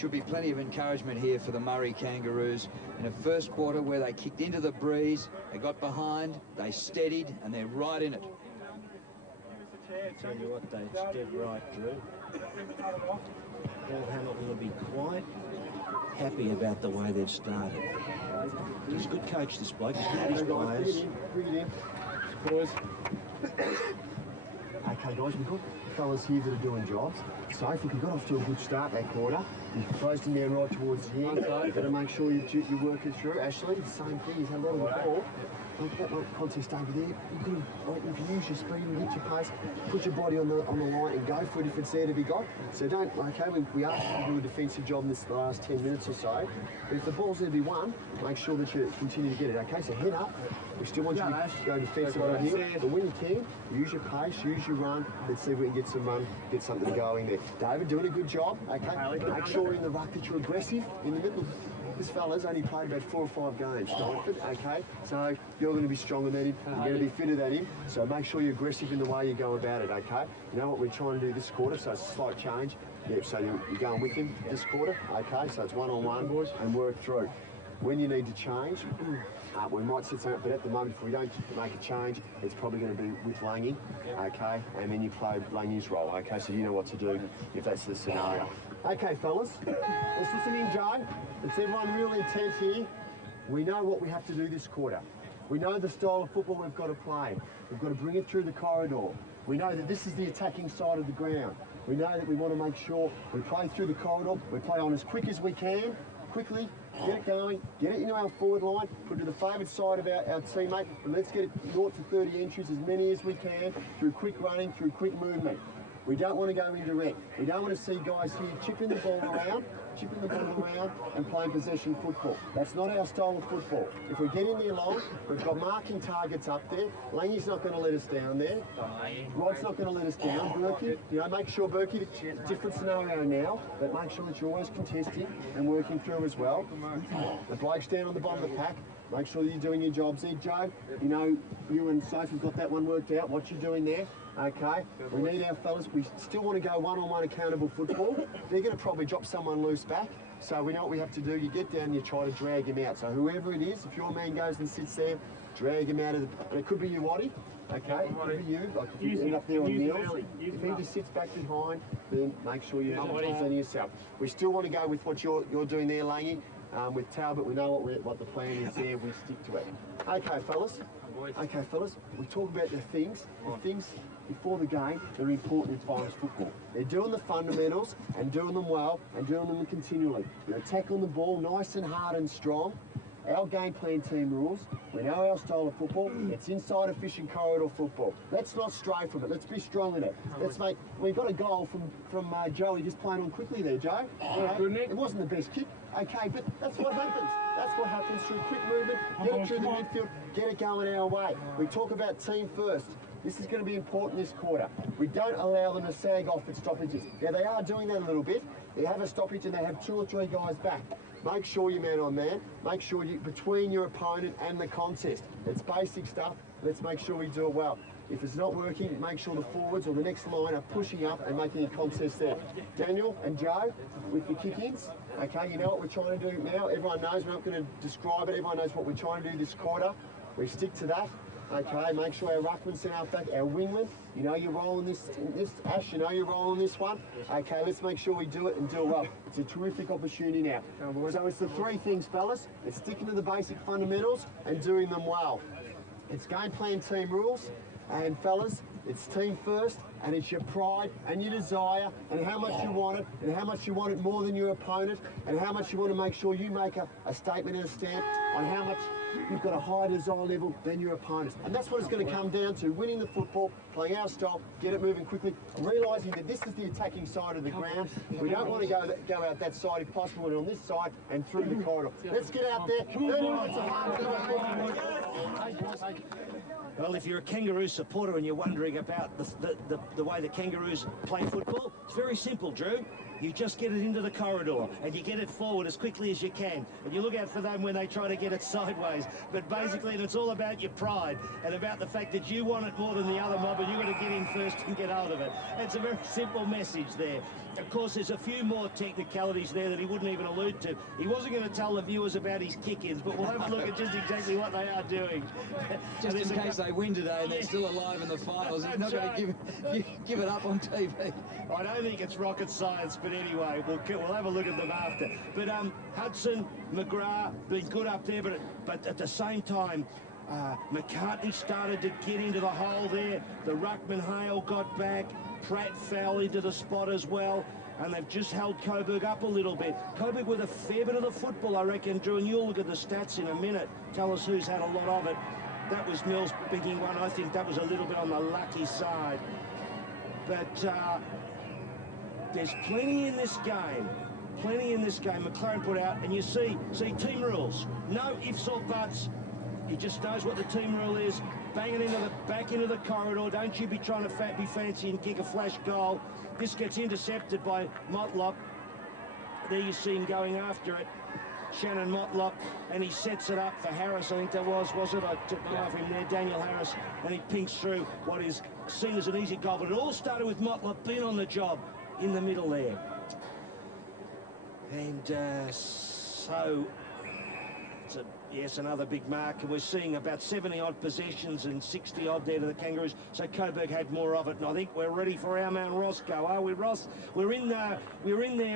Should be plenty of encouragement here for the Murray Kangaroos in a first quarter where they kicked into the breeze, they got behind, they steadied, and they're right in it. Tell you what, Dave's dead right, Drew. Paul Hamilton will be quite happy about the way they've started. He's a good coach, this bloke. He's got his players. Bring it in. Boys. Okay, guys, we've got fellas here that are doing jobs. So if we got off to a good start that quarter, he's closed him down right towards the end. You've got to make sure you work it through. Ashley, the same thing. He's had a lot of the ball. Like that contest over there, you've got to, like, if you use your speed and hit your pace, put your body on the line and go for it if it's there to be got. So don't, okay, we ask you to do a defensive job in this last 10 minutes or so. But if the ball's there to be won, make sure that you continue to get it, okay? So head up. We still want you to go defensive right here. But when you can, use your pace, use your run. Let's see if we can get some run, get something going there. David, doing a good job, okay? Make sure in the ruck that you're aggressive in the middle. This fella's only played about 4 or 5 games, okay? So you're going to be stronger than him, you're going to be fitter than him, so make sure you're aggressive in the way you go about it, okay? You know what we're trying to do this quarter, so it's a slight change. Yeah, so you're going with him this quarter, okay? So it's one-on-one and work through. When you need to change, we might set something up, but at the moment, if we don't make a change, it's probably going to be with Langy, okay? And then you play Langy's role, okay? So you know what to do if that's the scenario. Okay, fellas, let's listen in, Joe. Let's everyone really intent here. We know what we have to do this quarter. We know the style of football we've got to play. We've got to bring it through the corridor. We know that this is the attacking side of the ground. We know that we want to make sure we play through the corridor, we play on as quick as we can, quickly, get it going, get it into our forward line, put it to the favoured side of our teammate, and let's get it 0 to 30 entries, as many as we can, through quick running, through quick movement. We don't want to go indirect. We don't want to see guys here chipping the ball around and playing possession football. That's not our style of football. If we get in there long, we've got marking targets up there. Langy's not going to let us down there. Rod's not going to let us down. Berkey, you know, make sure, Berkey, different scenario now, but make sure that you're always contesting and working through as well. The blokes down on the bottom of the pack, make sure that you're doing your jobs there, Joe. You know, you and Sophie have got that one worked out, what you're doing there. Okay, we need our fellas. We still want to go one-on-one accountable football. They're going to probably drop someone loose back. So we know what we have to do. You get down and you try to drag him out. So whoever it is, if your man goes and sits there, drag him out of the... And it could be you, Waddy. Okay, it could be you. Like if you end up there on Neils. If he just sits back behind, then make sure you're presenting yourself. We still want to go with what you're doing there, Langy. With Talbot, we know what the plan is there. We stick to it. Okay, fellas. Okay, fellas. We talk about the things before the game that are important in finals football. They're doing the fundamentals and doing them well and doing them continually. They're tackling the ball nice and hard and strong. Our game plan team rules. We know our style of football. It's inside a fishing corridor football. Let's not stray from it. Let's be strong in it. Let's make. We got a goal from Joey just playing on quickly there, Joe. It wasn't the best kick, okay, but that's what happens. That's what happens through quick movement. Get it through the midfield. Get it going our way. We talk about team first. This is going to be important this quarter. We don't allow them to sag off at stoppages. Now, they are doing that a little bit. They have a stoppage and they have 2 or 3 guys back. Make sure you're man on man. Make sure you between your opponent and the contest. It's basic stuff. Let's make sure we do it well. If it's not working, make sure the forwards or the next line are pushing up and making a contest there. Daniel and Joe, with the kick-ins, okay, you know what we're trying to do now. Everyone knows, we're not going to describe it. Everyone knows what we're trying to do this quarter. We stick to that. Okay, make sure our ruckman sent out back, our wingman, you know you're rolling this, Ash, you know you're rolling this one. Okay, let's make sure we do it and do it well. It's a terrific opportunity now. So it's the 3 things, fellas. It's sticking to the basic fundamentals and doing them well. It's game plan team rules, and fellas, it's team first, and it's your pride and your desire and how much you want it and how much you want it more than your opponent and how much you want to make sure you make a statement and a stamp on how much you've got a higher desire level than your opponents. And that's what it's going to come down to, winning the football, playing our style, get it moving quickly, realising that this is the attacking side of the ground. We don't want to go out that side if possible, and on this side and through the corridor. Let's get out there. 30 minutes of hard work. Well, if you're a Kangaroo supporter and you're wondering about the way the Kangaroos play football, it's very simple, Drew. You just get it into the corridor and you get it forward as quickly as you can. And you look out for them when they try to get it sideways. But basically, it's all about your pride and about the fact that you want it more than the other mob and you've got to get in first and get hold of it. It's a very simple message there. Of course, there's a few more technicalities there that he wouldn't even allude to. He wasn't going to tell the viewers about his kick-ins, but we'll have a look at just exactly what they are doing. Just in case they win today and they're still alive in the finals, he's not going to give it up on TV. I don't think it's rocket science, but anyway, we'll have a look at them after. But Hudson, McGrath, been good up there, but at the same time, McCartney started to get into the hole there. The ruckman Hale got back. Pratt fell into the spot as well. And they've just held Coburg up a little bit. Coburg with a fair bit of the football, I reckon, Drew, and you'll look at the stats in a minute. Tell us who's had a lot of it. That was Mills' picking one. I think that was a little bit on the lucky side. But there's plenty in this game. Plenty in this game. McLaren put out, and you see team rules. No ifs or buts. He just knows what the team rule is. Bang it back into the corridor. Don't you be trying to be fancy and kick a flash goal. This gets intercepted by Motlop. There you see him going after it. Shannon Motlop, and he sets it up for Harris, I think that was it? I took my eye off him there, Daniel Harris, and he pinks through what is seen as an easy goal. But it all started with Motlop being on the job in the middle there. And so... Yes, another big mark, and we're seeing about 70-odd possessions and 60-odd there to the Kangaroos. So Coburg had more of it, and I think we're ready for our man Roscoe, are we, Ross? We're in there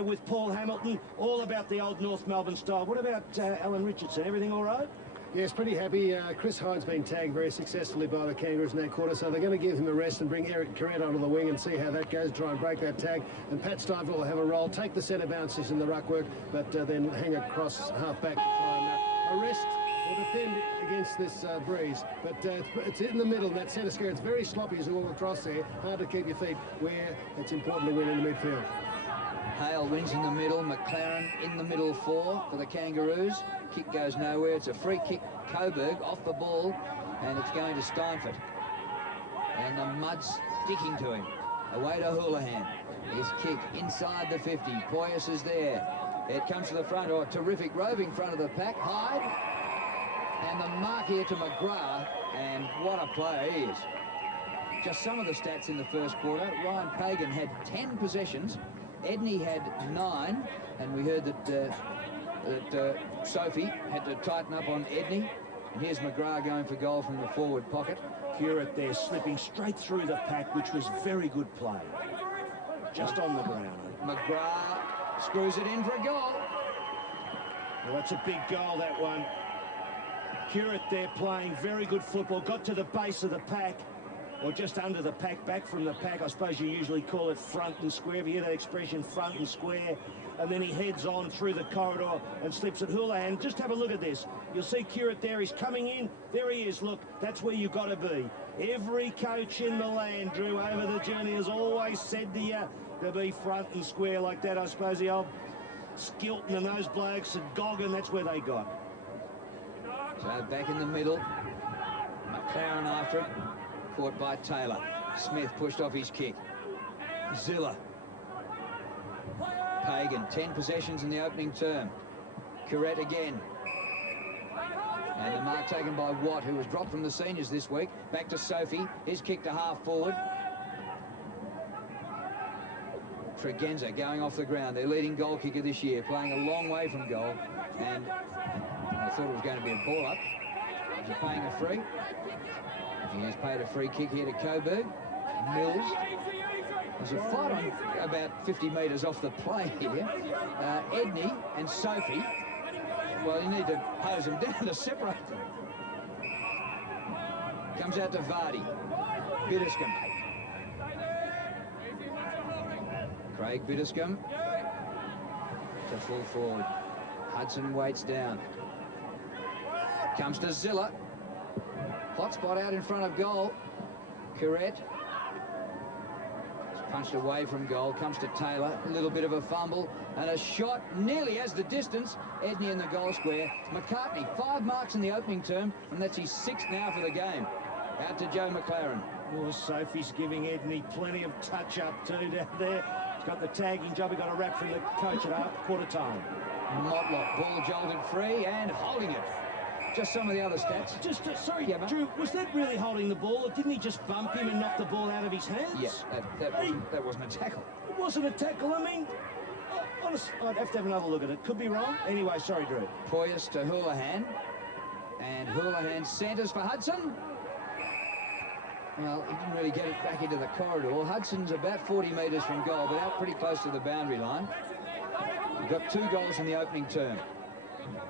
with Paul Hamilton, all about the old North Melbourne style. What about Alan Richardson? Everything all right? Yes, pretty happy. Chris Hyde's been tagged very successfully by the Kangaroos in that quarter, so they're going to give him a rest and bring Eric Corrett onto the wing and see how that goes, try and break that tag. And Pat Stifel will have a roll, take the centre bounces in the ruck work, but then hang across half-back to try and arrest or defend against this breeze. But it's in the middle, that centre square. It's very sloppy as you walk across there. Hard to keep your feet where it's important to win in the midfield. Hale wins in the middle. McLaren in the middle for the Kangaroos. Kick goes nowhere. It's a free kick. Coburg off the ball, and it's going to Steinfort. And the mud's sticking to him. Away to Houlihan. His kick inside the 50. Poyas is there. It comes to the front. Oh, terrific roving front of the pack. Hyde. And the mark here to McGrath. And what a player he is. Just some of the stats in the first quarter. Ryan Pagan had 10 possessions. Edney had 9. And we heard that Sophie had to tighten up on Edney. And here's McGrath going for goal from the forward pocket. Curate there slipping straight through the pack, which was very good play. Just on the ground. McGrath screws it in for a goal. Well, that's a big goal, that one. Curate there playing very good football. Got to the base of the pack, or just under the pack, back from the pack. I suppose you usually call it front and square. Have you heard that expression, front and square? And then he heads on through the corridor and slips at Houlihan. Just have a look at this. You'll see Curate there. He's coming in. There he is. Look, that's where you've got to be. Every coach in the land, Drew, over the journey has always said to you to be front and square like that. I suppose the old Skilton and those blokes and Goggin, that's where they got. So back in the middle. McLaren after it. Caught by Taylor. Smith pushed off his kick. Zilla. Pagan, 10 possessions in the opening term. Corrett again. And the mark taken by Watt, who was dropped from the seniors this week. Back to Sophie. His kick to half forward. Tregenza going off the ground. Their leading goal kicker this year, playing a long way from goal. And I thought it was going to be a ball up. Is he paying a free? He has paid a free kick here to Coburg. Mills. There's a fight on about 50 metres off the play here. Edney and Sophie. Well, you need to hose them down to separate them. Comes out to Vardy. Biddiscombe. Craig Biddiscombe to full forward. Hudson waits down. Comes to Zilla. Hot spot out in front of goal. Corrett. Punched away from goal. Comes to Taylor. A little bit of a fumble. And a shot nearly has the distance. Edney in the goal square. McCartney, 5 marks in the opening term. And that's his 6th now for the game. Out to Joe McLaren. Oh, Sophie's giving Edney plenty of touch-up too down there. got the tagging job. He got a rap from the coach at quarter time. Motlop, ball jolted free and holding it. Just some of the other stats. Sorry, yeah, Drew, was that really holding the ball, or didn't he just bump him and knock the ball out of his hands? Yes, that wasn't a tackle. It wasn't a tackle. I mean, honestly, I'd have to have another look at it. Could be wrong. Anyway, sorry, Drew. Poyas to Houlihan. And Houlihan centres for Hudson. Well, he didn't really get it back into the corridor. Hudson's about 40 metres from goal, but out pretty close to the boundary line. He got 2 goals in the opening term.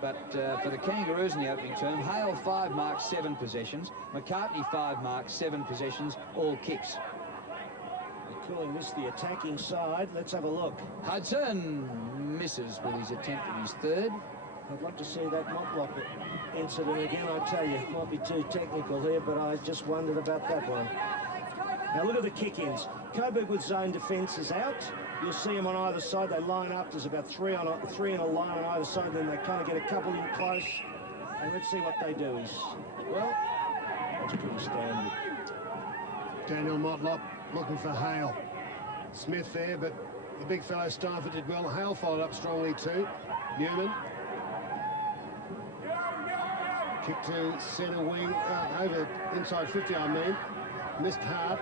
But for the Kangaroos in the opening term, Hale 5 marks 7 possessions, McCartney 5 marks 7 possessions, all kicks. They're calling this the attacking side. Let's have a look. Hudson misses with his attempt at his 3rd. I'd like to see that Motlop incident again. I tell you, it might be too technical here, but I just wondered about that one. Now look at the kick-ins. Coburg with zone defence is out. You'll see them on either side. They line up. There's about three in a line on either side. Then they kind of get a couple in close. And let's see what they do. Well, that's pretty standard. Daniel Motlop looking for Hale. Smith there, but the big fellow Steinford did well. Hale followed up strongly too. Newman. Kick to centre wing, over inside 50, I mean. Missed hard.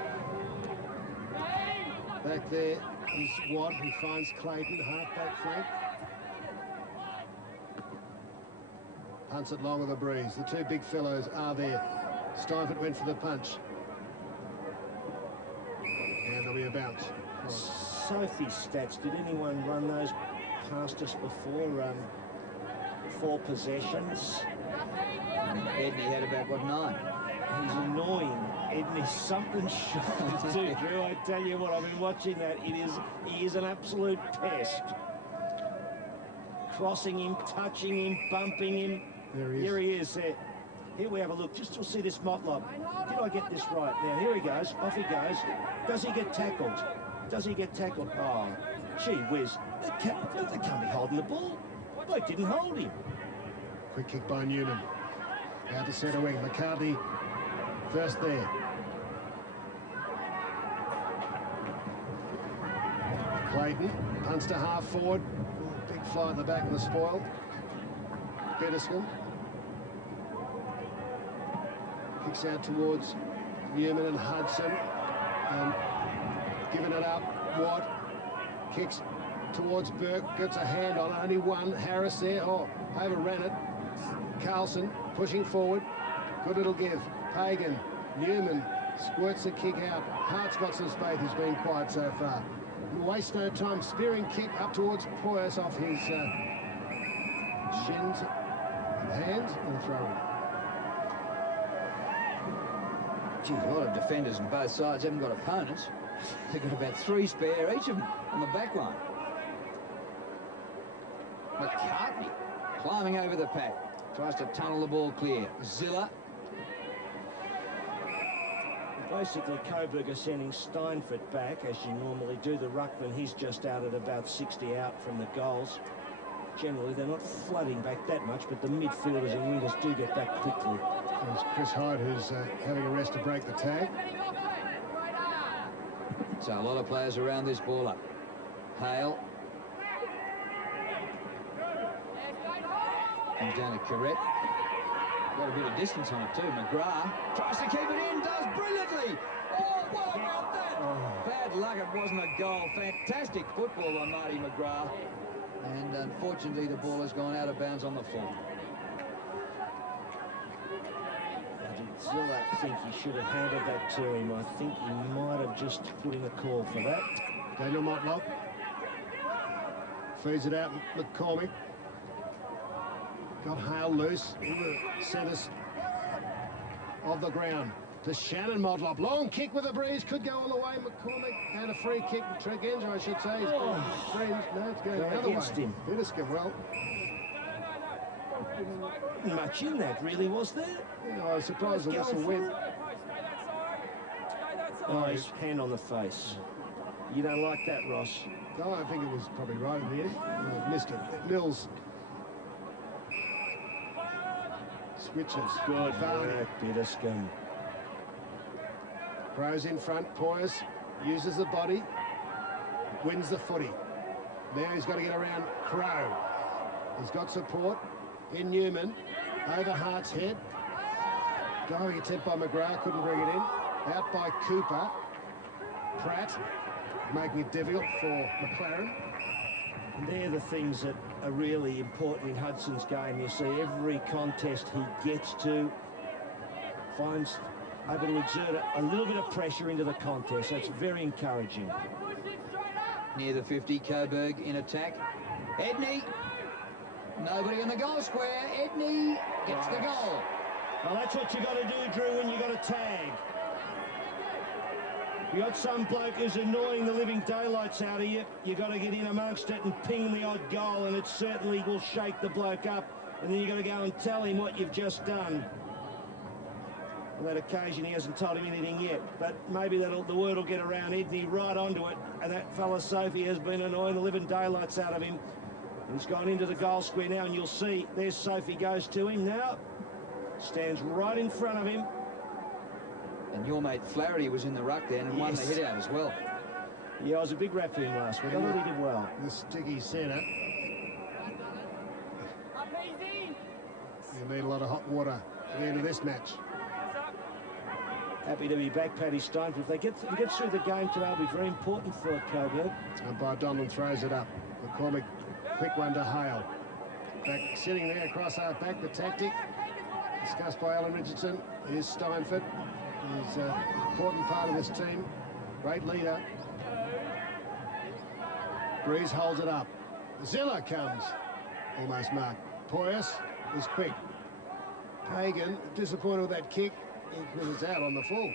Back there is Watt, who finds Clayton, half-back flank. Punts it long with a breeze. The 2 big fellows are there. Steinford went for the punch. And there'll be a bounce. Sophie's stats, did anyone run those past us before? 4 possessions. Edney had about, what, 9? He's annoying. Edney, something short too, Drew. I tell you what, I've been watching that. He is an absolute pest. Crossing him, touching him, bumping him. There he is. Here he is. Here we have a look. Just to see this Motlop. Did I get this right? Now, here he goes. Off he goes. Does he get tackled? Does he get tackled? Oh, gee whiz. They can't be holding the ball. They didn't hold him. Quick kick by Newman. Out to centre wing. McCartney first there. Clayton punts to half forward. Big fly at the back of the spoil. Peterscombe kicks out towards Newman and Hudson. And giving it up. Watt kicks towards Burke. Gets a hand on it. Only one. Harris there. Oh, overran it. Carlson pushing forward. Good little give. Pagan. Newman squirts the kick out. Hart's got some space. He's been quiet so far. Waste no time. Spearing kick up towards Poyas off his shins and hands, and a throw in. Gee, a lot of defenders on both sides haven't got opponents. They've got about 3 spare each of them on the back line. McCartney climbing over the pack. Tries to tunnel the ball clear. Zilla. Basically, Coburg are sending Steinford back, as you normally do. The ruckman, he's just out at about 60 out from the goals. Generally, they're not flooding back that much, but the midfielders and wingers do get back quickly. There's Chris Hyde, who's having a rest to break the tag. So a lot of players around this ball up. Hale. Comes down to Corrett. Got a bit of distance on it too. McGrath tries to keep it in, does brilliantly. Oh, what about that? Oh. Bad luck, it wasn't a goal. Fantastic football by Marty McGrath. And unfortunately, the ball has gone out of bounds on the full. Did Zilla think he should have handed that to him? I think he might have just put in a call for that. Daniel Motlop feeds it out. McCormick got Hale loose in the centres of the ground to Shannon Motlop. Long kick with a breeze, could go all the way. McCormick and a free kick. Tregenza, I should say. No, it's going the other way. Peterscombe, well. Much in that, really, was there? Yeah, I was surprised the whistle went. Oh, his hand on the face. You don't like that, Ross? No, I think it was probably right in the end. Missed it. Mills. Switches. Good work, Peterscombe. Crows in front. Poyas uses the body. wins the footy. Now he's got to get around Crow. He's got support in Newman. Over Hart's head. Diving attempt by McGrath, couldn't bring it in. Out by Cooper. Pratt, making it difficult for McLaren. And they're the things that are really important in Hudson's game. You see every contest he gets to, finds able to exert a little bit of pressure into the contest. So it's very encouraging. Near the 50, Coburg in attack. Edney. Nobody in the goal square. Edney gets the goal. Well, that's what you got to do, Drew, when you got a tag. You got some bloke who's annoying the living daylights out of you. You got to get in amongst it and ping the odd goal, and it certainly will shake the bloke up. And then you got to go and tell him what you've just done. On that occasion, he hasn't told him anything yet, but maybe the word will get around Edney right onto it. And that fella Sophie has been annoying the living daylights out of him. And he's gone into the goal square now, and you'll see there's Sophie goes to him now. Stands right in front of him. And your mate Flaherty was in the ruck then and won the hit out as well. Yeah, I was a big rap for him last week. I thought he did well. The sticky centre. You need a lot of hot water at the end of this match. Happy to be back, Paddy Steinford. If they get through the game today, it'll be very important for Coburg. Umpire Donald throws it up. McCormick, quick one to Hale. Back sitting there across our back, the tactic discussed by Alan Richardson is Steinford. He's an important part of this team. Great leader. Breeze holds it up. Zilla comes. Almost marked. Poyas is quick. Hagan, disappointed with that kick. It was out on the full.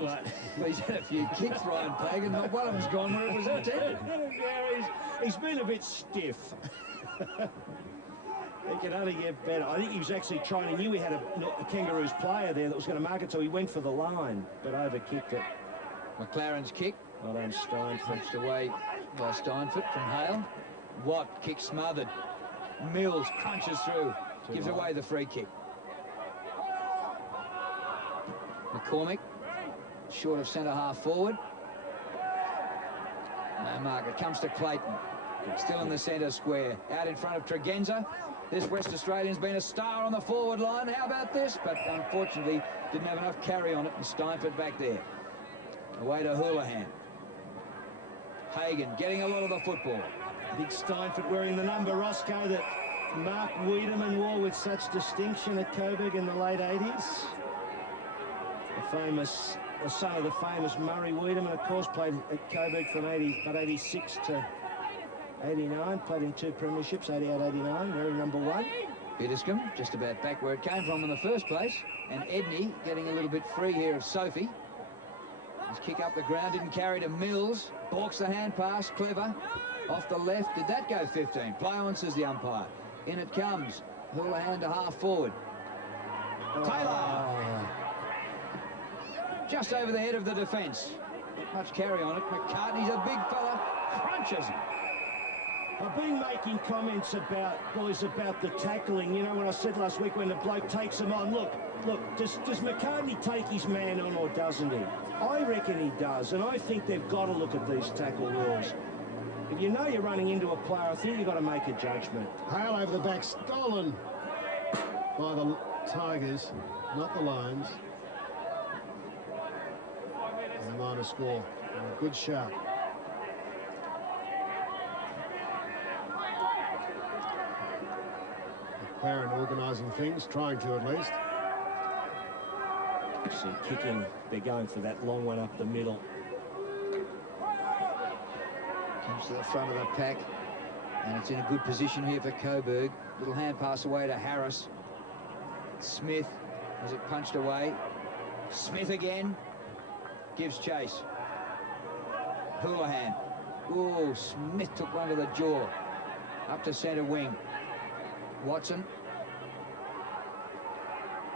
Right. Well, he's had a few kicks, Ryan Pagan. Not one of them's gone where it was intended. Yeah, he's been a bit stiff. He can only get better. I think he was actually trying. He knew he had a Kangaroos player there that was going to mark it, so he went for the line, but overkicked it. McLaren's kick. Well done, Steinford. Punched away by Steinford from Hale. Watt, kick smothered. Mills crunches through. Gives away the free kick. McCormick, short of centre half forward. No mark. It comes to Clayton. Still in the centre square. Out in front of Tregenza. This West Australian's been a star on the forward line. How about this? But unfortunately, didn't have enough carry on it. And Steinford back there. Away to Houlihan. Hagan getting a lot of the football. Big Steinford wearing the number, Roscoe, that Mark Wiedemann wore with such distinction at Coburg in the late 80s. The son of the famous Murray Wiedemann, of course, played at Coburg from 86 to 89, played in 2 premierships, 88, 89, wearing number 1. Biddiscombe just about back where it came from in the first place. And Edney getting a little bit free here of Sophie. His kick up the ground, didn't carry to Mills. Balks the hand pass, clever. Off the left, did that go 15? Play on, says the umpire. In it comes. Houlihan to half forward. Taylor! Just over the head of the defence. Not much carry on it. McCartney's a big fella. Crunches him. I've been making comments about, boys, about the tackling. You know, when I said last week when the bloke takes him on, look, does McCartney take his man on or doesn't he? I reckon he does, and I think they've got to look at these tackle rules. If you know you're running into a player, I think you've got to make a judgment. Hale over the back, stolen by the Tigers, not the Lions. And the minor score. And a good shot. McLaren organising things, trying to at least. See, kicking, they're going for that long one up the middle. Comes to the front of the pack, and it's in a good position here for Coburg. Little hand pass away to Harris. Smith has it punched away. Smith again. Gives chase. Houlihan. Oh, Smith took one to the jaw. Up to centre wing. Watson.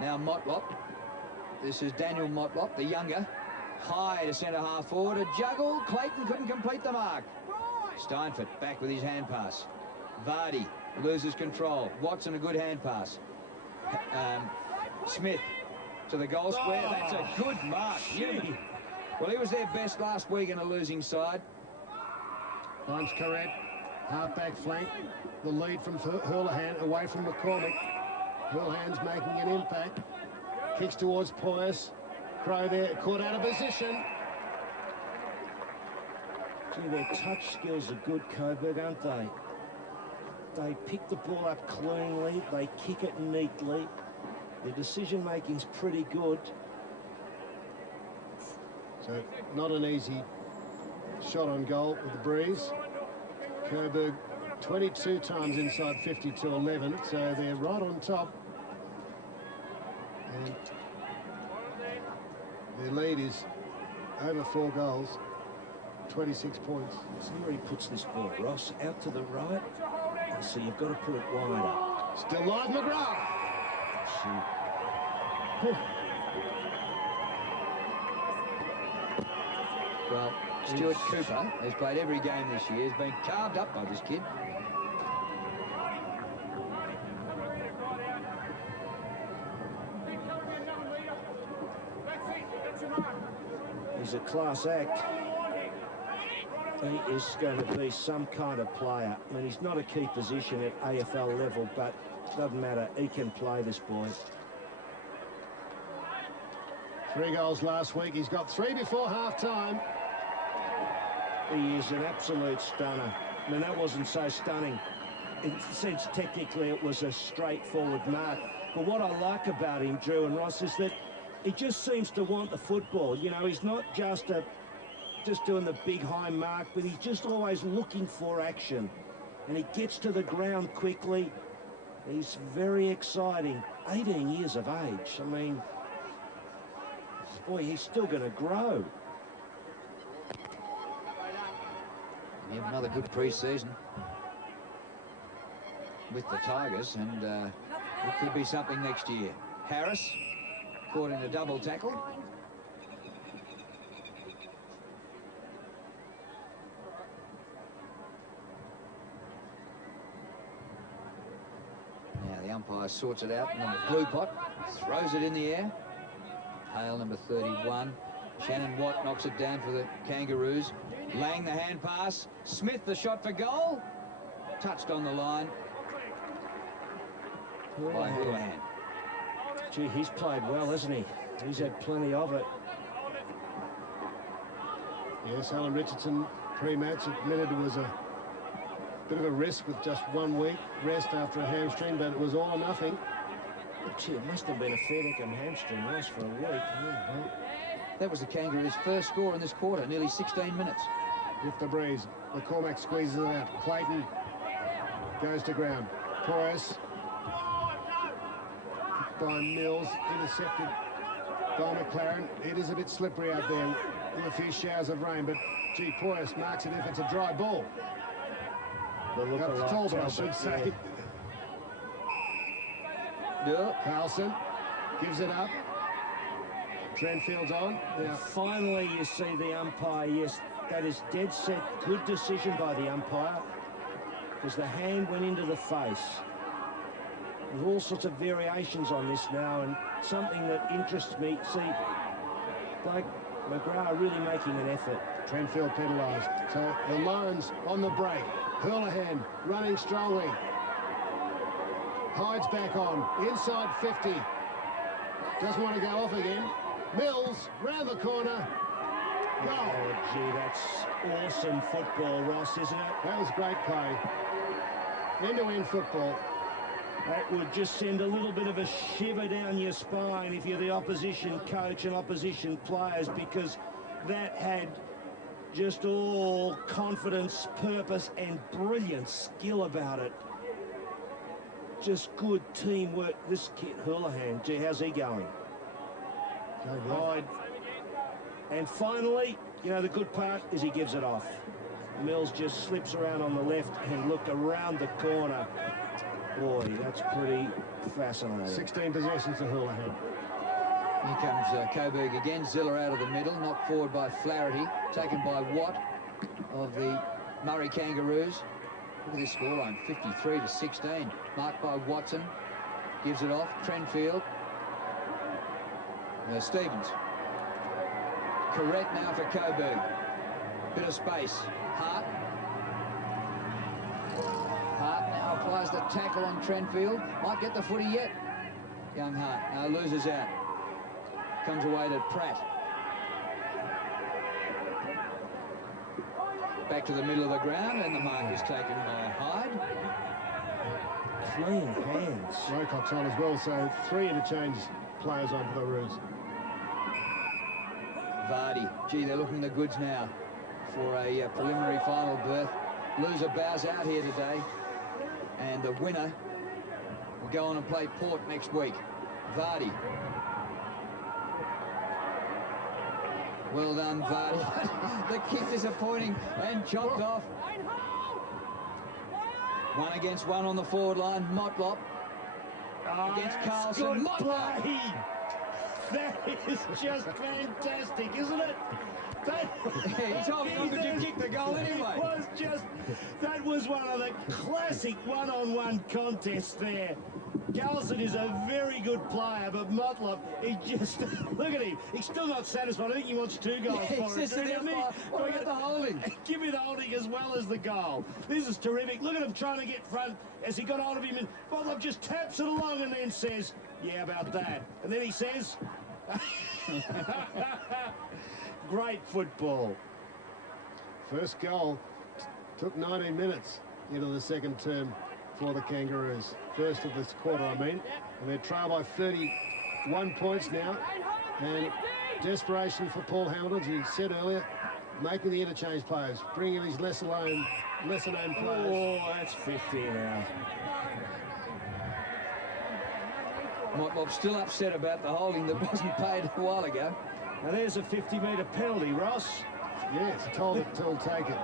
Now Motlop. This is Daniel Motlop, the younger. High to centre half forward. A juggle. Clayton couldn't complete the mark. Steinford back with his hand pass. Vardy loses control. Watson a good hand pass. Smith to the goal square. That's a good mark. Well, he was their best last week in a losing side. Finds Corrett, half-back flank. The lead from Hurlahan away from McCormick. Hurlahan's making an impact. Kicks towards Poyas. Crow there, caught out of position. Gee, their touch skills are good, Coburg, aren't they? They pick the ball up cleanly. They kick it neatly. Their decision-making's pretty good. So, not an easy shot on goal with the breeze. Coburg 22 times inside 50 to 11, so they're right on top. And their lead is over 4 goals, 26 points. See where he puts this ball, Ross, out to the right. So you've got to put it wider. Still live, McGrath. Well, Stuart Cooper has played every game this year. Has been carved up by this kid. He's a class act. He is going to be some kind of player. I mean, he's not a key position at AFL level, but it doesn't matter. He can play, this boy. 3 goals last week. He's got 3 before half-time. He is an absolute stunner. I mean, that wasn't so stunning. In the sense, technically, it was a straightforward mark. But what I like about him, Drew and Ross, is that he just seems to want the football. You know, he's not just doing the big high mark, but he's just always looking for action. And he gets to the ground quickly. He's very exciting. 18 years of age. I mean, boy, he's still going to grow. We have another good pre-season with the Tigers, and it could be something next year. Harris caught in a double tackle. Now the umpire sorts it out, and then the blue pot throws it in the air. Hale, number 31. Shannon Watt knocks it down for the Kangaroos. Lang, the hand pass. Smith, the shot for goal. Touched on the line by Houlihan. Gee, he's played well, hasn't he? He's had plenty of it. Yes, Alan Richardson pre-match admitted it was a bit of a risk with just 1 week rest after a hamstring, but it was all or nothing. Gee, it must have been a fair dinkum hamstring rest for a week. That was the Kangaroos' first score in this quarter, nearly 16 minutes. With the breeze, McCormack squeezes it out. Clayton goes to ground. Poyas by Mills, intercepted by McLaren. It is a bit slippery out there with a few showers of rain, but gee, Poyas marks it if it's a dry ball. Talbot, I should say. Yeah. Carlson gives it up. Trentfield's on. Now, finally, you see the umpire. Yes, that is dead set. Good decision by the umpire, because the hand went into the face. There's all sorts of variations on this now, and something that interests me. See, like McGrath really making an effort. Trentfield penalised. So the Lions on the break. Hurlahan running strongly. Hyde's back on. Inside 50. Doesn't want to go off again. Mills round the corner. Goal. Oh, gee, that's awesome football, Ross, isn't it? That was great play. End-to-end football. That would just send a little bit of a shiver down your spine if you're the opposition coach and opposition players, because that had just all confidence, purpose, and brilliant skill about it. Just good teamwork. This kid, Houlihan, gee, how's he going? Hyde. And finally, you know, the good part is he gives it off. Mills just slips around on the left and look around the corner. Boy, that's pretty fascinating. 16 possessions to Houlihan. Here comes Coburg again. Ziller out of the middle, knocked forward by Flaherty, taken by Watt of the Murray Kangaroos. Look at this scoreline, 53-16. Marked by Watson, gives it off. Trentfield. Stevens Correct now for Coburg. Bit of space. Hart now applies the tackle on Trentfield. Might get the footy yet. Young Hart now loses out. Comes away to Pratt. Back to the middle of the ground, and the mark is taken by Hyde. Clean hands. Rocock's on as well, so 3 interchange players on for the Roos. Vardy. Gee, they're looking the goods now for a preliminary final berth. Loser bows out here today, and the winner will go on and play Port next week. Vardy. Well done, Vardy. The kick disappointing and chopped off. 1 against 1 on the forward line. Motlop against Carlson. Motlop. That is just fantastic, isn't it? He told me, could you kick the goal anyway? That was one of the classic one-on-one contests there. Carlson is a very good player, but Motlop, he just, look at him. He's still not satisfied. I think he wants 2 goals for it. What about the holding? Give me the holding as well as the goal. This is terrific. Look at him trying to get front as he got hold of him, and Motlop just taps it along and then says, yeah, about that. And then he says, great football. First goal took 19 minutes into the second term for the Kangaroos. First of this quarter, I mean. And they're trailed by 31 points now. And desperation for Paul Hamilton, as he said earlier, making the interchange players, bringing his lesser-known players. Oh, that's 50 now. Motlop's still upset about the holding that wasn't paid a while ago. Now there's a 50-metre penalty, Ross. Yes, told it till take it.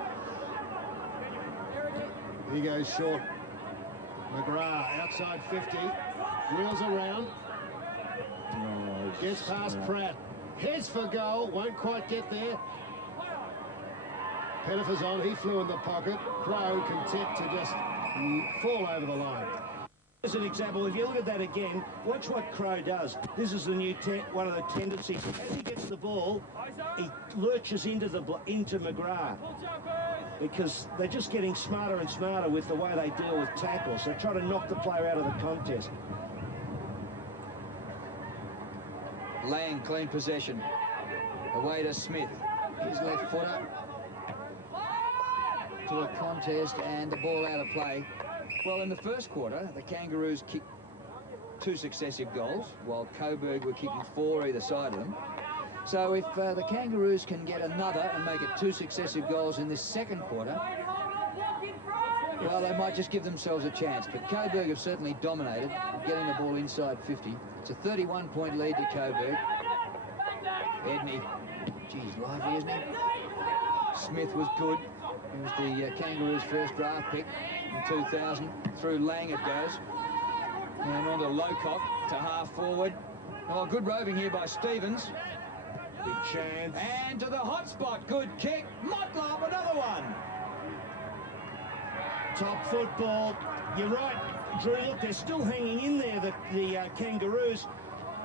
He goes short. McGrath outside 50, wheels around, gets past Pratt, heads for goal, won't quite get there. Pettifer's on, he flew in the pocket. Crow content to just fall over the line. As an example, if you look at that again, watch what Crow does. This is the new one of the tendencies. As he gets the ball, he lurches into McGrath, because they're just getting smarter and smarter with the way they deal with tackles. They try to knock the player out of the contest. Lang, clean possession. Away to Smith. His left footer to a contest, and the ball out of play. Well, in the first quarter, the Kangaroos kicked 2 successive goals, while Coburg were kicking 4 either side of them. So if the Kangaroos can get another and make it 2 successive goals in this second quarter, well, they might just give themselves a chance. But Coburg have certainly dominated, getting the ball inside 50. It's a 31-point lead to Coburg. Edney, geez, lively, isn't he? Smith was good. He was the Kangaroos' first draft pick in 2000. Through Lang it goes. And on to Locock to half forward. Oh, good roving here by Stevens. Big chance. And to the hot spot. Good kick. Motlop, another one. Top football. You're right, Drew. Look, they're still hanging in there, the Kangaroos.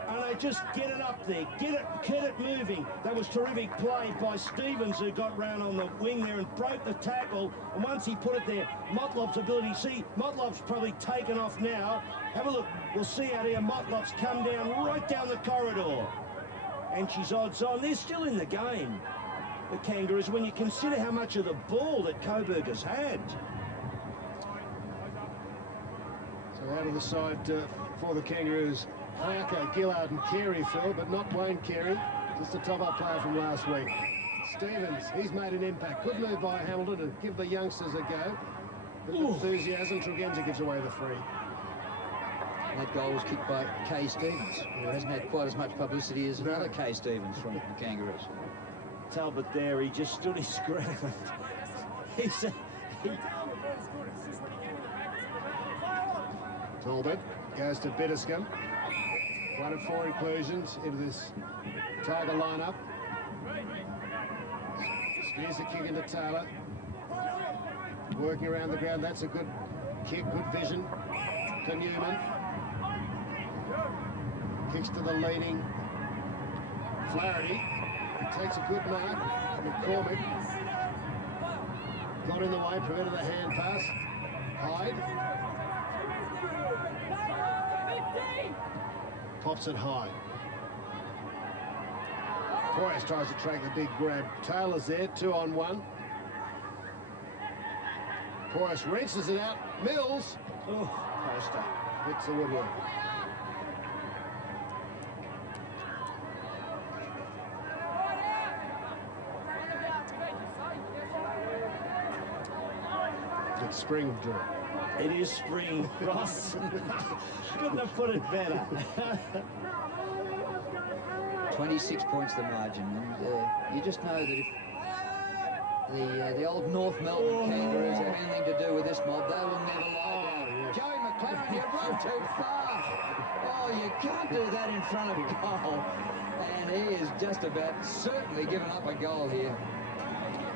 And they just get it up there, get it moving. That was terrific play by Stevens, who got round on the wing there and broke the tackle. And once he put it there, Motlop's ability, see, Motlop's probably taken off now. Have a look, we'll see out here, Motlop's come down, right down the corridor. And she's odds on, they're still in the game, the Kangaroos, when you consider how much of the ball that Coburg has had. So out of the side for the Kangaroos, Parker, Gillard and Carey, Phil, but not Wayne Carey, just a top-up player from last week. Stevens, he's made an impact. Good move by Hamilton to give the youngsters a go. With enthusiasm, Tregenza gives away the free. That goal was kicked by Kay Stevens, who hasn't had quite as much publicity as another Kay Stevens from the Kangaroos. Talbot there, he just stood his ground. Talbot goes to Bitterscombe. 1 of 4 inclusions into this Tiger lineup. Spears the kick into Taylor. Working around the ground, that's a good kick, good vision to Newman. Kicks to the leading Flaherty. He takes a good mark. McCormick got in the way, prevented the hand pass. Hyde pops it high. Poyas tries to track the big grab. Taylor's there, 2-on-1. Poyas wrenches it out. Mills. Oh, poster. Hits the woodwork. It's spring, Drew. It is spring, Ross. Couldn't have put it better. 26 points the margin, and you just know that if the old North Melbourne Kangaroos have anything to do with this mob, they will never lie down. Joey McLaren, you run too far. Oh, you can't do that in front of goal. And he is just about certainly given up a goal here.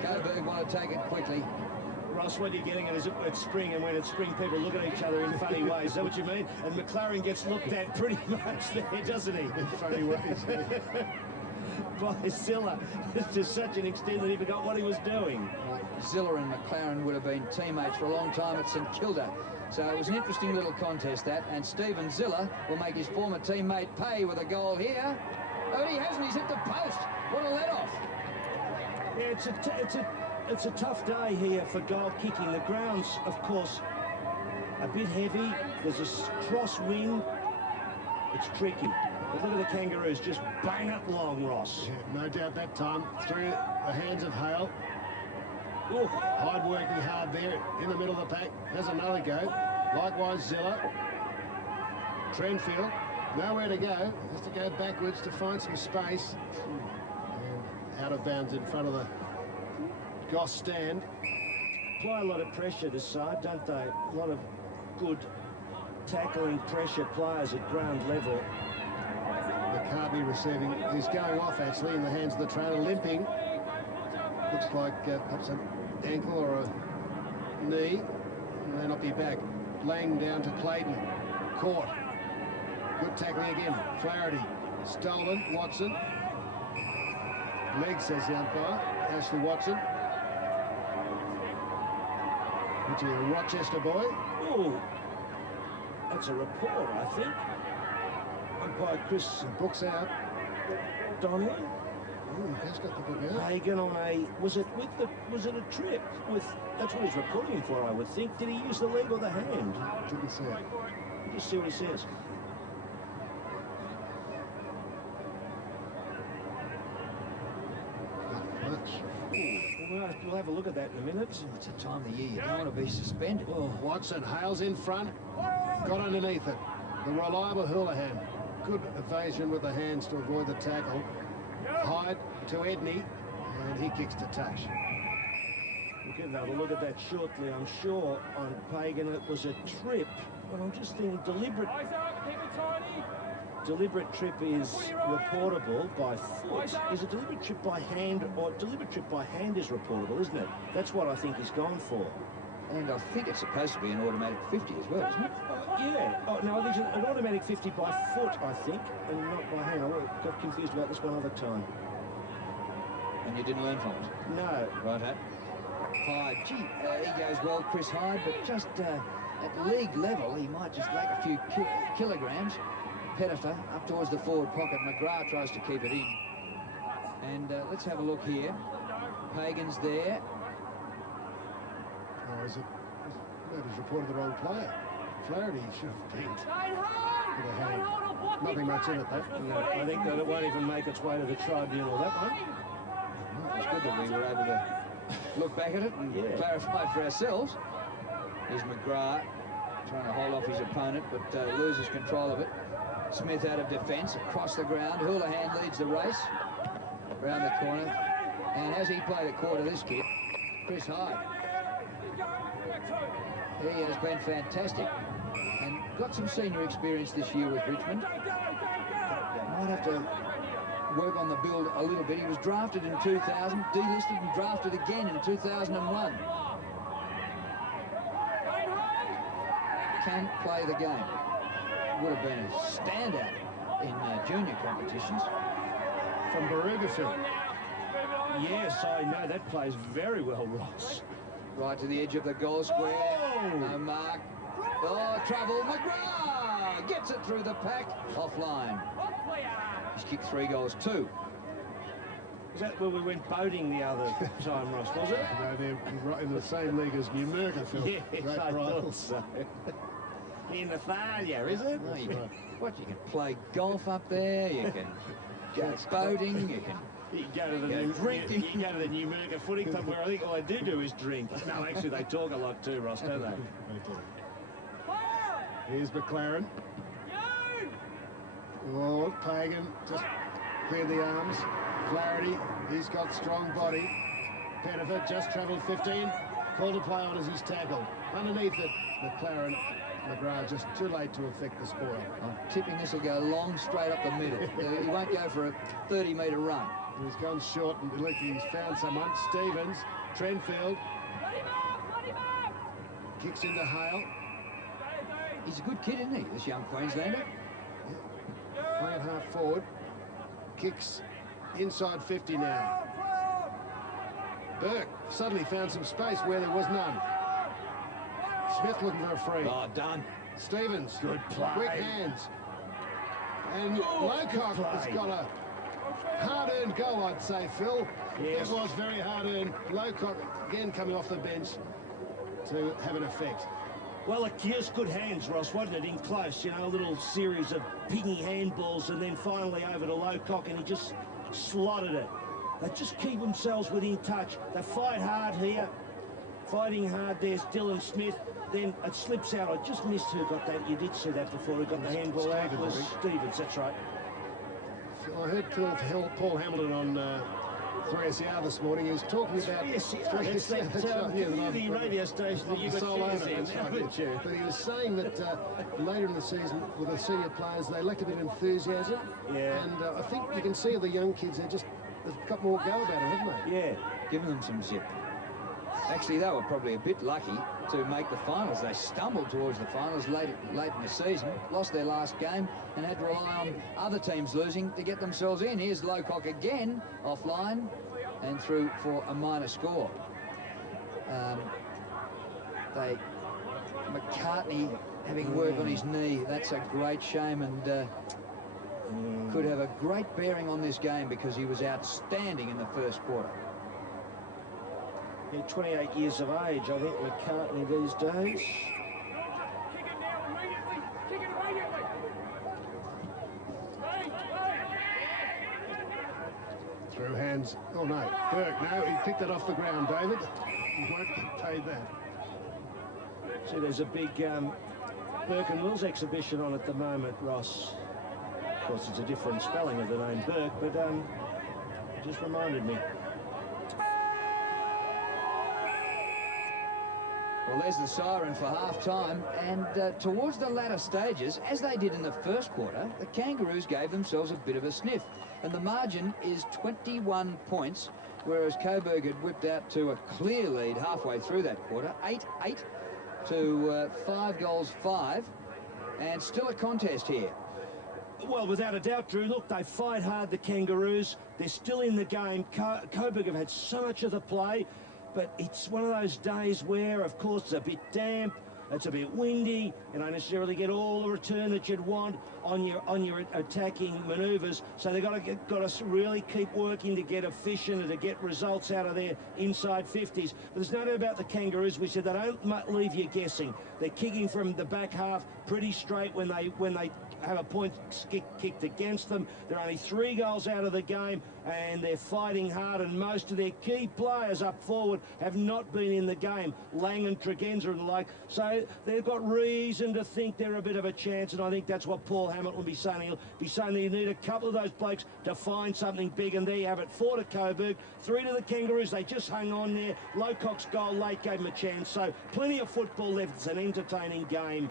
Coburg want to take it quickly. Ross, what you're getting at is it's spring, and when it's spring, people look at each other in funny ways. Is that what you mean? And McLaren gets looked at pretty much there, doesn't he? In funny ways. By Zilla, to such an extent that he forgot what he was doing. Zilla and McLaren would have been teammates for a long time at St Kilda. So it was an interesting little contest, that. And Stephen Zilla will make his former teammate pay with a goal here. Oh, he hasn't. He's hit the post. What a let-off. Yeah, it's a tough day here for goal kicking. The ground's, of course, a bit heavy. There's a cross-wind. It's tricky. But look at the Kangaroos just bang it long, Ross. Yeah, no doubt that time. Through the hands of Hale. Ooh, Hyde working hard there in the middle of the pack. Has another go. Likewise, Zilla. Trenfield, nowhere to go. Has to go backwards to find some space. And out of bounds in front of the Goss stand. Apply a lot of pressure this side, don't they? A lot of good tackling pressure players at ground level. McCartney receiving. He's going off actually in the hands of the trainer, limping. Looks like perhaps an ankle or a knee. He may not be back. Laying down to Clayton. Caught. Good tackling again. Flaherty. Stolen. Watson. Leg, says the umpire. Ashley Watson. Which is a Rochester boy. Oh, that's a report, I think. Umpire Chris Books out. Donnelly. Oh, he has got the book out. Hagen on a, was it a trip with, that's what he's reporting for, I would think. Did he use the leg or the hand? Didn't see it. Just see what he says. Not much. We'll have a look at that in a minute. It's a time of the year you don't want to be suspended. Oh, Watson, Hale's in front. Got underneath it. The reliable Houlihan. Good evasion with the hands to avoid the tackle. Hyde to Edney, and he kicks to touch. We'll get another look at that shortly. I'm sure on Pagan it was a trip, but I'm just thinking deliberate trip is reportable by foot. Is a deliberate trip by hand, or deliberate trip by hand is reportable, isn't it? That's what I think he's gone for. And I think it's supposed to be an automatic 50 as well, isn't it? Yeah. Oh, no, I think it's an automatic 50 by foot, I think, and not by hand. I got confused about this one other time. And you didn't learn from it? No. Righto. Hyde, gee, he goes well, Chris Hyde, but just at league level, he might just lack a few kilograms. Pettifer up towards the forward pocket. McGrath tries to keep it in. And let's have a look here. Pagan's there. Oh, is it? Maybe he's reported the wrong player. Flaherty should have been with a hand. Nothing much in it, though. No, I think that it won't even make its way to the tribunal, that one. It's good that we were able to look back at it and clarify for ourselves. Here's McGrath trying to hold off his opponent, but loses control of it. Smith out of defence, across the ground. Houlihan leads the race around the corner. And has he played a quarter, this kid? Chris Hyde. He has been fantastic and got some senior experience this year with Richmond. Might have to work on the build a little bit. He was drafted in 2000, delisted and drafted again in 2001. Can play the game. Would have been a standout in junior competitions. From Barugafield. Yes, I know. That plays very well, Ross. Right to the edge of the goal square. No mark. Oh, trouble. McGrath gets it through the pack. Offline. He's kicked 3 goals, 2. Is that where we went boating the other time, Ross, was it? No, they're right in the same league as New Merca, Phil. Yes, Great I rivals. thought so. In the failure, is it? No, you can play golf up there. You can go boating. You can... You go to the New Merca Footy Club, where I think all they do is drink. No, actually, they talk a lot too, Ross, don't they? Here's McLaren. Oh, Pagan just cleared the arms. Flaherty, he's got strong body. Pettiford just travelled 15. Called to play on as he's tackled. Underneath it, McGrath just too late to affect the spoil. I'm tipping this will go long straight up the middle. He won't go for a 30-metre run. He's gone short and he's found someone. Stevens, Trenfield. Kicks into Hale. He's a good kid, isn't he, this young Queenslander? Playing half forward. Kicks inside 50 now. Burke suddenly found some space where there was none. Smith looking for a free. Oh, done. Stevens. Good play. Quick hands. And Lowcock has got a hard-earned goal, I'd say, Phil. Yes. It was very hard-earned. Lowcock, again, coming off the bench to have an effect. Well, it just good hands, Ross, wasn't it, in close? You know, a little series of piggy handballs and then finally over to Lowcock and he just slotted it. They just keep themselves within touch. They fight hard here. Fighting hard, there's Dylan Smith. Then it slips out. I just missed who got that. You did see that before. Who got the handball out? It was Stevens, that's right. I heard Paul Hamilton on 3SER this morning. He was talking about... 3SER, that's that community radio station that you got shares in, haven't you? But he was saying that later in the season, with the senior players, they lacked a bit of enthusiasm. Yeah. And I think you can see the young kids, they've got more go about it, haven't they? Yeah. Giving them some zip. Actually, they were probably a bit lucky to make the finals. They stumbled towards the finals late in the season, lost their last game, and had to rely on other teams losing to get themselves in. Here's Lowcock again, offline, and through for a minor score. McCartney having work on his knee, that's a great shame, and could have a great bearing on this game because he was outstanding in the first quarter. Yeah, 28 years of age, I think, McCartney these days. Through hands. Oh, no. Burke, no, he picked it off the ground, David. He won't get paid that. See, there's a big Burke and Wills exhibition on at the moment, Ross. Of course, it's a different spelling of the name Burke, but it just reminded me. Well, there's the siren for half-time, and towards the latter stages, as they did in the first quarter, the Kangaroos gave themselves a bit of a sniff, and the margin is 21 points, whereas Coburg had whipped out to a clear lead halfway through that quarter, 8-8 to 5 goals 5, and still a contest here. Well, without a doubt, Drew, look, they fight hard, the Kangaroos. They're still in the game. Coburg have had so much of the play. But it's one of those days where, of course, it's a bit damp, it's a bit windy, you don't necessarily get all the return that you'd want on your attacking manoeuvres. So they've got to really keep working to get efficient and to get results out of their inside 50s. But there's no doubt about the Kangaroos. We said they don't leave you guessing. They're kicking from the back half pretty straight when they have a point kicked against them. They're only 3 goals out of the game, and they're fighting hard, and most of their key players up forward have not been in the game, Lang and Tregenza and the like, so they've got reason to think they're a bit of a chance, and I think that's what Paul Hamilton will be saying. He'll be saying that you need a couple of those blokes to find something big, and there you have it. 4 to Coburg, 3 to the Kangaroos. They just hung on there. Lowcock's goal late gave them a chance, so plenty of football left. It's an entertaining game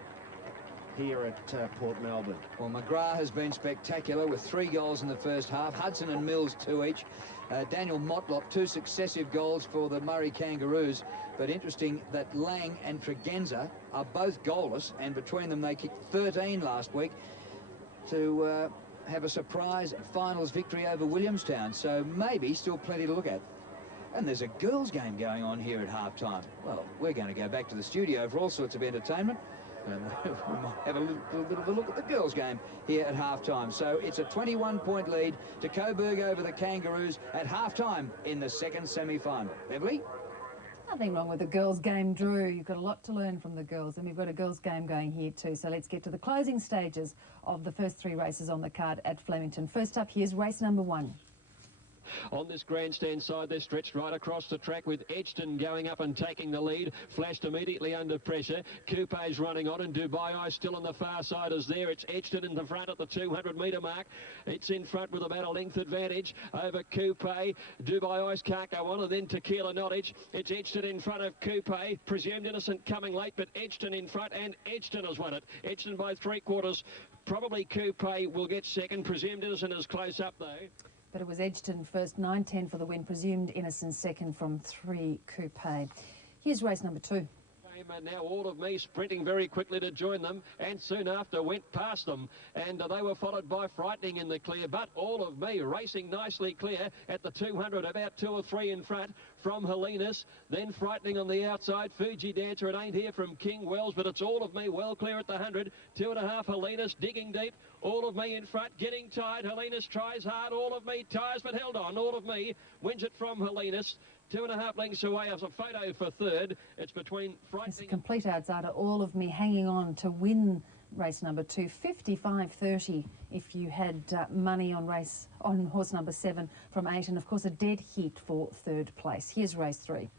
here at Port Melbourne. Well, McGrath has been spectacular with 3 goals in the first half. Hudson and Mills 2 each. Daniel Motlop 2 successive goals for the Murray Kangaroos. But interesting that Lang and Tregenza are both goalless, and between them they kicked 13 last week to have a surprise finals victory over Williamstown, so maybe still plenty to look at. And there's a girls' game going on here at half-time. Well, we're going to go back to the studio for all sorts of entertainment. And we might have a little bit of a look at the girls' game here at half-time. So it's a 21-point lead to Coburg over the Kangaroos at half-time in the second semi-final. Beverly? Nothing wrong with the girls' game, Drew. You've got a lot to learn from the girls, and we've got a girls' game going here too. So let's get to the closing stages of the first 3 races on the card at Flemington. First up, here's race number 1. On this grandstand side, they're stretched right across the track with Edgston going up and taking the lead. Flashed immediately under pressure. Coupe's running on, and Dubai Eye still on the far side is there. It's Edgston in the front at the 200-metre mark. It's in front with about a length advantage over Coupe. Dubai Eyes can't go on, and then Tequila Nottage. It's Edgston in front of Coupe. Presumed Innocent coming late, but Edgston in front, and Edgston has won it. Edgston by 3/4. Probably Coupe will get second. Presumed Innocent is close up, though. But it was Edgston first, 9.10 for the win. Presumed Innocent second from 3 Coupe. Here's race number 2. Now All of Me sprinting very quickly to join them, and soon after went past them, and they were followed by Frightening in the clear, but All of Me racing nicely clear at the 200, about 2 or 3 in front from Helenas, then Frightening on the outside. Fuji Dancer, it ain't here from King Wells, but it's All of Me well clear at the 100, 2.5 Helenas digging deep, All of Me in front, getting tired. Helenas tries hard, All of Me tires, but held on. All of Me wins it from Helenas. 2.5 lengths away as a photo for third. It's between Frightening. It's a complete outsider. All of Me hanging on to win race number 2. 55.30 if you had money on horse number 7 from 8, and of course a dead heat for third place. Here's race 3.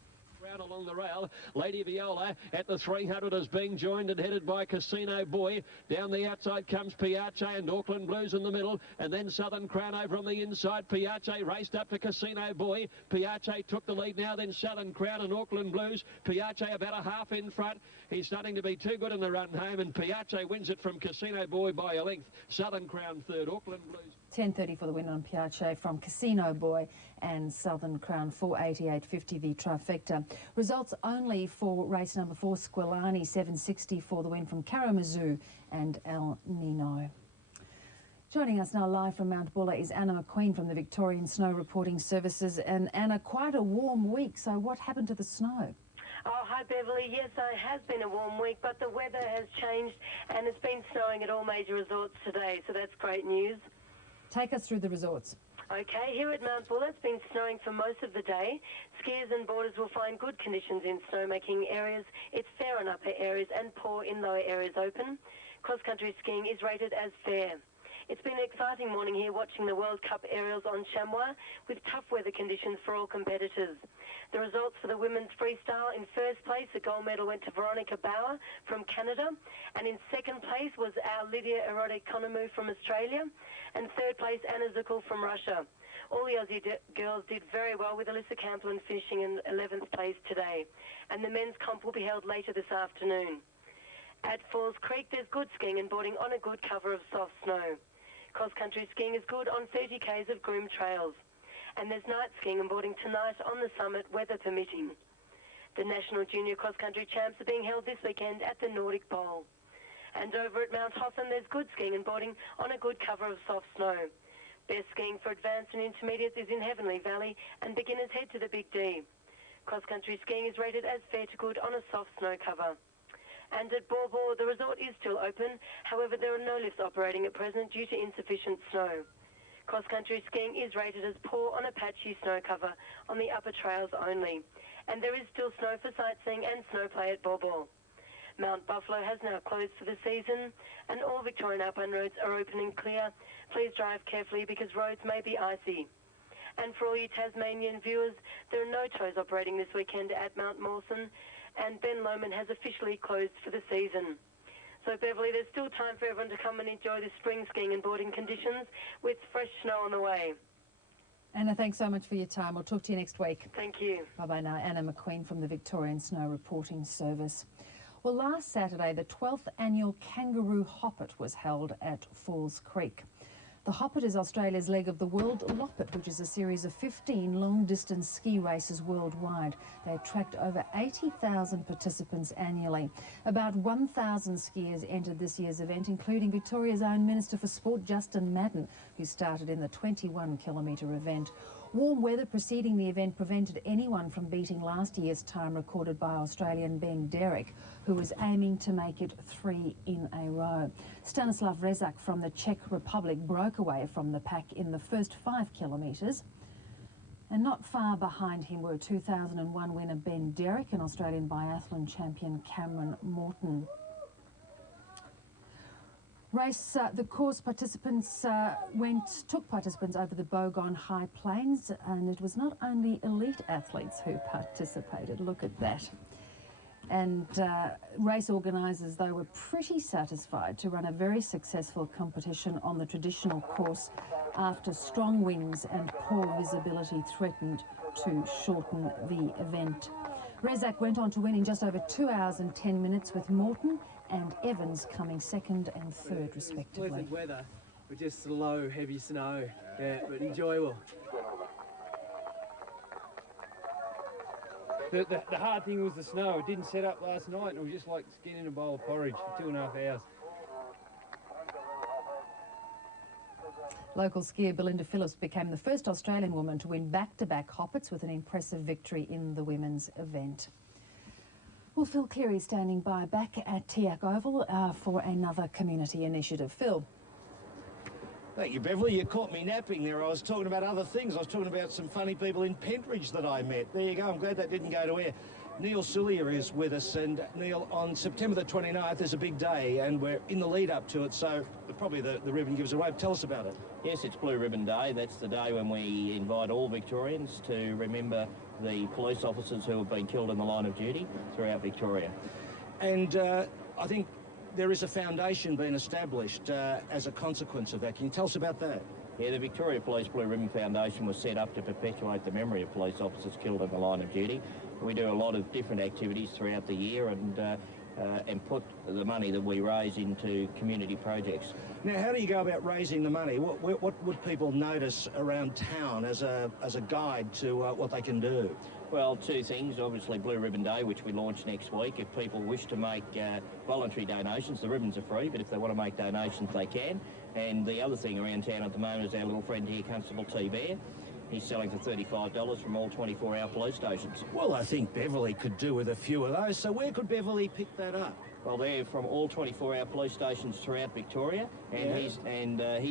Along the rail, Lady Viola at the 300 is being joined and headed by Casino Boy. Down the outside comes Piace and Auckland Blues in the middle, and then Southern Crown over on the inside. Piace raced up to Casino Boy. Piace took the lead now, then Southern Crown and Auckland Blues. Piace about a half in front. He's starting to be too good in the run home, and Piace wins it from Casino Boy by a length. Southern Crown third, Auckland Blues. 10.30 for the win on Piace from Casino Boy, and Southern Crown 4.88.50 the trifecta. Results only for race number 4, Squilani 7.60 for the win from Karamazoo and El Nino. Joining us now live from Mount Buller is Anna McQueen from the Victorian Snow Reporting Services. And Anna, quite a warm week, so what happened to the snow? Oh, hi Beverly. Yes, it has been a warm week, but the weather has changed and it's been snowing at all major resorts today, so that's great news. Take us through the resorts. Okay, here at Mount Buller, it's been snowing for most of the day. Skiers and boarders will find good conditions in snowmaking areas. It's fair on upper areas and poor in lower areas open. Cross-country skiing is rated as fair. It's been an exciting morning here watching the World Cup aerials on Chamois with tough weather conditions for all competitors. The results for the women's freestyle: in first place, the gold medal went to Veronica Bauer from Canada, and in second place was our Lydia Erotic-Konomu from Australia, and third place Anna Zukul from Russia. All the Aussie girls did very well, with Alyssa Camplin finishing in 11th place today, and the men's comp will be held later this afternoon. At Falls Creek, there's good skiing and boarding on a good cover of soft snow. Cross-country skiing is good on 30 k's of groomed trails. And there's night skiing and boarding tonight on the summit, weather permitting. The National Junior Cross-Country Champs are being held this weekend at the Nordic Bowl. And over at Mount Hotham, there's good skiing and boarding on a good cover of soft snow. Best skiing for advanced and intermediates is in Heavenly Valley, and beginners head to the Big D. Cross-country skiing is rated as fair to good on a soft snow cover. And at Bor Bor, the resort is still open. However, there are no lifts operating at present due to insufficient snow. Cross-country skiing is rated as poor on a patchy snow cover on the upper trails only. And there is still snow for sightseeing and snow play at Bor Bor. Mount Buffalo has now closed for the season, and all Victorian Alpine roads are open and clear. Please drive carefully because roads may be icy. And for all you Tasmanian viewers, there are no tows operating this weekend at Mount Mawson, and Ben Lomond has officially closed for the season. So Beverly, there's still time for everyone to come and enjoy the spring skiing and boarding conditions with fresh snow on the way. Anna, thanks so much for your time. We'll talk to you next week. Thank you. Bye-bye now. Anna McQueen from the Victorian Snow Reporting Service. Well, last Saturday, the 12th annual Kangaroo Hoppet was held at Falls Creek. The Hoppet is Australia's leg of the World Loppet, which is a series of 15 long-distance ski races worldwide. They attract over 80,000 participants annually. About 1,000 skiers entered this year's event, including Victoria's own Minister for Sport, Justin Madden, who started in the 21-kilometre event. Warm weather preceding the event prevented anyone from beating last year's time recorded by Australian Ben Derek, who was aiming to make it 3 in a row. Stanislav Rezak from the Czech Republic broke away from the pack in the first 5 kilometres. And not far behind him were 2001 winner Ben Derek and Australian biathlon champion Cameron Morton. The course participants took participants over the Bogon High Plains, and it was not only elite athletes who participated. Look at that. And race organisers, though, were pretty satisfied to run a very successful competition on the traditional course after strong winds and poor visibility threatened to shorten the event. Rezak went on to win in just over 2 hours and 10 minutes, with Morton and Evans coming second and third, respectively. Pleasant weather with just low, heavy snow, yeah, but enjoyable. The hard thing was the snow. It didn't set up last night, and it was just like skinning a bowl of porridge for 2.5 hours. Local skier Belinda Phillips became the first Australian woman to win back-to-back Hoppets with an impressive victory in the women's event. Well, Phil Cleary standing by back at Tiak Oval for another community initiative. Phil. Thank you, Beverly. You caught me napping there. I was talking about other things. I was talking about some funny people in Pentridge that I met. There you go. I'm glad that didn't go to air. Neil Sullier is with us, and Neil, on September the 29th is a big day, and we're in the lead up to it, so probably the ribbon gives away. Tell us about it. Yes, it's Blue Ribbon Day. That's the day when we invite all Victorians to remember the police officers who have been killed in the line of duty throughout Victoria. And I think there is a foundation being established as a consequence of that. Can you tell us about that? Yeah, the Victoria Police Blue Ribbon Foundation was set up to perpetuate the memory of police officers killed in the line of duty. We do a lot of different activities throughout the year and put the money that we raise into community projects. Now, how do you go about raising the money? What would people notice around town as a guide to what they can do? Well, 2 things. Obviously, Blue Ribbon Day, which we launch next week. If people wish to make voluntary donations, the ribbons are free, but if they want to make donations, they can. And the other thing around town at the moment is our little friend here, Constable T-Bear. He's selling for $35 from all 24-hour police stations. Well, I think Beverly could do with a few of those. So where could Beverly pick that up? Well, they're from all 24-hour police stations throughout Victoria, and he's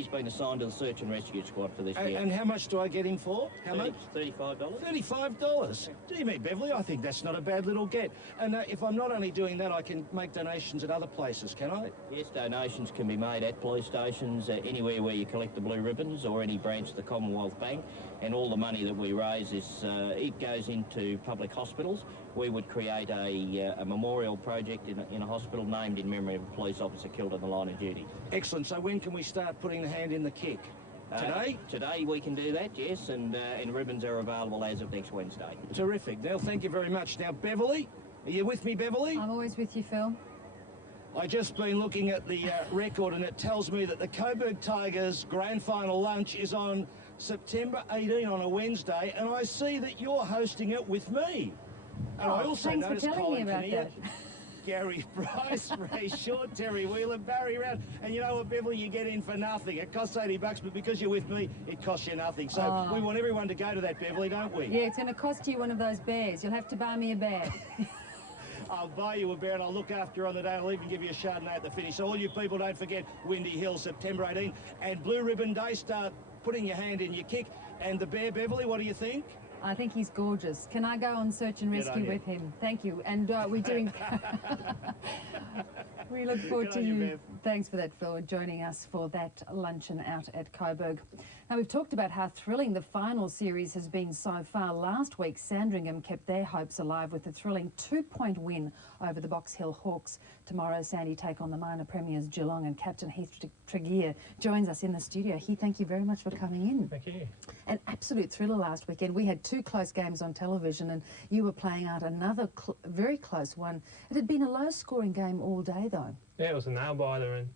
been assigned to the Search and Rescue Squad for this year. And how much do I get him for? How much? $35. $35? Dear me, Beverly, I think that's not a bad little get. And if I'm not only doing that, I can make donations at other places, can I? Yes, donations can be made at police stations, anywhere where you collect the blue ribbons, or any branch of the Commonwealth Bank. And all the money that we raise it goes into public hospitals. We would create a memorial project in a hospital named in memory of a police officer killed in the line of duty. Excellent. So when can we start putting the hand in the kick? Today? Today we can do that, yes, and ribbons are available as of next Wednesday. Terrific. Neil, thank you very much. Now, Beverly, are you with me, Beverly? I'm always with you, Phil. I've just been looking at the record, and it tells me that the Coburg Tigers grand final lunch is on September 18 on a Wednesday, and I see that you're hosting it with me. And I also noticed Colin Kinnear, Gary Bryce, Ray Short, Terry Wheeler, Barry Round, and you know what, Beverly, you get in for nothing. It costs $80, but because you're with me, it costs you nothing. So we want everyone to go to that, Beverly, don't we? Yeah, it's going to cost you one of those bears. You'll have to buy me a bear. I'll buy you a bear and I'll look after you on the day. I'll even give you a Chardonnay at the finish. So all you people, don't forget Windy Hill, September 18. And Blue Ribbon Day, start putting your hand in your kick. And the bear, Beverly, what do you think? I think he's gorgeous. Can I go on search and rescue with him? Thank you. And we're doing... We look forward to you. Thanks for that, Phil, joining us for that luncheon out at Coburg. Now, we've talked about how thrilling the final series has been so far. Last week, Sandringham kept their hopes alive with a thrilling 2-point win over the Box Hill Hawks. Tomorrow, Sandy take on the minor premiers Geelong, and Captain Heath Tregear joins us in the studio. Heath, thank you very much for coming in. Thank you. An absolute thriller last weekend. We had 2 close games on television, and you were playing out another very close one. It had been a low-scoring game all day, though. Yeah, it was a nail-biter, and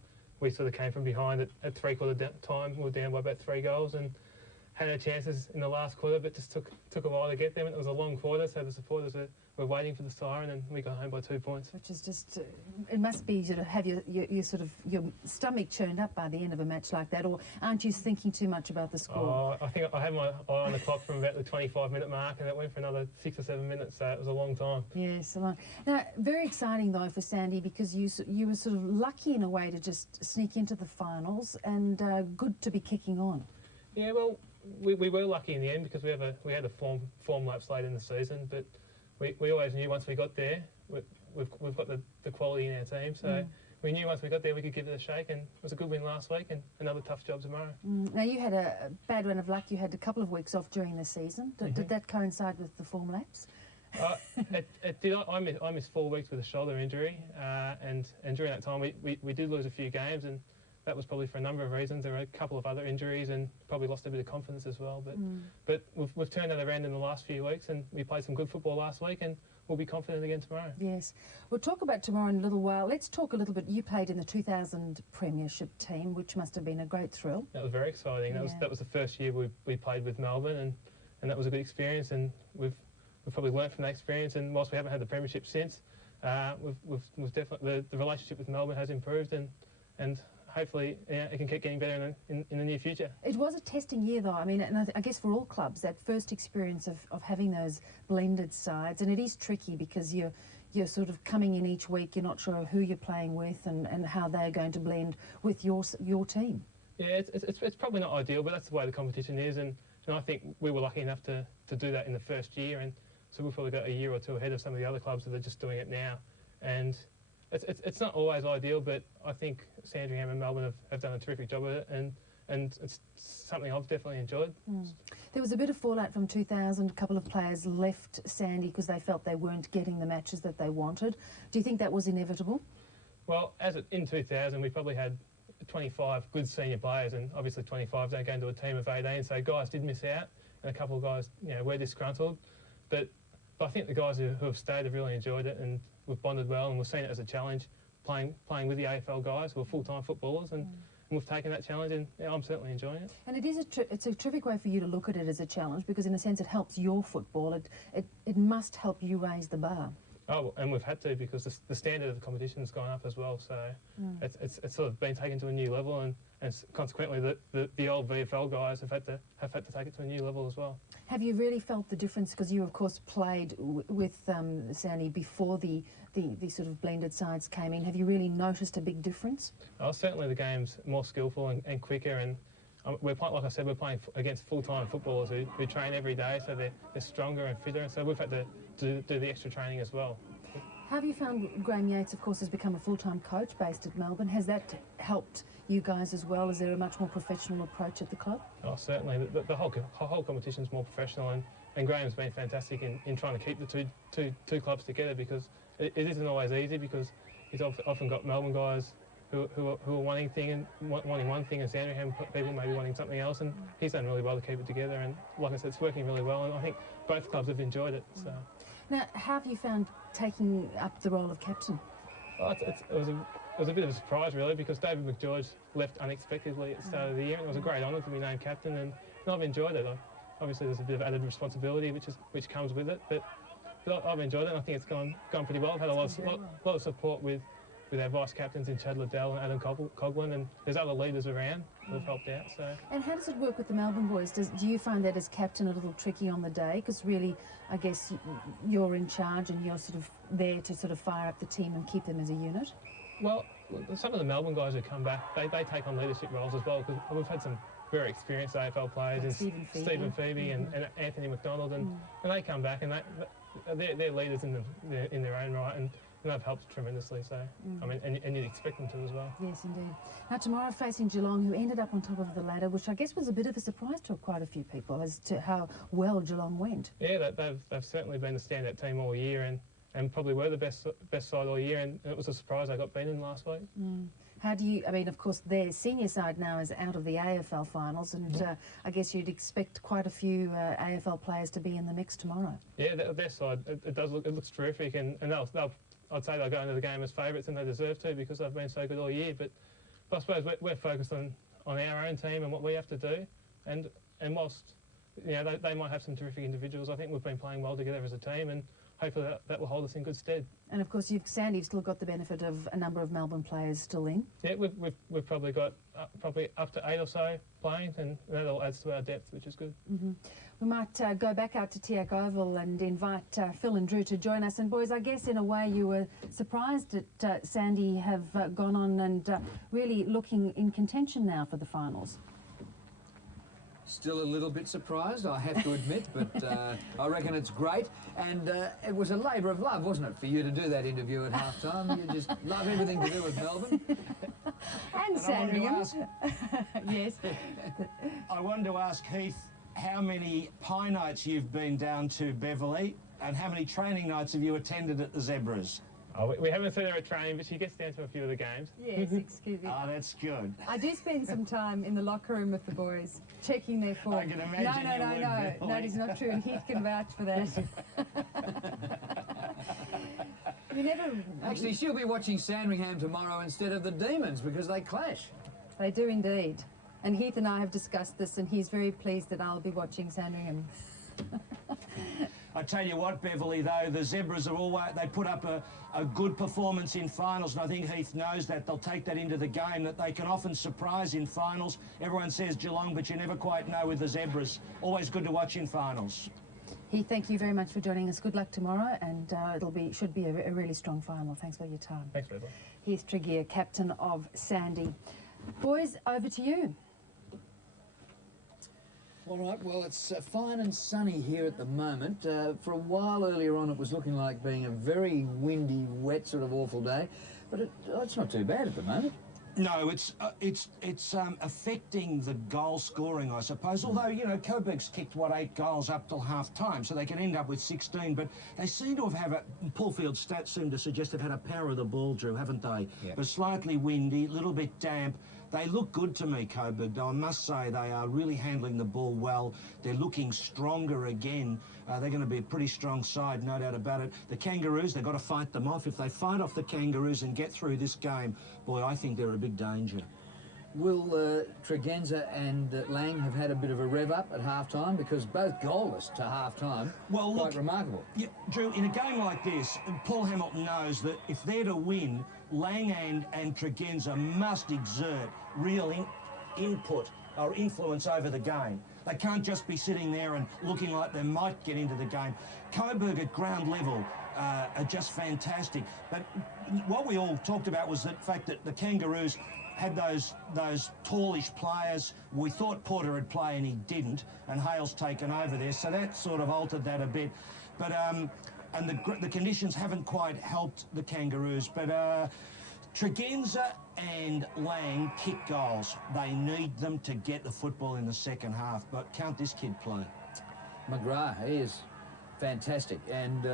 we sort of came from behind at three-quarter time. We were down by about 3 goals and had our chances in the last quarter, but just took a while to get them. It was a long quarter, so the supporters were waiting for the siren, and we got home by 2 points. Which is just, it must be to have your sort of your stomach churned up by the end of a match like that, or aren't you thinking too much about the score? I think I had my eye on the clock from about the 25-minute mark, and it went for another 6 or 7 minutes, so it was a long time. Yes, a long. Now, very exciting though for Sandy, because you were sort of lucky in a way to just sneak into the finals, and good to be kicking on. Yeah, well, we were lucky in the end because we had a form lapse late in the season, but we always knew once we got there, we've got the quality in our team, so we knew once we got there we could give it a shake, and it was a good win last week and another tough job tomorrow. Now, you had a bad run of luck. You had a couple of weeks off during the season. Did that coincide with the form lapse? It did. I missed 4 weeks with a shoulder injury, and during that time we did lose a few games, and that was probably for a number of reasons. There were a couple of other injuries and probably lost a bit of confidence as well. But we've turned that around in the last few weeks, and we played some good football last week, and we'll be confident again tomorrow. Yes. We'll talk about tomorrow in a little while. Let's talk a little bit. You played in the 2000 Premiership team, which must have been a great thrill. That was very exciting. That was the first year we played with Melbourne, and that was a good experience, and we've probably learnt from that experience. And whilst we haven't had the Premiership since, we've definitely the relationship with Melbourne has improved, and hopefully it can keep getting better in the near future. It was a testing year though. I mean, and I guess for all clubs, that first experience of having those blended sides, and it is tricky because you're sort of coming in each week, you're not sure who you're playing with and how they're going to blend with your team. Yeah, it's probably not ideal, but that's the way the competition is, and I think we were lucky enough to do that in the first year, and so we've probably got a year or two ahead of some of the other clubs that are just doing it now. And it's not always ideal, but I think Sandringham and Melbourne have done a terrific job of it, and it's something I've definitely enjoyed. There was a bit of fallout from 2000. A couple of players left Sandy because they felt they weren't getting the matches that they wanted. Do you think that was inevitable? Well, in 2000, we probably had 25 good senior players, and obviously 25 don't go into a team of 18, so guys did miss out, and a couple of guys, were disgruntled. But I think the guys who have stayed have really enjoyed it, and we've bonded well, and we've seen it as a challenge, playing with the AFL guys who are full-time footballers, and we've taken that challenge, and I'm certainly enjoying it. And it's a terrific way for you to look at it as a challenge, because in a sense it helps your football. It must help you raise the bar. Oh, and we've had to, because the standard of the competition has gone up as well, so it's sort of been taken to a new level, and consequently the old VFL guys have had to take it to a new level as well. Have you really felt the difference, because you of course played with Sandy before the sort of blended sides came in? Have you really noticed a big difference? Oh, certainly the game's more skillful and quicker, and we're playing, like I said, we're playing against full-time footballers who train every day, so they're stronger and fitter, and so we've had to do the extra training as well. How have you found Graham Yates, of course, has become a full-time coach based at Melbourne? Has that helped you guys as well? Is there a much more professional approach at the club? Oh, certainly. The whole competition's more professional, and Graham's been fantastic in trying to keep the two clubs together, because it isn't always easy, because he's often got Melbourne guys who are wanting one thing, and Sandringham people maybe wanting something else, and he's done really well to keep it together, and like I said, it's working really well, and I think both clubs have enjoyed it. So. Now, how have you found taking up the role of captain? Well, it was a bit of a surprise, really, because David McGeorge left unexpectedly at the start of the year, and it was a great honour to be named captain, and I've enjoyed it. Obviously, there's a bit of added responsibility which comes with it, but I've enjoyed it, and I think it's gone pretty well. I've had a lot of support with our vice captains in Chad Liddell and Adam Coughlin, and there's other leaders around who have helped out. So. And how does it work with the Melbourne boys? Do you find that as captain a little tricky on the day? Because really, I guess you're in charge and you're sort of there to sort of fire up the team and keep them as a unit. Well, some of the Melbourne guys who come back, they take on leadership roles as well, because we've had some very experienced AFL players, like Stephen Phoebe and Anthony McDonald, and they come back, and they're leaders in their own right, and they've helped tremendously. So I mean, and you'd expect them to as well. Yes, indeed. Now tomorrow facing Geelong, who ended up on top of the ladder, which I guess was a bit of a surprise to quite a few people as to how well Geelong went. Yeah, they've certainly been the standout team all year, and probably were the best side all year, and it was a surprise they got beaten last week. How do you, I mean, of course, their senior side now is out of the AFL finals, and I guess you'd expect quite a few AFL players to be in the mix tomorrow. Yeah, their side, it looks terrific, and I'd say they'll go into the game as favourites, and they deserve to, because they've been so good all year. But But I suppose we're focused on our own team and what we have to do, and whilst they might have some terrific individuals, I think we've been playing well together as a team, and hopefully that will hold us in good stead. And of course, Sandy's still got the benefit of a number of Melbourne players still in. Yeah, we've probably got probably up to 8 or so playing, and that all adds to our depth, which is good. We might go back out to Tiak Oval and invite Phil and Drew to join us. And boys, I guess in a way you were surprised that Sandy have gone on and really looking in contention now for the finals. Still a little bit surprised, I have to admit, but I reckon it's great. And it was a labour of love, wasn't it, for you to do that interview at half-time? You just love everything to do with Melbourne. And Sandringham. Yes. I wanted to ask Heath how many pie nights you've been down to Beverley, and how many training nights have you attended at the Zebras? Oh, we haven't seen her at training, but she gets down to a few of the games. Yes, excuse me. Oh, that's good. I do spend some time in the locker room with the boys, checking their form. I can imagine No, that is not true, and Heath can vouch for that. You never... Actually, she'll be watching Sandringham tomorrow instead of the Demons, because they clash. They do indeed. And Heath and I have discussed this, and he's very pleased that I'll be watching Sandringham. I tell you what, Beverley, though, the Zebras are always, they put up a good performance in finals, and I think Heath knows that. They'll take that into the game, that they can often surprise in finals. Everyone says Geelong, but you never quite know with the Zebras. Always good to watch in finals. Heath, thank you very much for joining us. Good luck tomorrow, and should be a really strong final. Thanks for your time. Thanks, Beverley. Heath Tregear, captain of Sandy. Boys, over to you. All right, well, it's fine and sunny here at the moment. For a while earlier on, it was looking like being a very windy, wet, sort of awful day, but it's not too bad at the moment. No, it's affecting the goal scoring, I suppose. Although, you know, Coburg's kicked, 8 goals up till half-time, so they can end up with 16, but they seem to have Paul Field's stats seem to suggest they've had a power of the ball, Drew, haven't they? Yeah. But slightly windy, a little bit damp. They look good to me, Coburg, though I must say they are really handling the ball well. They're looking stronger again. They're going to be a pretty strong side, no doubt about it. The Kangaroos, they've got to fight them off. If they fight off the Kangaroos and get through this game, boy, I think they're a big danger. Will Tregenza and Lang have had a bit of a rev up at half-time, because both goalless to half-time? Well, quite look, remarkable. Yeah, Drew, in a game like this, Paul Hamilton knows that if they're to win, Lang and Tregenza must exert real input or influence over the game. They can't just be sitting there and looking like they might get into the game. Coburg at ground level are just fantastic. But what we all talked about was the fact that the Kangaroos had those tallish players. We thought Porter would play and he didn't, and Hale's taken over there, so that sort of altered that a bit. But and the conditions haven't quite helped the Kangaroos. But Tregenza and Lang kick goals. They need them to get the football in the second half. But can't this kid play? McGrath, he is fantastic, and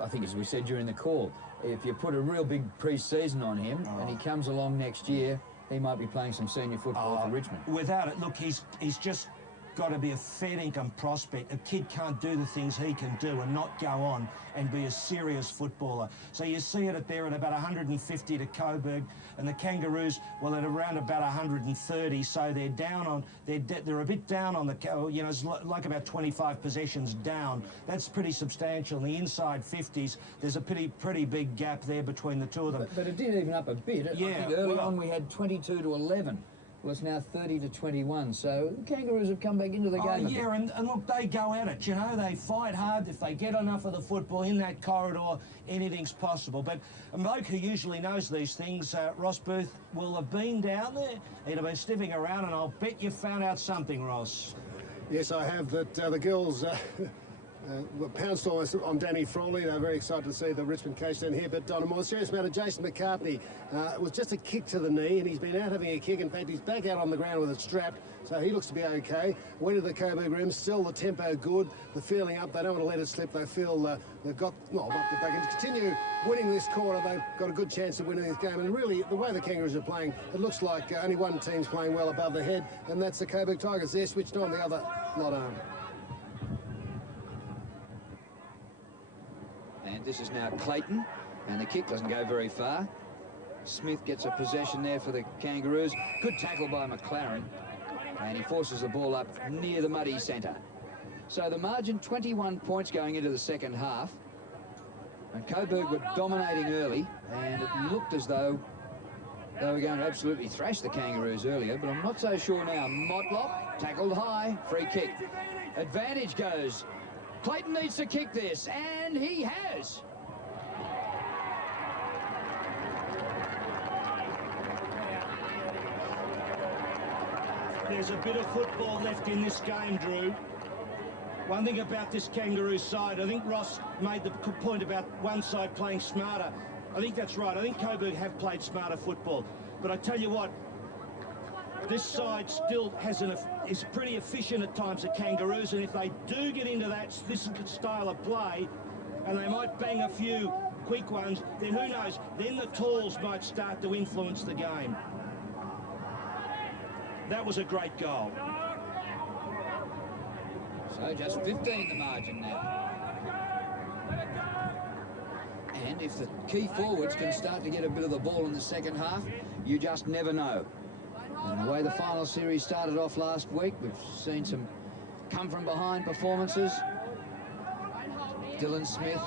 I think, as we said during the call, if you put a real big pre-season on him and he comes along next year, he might be playing some senior football for Richmond. Without it, look, he's just got to be a fair income prospect. A kid can't do the things he can do and not go on and be a serious footballer. So you see it there at about 150 to Coburg, and the Kangaroos, well, at around about 130. So they're down on they're a bit down on the, you know, it's like about 25 possessions down. That's pretty substantial. In the inside 50s, there's a pretty big gap there between the two of them. But it did even up a bit. Yeah, I think early on we had 22 to 11. Well, it's now 30 to 21, so the Kangaroos have come back into the game. Yeah, and look, they go at it, you know, they fight hard. If they get enough of the football in that corridor, anything's possible. But a bloke who usually knows these things, Ross Booth, will have been down there. He'd have been sniffing around, and I'll bet you found out something, Ross. Yes, I have, that the girls pounced on Danny Frawley. They're very excited to see the Richmond coach down here. But on a more serious matter, Jason McCartney, it was just a kick to the knee, and he's been out having a kick. In fact, he's back out on the ground with it strapped, so he looks to be okay. Went to the Coburg rim, still the tempo good, the feeling up. They don't want to let it slip. They feel they've got, well, if they can continue winning this quarter, they've got a good chance of winning this game. And really, the way the Kangaroos are playing, it looks like only one team's playing well above the head, and that's the Coburg Tigers. They're switched on, the other not armed. And this is now Clayton, and the kick doesn't go very far. Smith gets a possession there for the Kangaroos. Good tackle by McLaren. And he forces the ball up near the muddy centre. So the margin, 21 points going into the second half. And Coburg were dominating early, and it looked as though they were going to absolutely thrash the Kangaroos earlier, but I'm not so sure now. Motlop tackled high, free kick. Advantage goes. Clayton needs to kick this, and he has. There's a bit of football left in this game, Drew. One thing about this Kangaroo side, I think Ross made the point about one side playing smarter. I think that's right. I think Coburg have played smarter football. But I tell you what, this side still is pretty efficient at times, the Kangaroos, and if they do get into this style of play, and they might bang a few quick ones, then who knows, then the talls might start to influence the game. That was a great goal. So just 15 the margin now. And if the key forwards can start to get a bit of the ball in the second half, you just never know. And the way the final series started off last week, we've seen some come-from-behind performances. Dylan Smith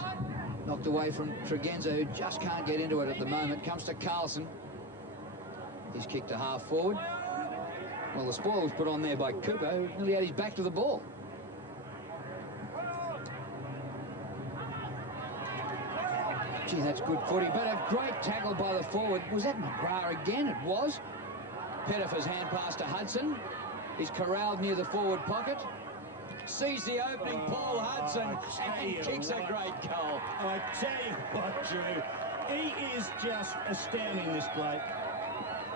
knocked away from Tregenza, who just can't get into it at the moment. Comes to Carlson. He's kicked a half forward. Well, the spoil was put on there by Cooper, who nearly had his back to the ball. Gee, that's good footy, but a great tackle by the forward. Was that McGrath again? It was. Pettifer's hand pass to Hudson. He's corralled near the forward pocket. Sees the opening, Paul Hudson, and kicks a great goal. I tell you what, Drew, he is just astounding, this bloke.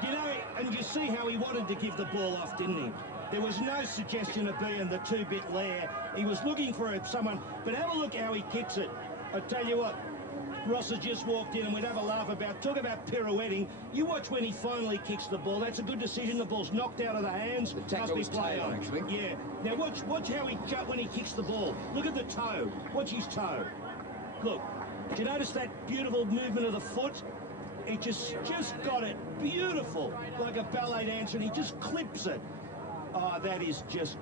You know, and you see how he wanted to give the ball off, didn't he? There was no suggestion of being the two-bit lair. He was looking for someone, but have a look how he kicks it. I tell you what, Ross has just walked in and we'd have a laugh talk about pirouetting. You watch when he finally kicks the ball. That's a good decision. The ball's knocked out of the hands. The tackle was Taylor, actually. Yeah. Now watch how he when he kicks the ball. Look at the toe. Watch his toe. Look. Did you notice that beautiful movement of the foot? He just got it beautiful, like a ballet dancer, and he just clips it. Oh, that is just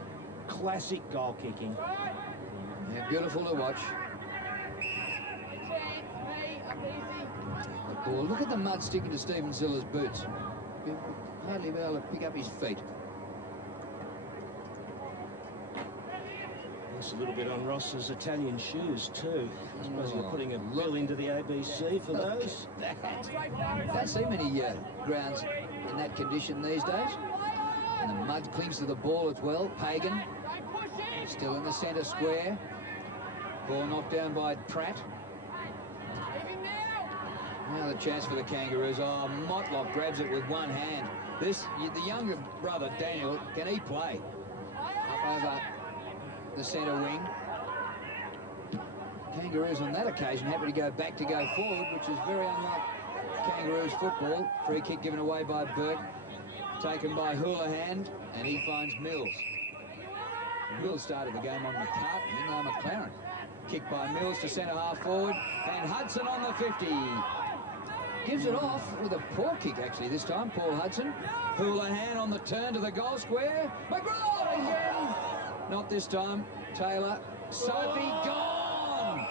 classic goal kicking. Yeah, beautiful to watch. The ball. Look at the mud sticking to Stephen Zilla's boots. He'll hardly be able to pick up his feet. That's a little bit on Ross's Italian shoes too. I suppose you're putting a bill into the ABC for those. Don't see many grounds in that condition these days. And the mud clings to the ball as well. Pagan still in the centre square. Ball knocked down by Pratt. Now the chance for the Kangaroos. Oh, Motlop grabs it with one hand. The younger brother, Daniel, can he play? Up over the centre wing. Kangaroos on that occasion happy to go back to go forward, which is very unlike Kangaroos football. Free kick given away by Burke, taken by Houlihan, and he finds Mills. Mills started the game on McCartney, now McLaren. Kick by Mills to centre half forward, and Hudson on the 50. Gives it off with a poor kick, actually, this time, Paul Hudson. Houlihan on the turn to the goal square. McGrath again! Not this time. Taylor. Sophie gone!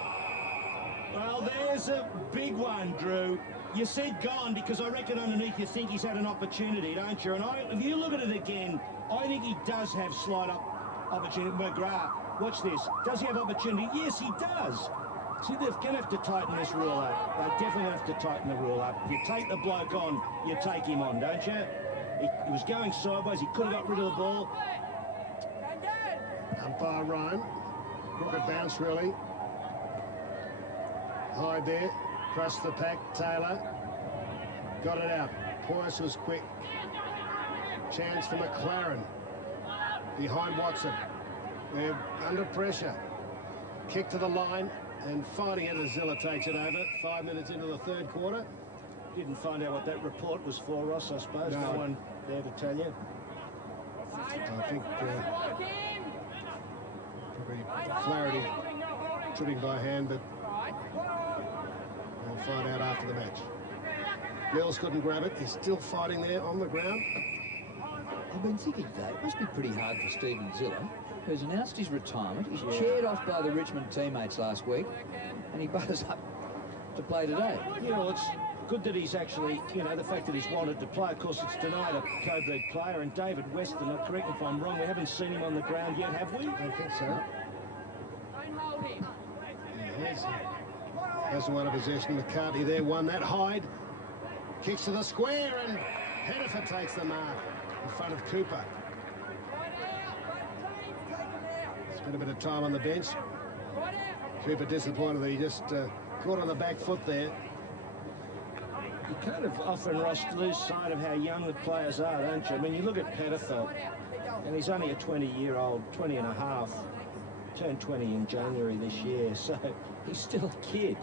Well, there's a big one, Drew. You said gone because I reckon underneath you think he's had an opportunity, don't you? And if you look at it again, I think he does have slight opportunity. McGrath, watch this. Does he have opportunity? Yes, he does. See, they're going to have to tighten this rule up. They're definitely going to have to tighten the rule up. If you take the bloke on, you take him on, don't you? He was going sideways. He could have got rid of the ball. Umpire Ryan. Crooked bounce, really. High there. Crushed the pack. Taylor. Got it out. Poyce was quick. Chance for McLaren. Behind Watson. They're under pressure. Kick to the line. And fighting it as Zilla takes it over. 5 minutes into the third quarter. Didn't find out what that report was for, Ross, I suppose. No one there to tell you. I think probably Flaherty tripping by hand, but we'll find out after the match. Mills couldn't grab it. He's still fighting there on the ground. I've been thinking today, it must be pretty hard for Stephen Ziller, who's announced his retirement. He's chaired off by the Richmond teammates last week, and he butters up to play today. Yeah, well, it's good that he's actually, you know, the fact that he's wanted to play. Of course, it's denied a Coburg player, and David Weston, correct me if I'm wrong, we haven't seen him on the ground yet, have we? I don't think so. Hasn't won a possession. McCartney there won that. Hyde kicks to the square, and Hennifer takes the mark in front of Cooper. Spent a bit of time on the bench. Cooper disappointed that he just caught on the back foot there. You kind of often, Ross, lose sight of how young the players are, don't you? I mean, you look at Pettifer, and he's only a 20-year-old, 20 and a half, turned 20 in January this year, so he's still a kid.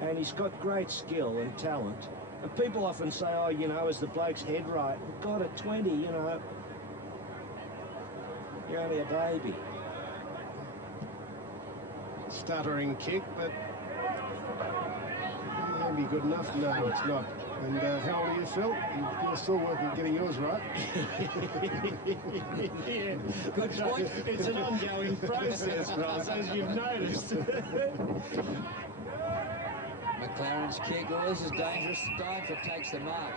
And he's got great skill and talent. And people often say, oh, you know, is the bloke's head right? Well, God, at 20, you know, you're only a baby. Stuttering kick, but maybe good enough. No, it's not. And how old are you, Phil? You're still working at getting yours right. Yeah, good point. It's an ongoing process, Ross, as you've noticed. McLaren's kick, oh, this is dangerous. Steinford takes the mark.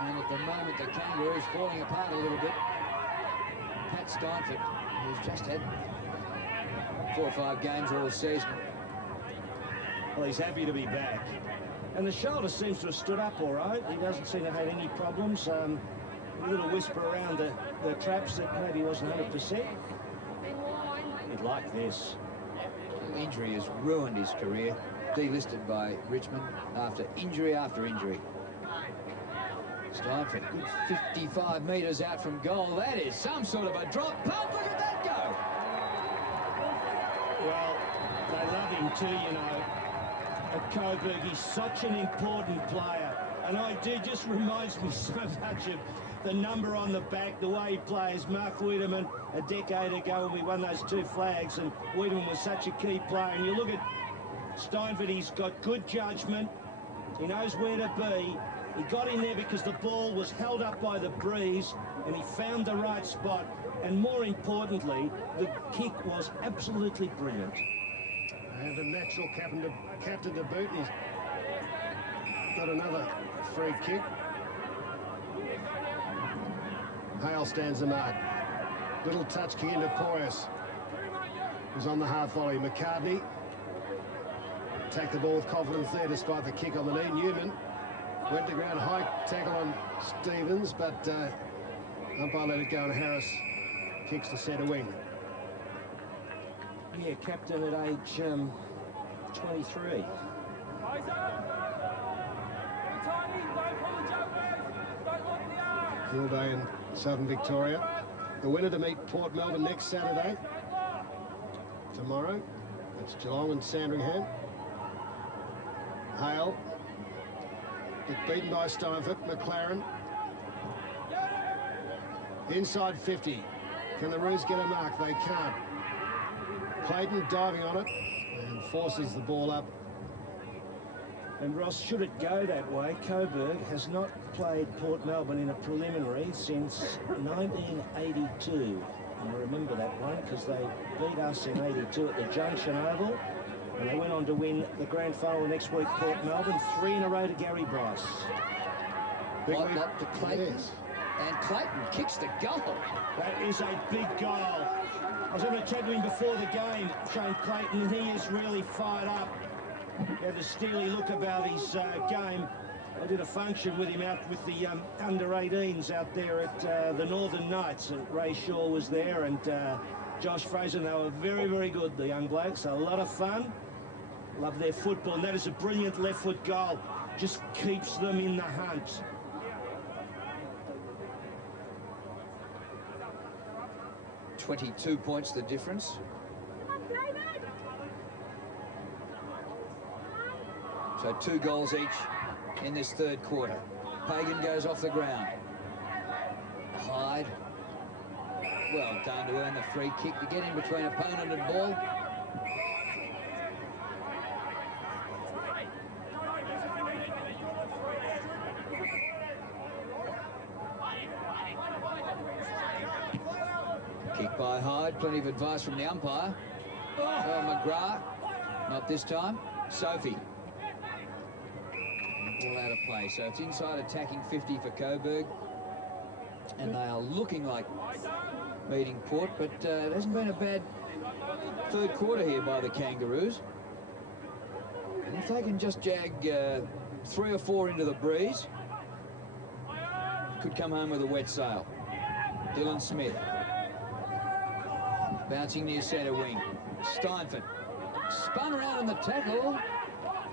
And at the moment, the Kangaroos falling apart a little bit. Pat Steinford, who's just had 4 or 5 games all season. Well, he's happy to be back. And the shoulder seems to have stood up all right. He doesn't seem to have had any problems. A little whisper around the traps that maybe he wasn't 100%. He'd like this. Injury has ruined his career. Delisted by Richmond after injury after injury. Steinford, good 55 metres out from goal. That is some sort of a drop. Pump, look at that go! Well, they love him too, you know. At Coburg, he's such an important player. And it just reminds me so much of the number on the back, the way he plays. Mark Wiedemann a decade ago when we won those 2 flags, and Wiedemann was such a key player. And you look at Steinford, he's got good judgment. He knows where to be. He got in there because the ball was held up by the breeze, and he found the right spot. And more importantly, the kick was absolutely brilliant. And a natural captain to boot. He's got another free kick. Hale stands the mark. Little touch kick into Poyas, who's on the half volley. McCartney take the ball with confidence there despite the kick on the knee. Newman went to ground, high tackle on Stevens, but umpire let it go, and Harris kicks the centre wing. Yeah, captain at age 23. Gilday in Southern Victoria. The winner to meet Port Melbourne next Saturday. Tomorrow, it's Geelong and Sandringham. Hale, beaten by Steinford. McLaren. Inside 50. Can the Roos get a mark? They can't. Clayton diving on it and forces the ball up. And Ross, should it go that way, Coburg has not played Port Melbourne in a preliminary since 1982. And I remember that one because they beat us in 82 at the Junction Oval. And they went on to win the grand final next week, Port Melbourne, 3 in a row to Gary Bryce. Big lot to Clayton. Yes. And Clayton kicks the goal. That is a big goal. I was having a chat to him before the game, Shane Clayton, and he is really fired up. He had a steely look about his game. I did a function with him out with the under-18s out there at the Northern Knights, and Ray Shaw was there, and Josh Fraser. They were very, very good, the young blokes. A lot of fun. Love their football, and that is a brilliant left-foot goal. Just keeps them in the hunt. $22 points the difference. So 2 goals each in this 3rd quarter. Pagan goes off the ground. Hyde. Well done to earn the free kick to get in between opponent and ball. Kick by Hyde, plenty of advice from the umpire. McGrath, not this time. Sophie. Ball out of play, so it's inside attacking 50 for Coburg. And they are looking like meeting port, but it hasn't been a bad third quarter here by the Kangaroos. And if they can just jag 3 or 4 into the breeze, could come home with a wet sail. Dylan Smith. Bouncing near centre wing. Steinfort. Spun around in the tackle.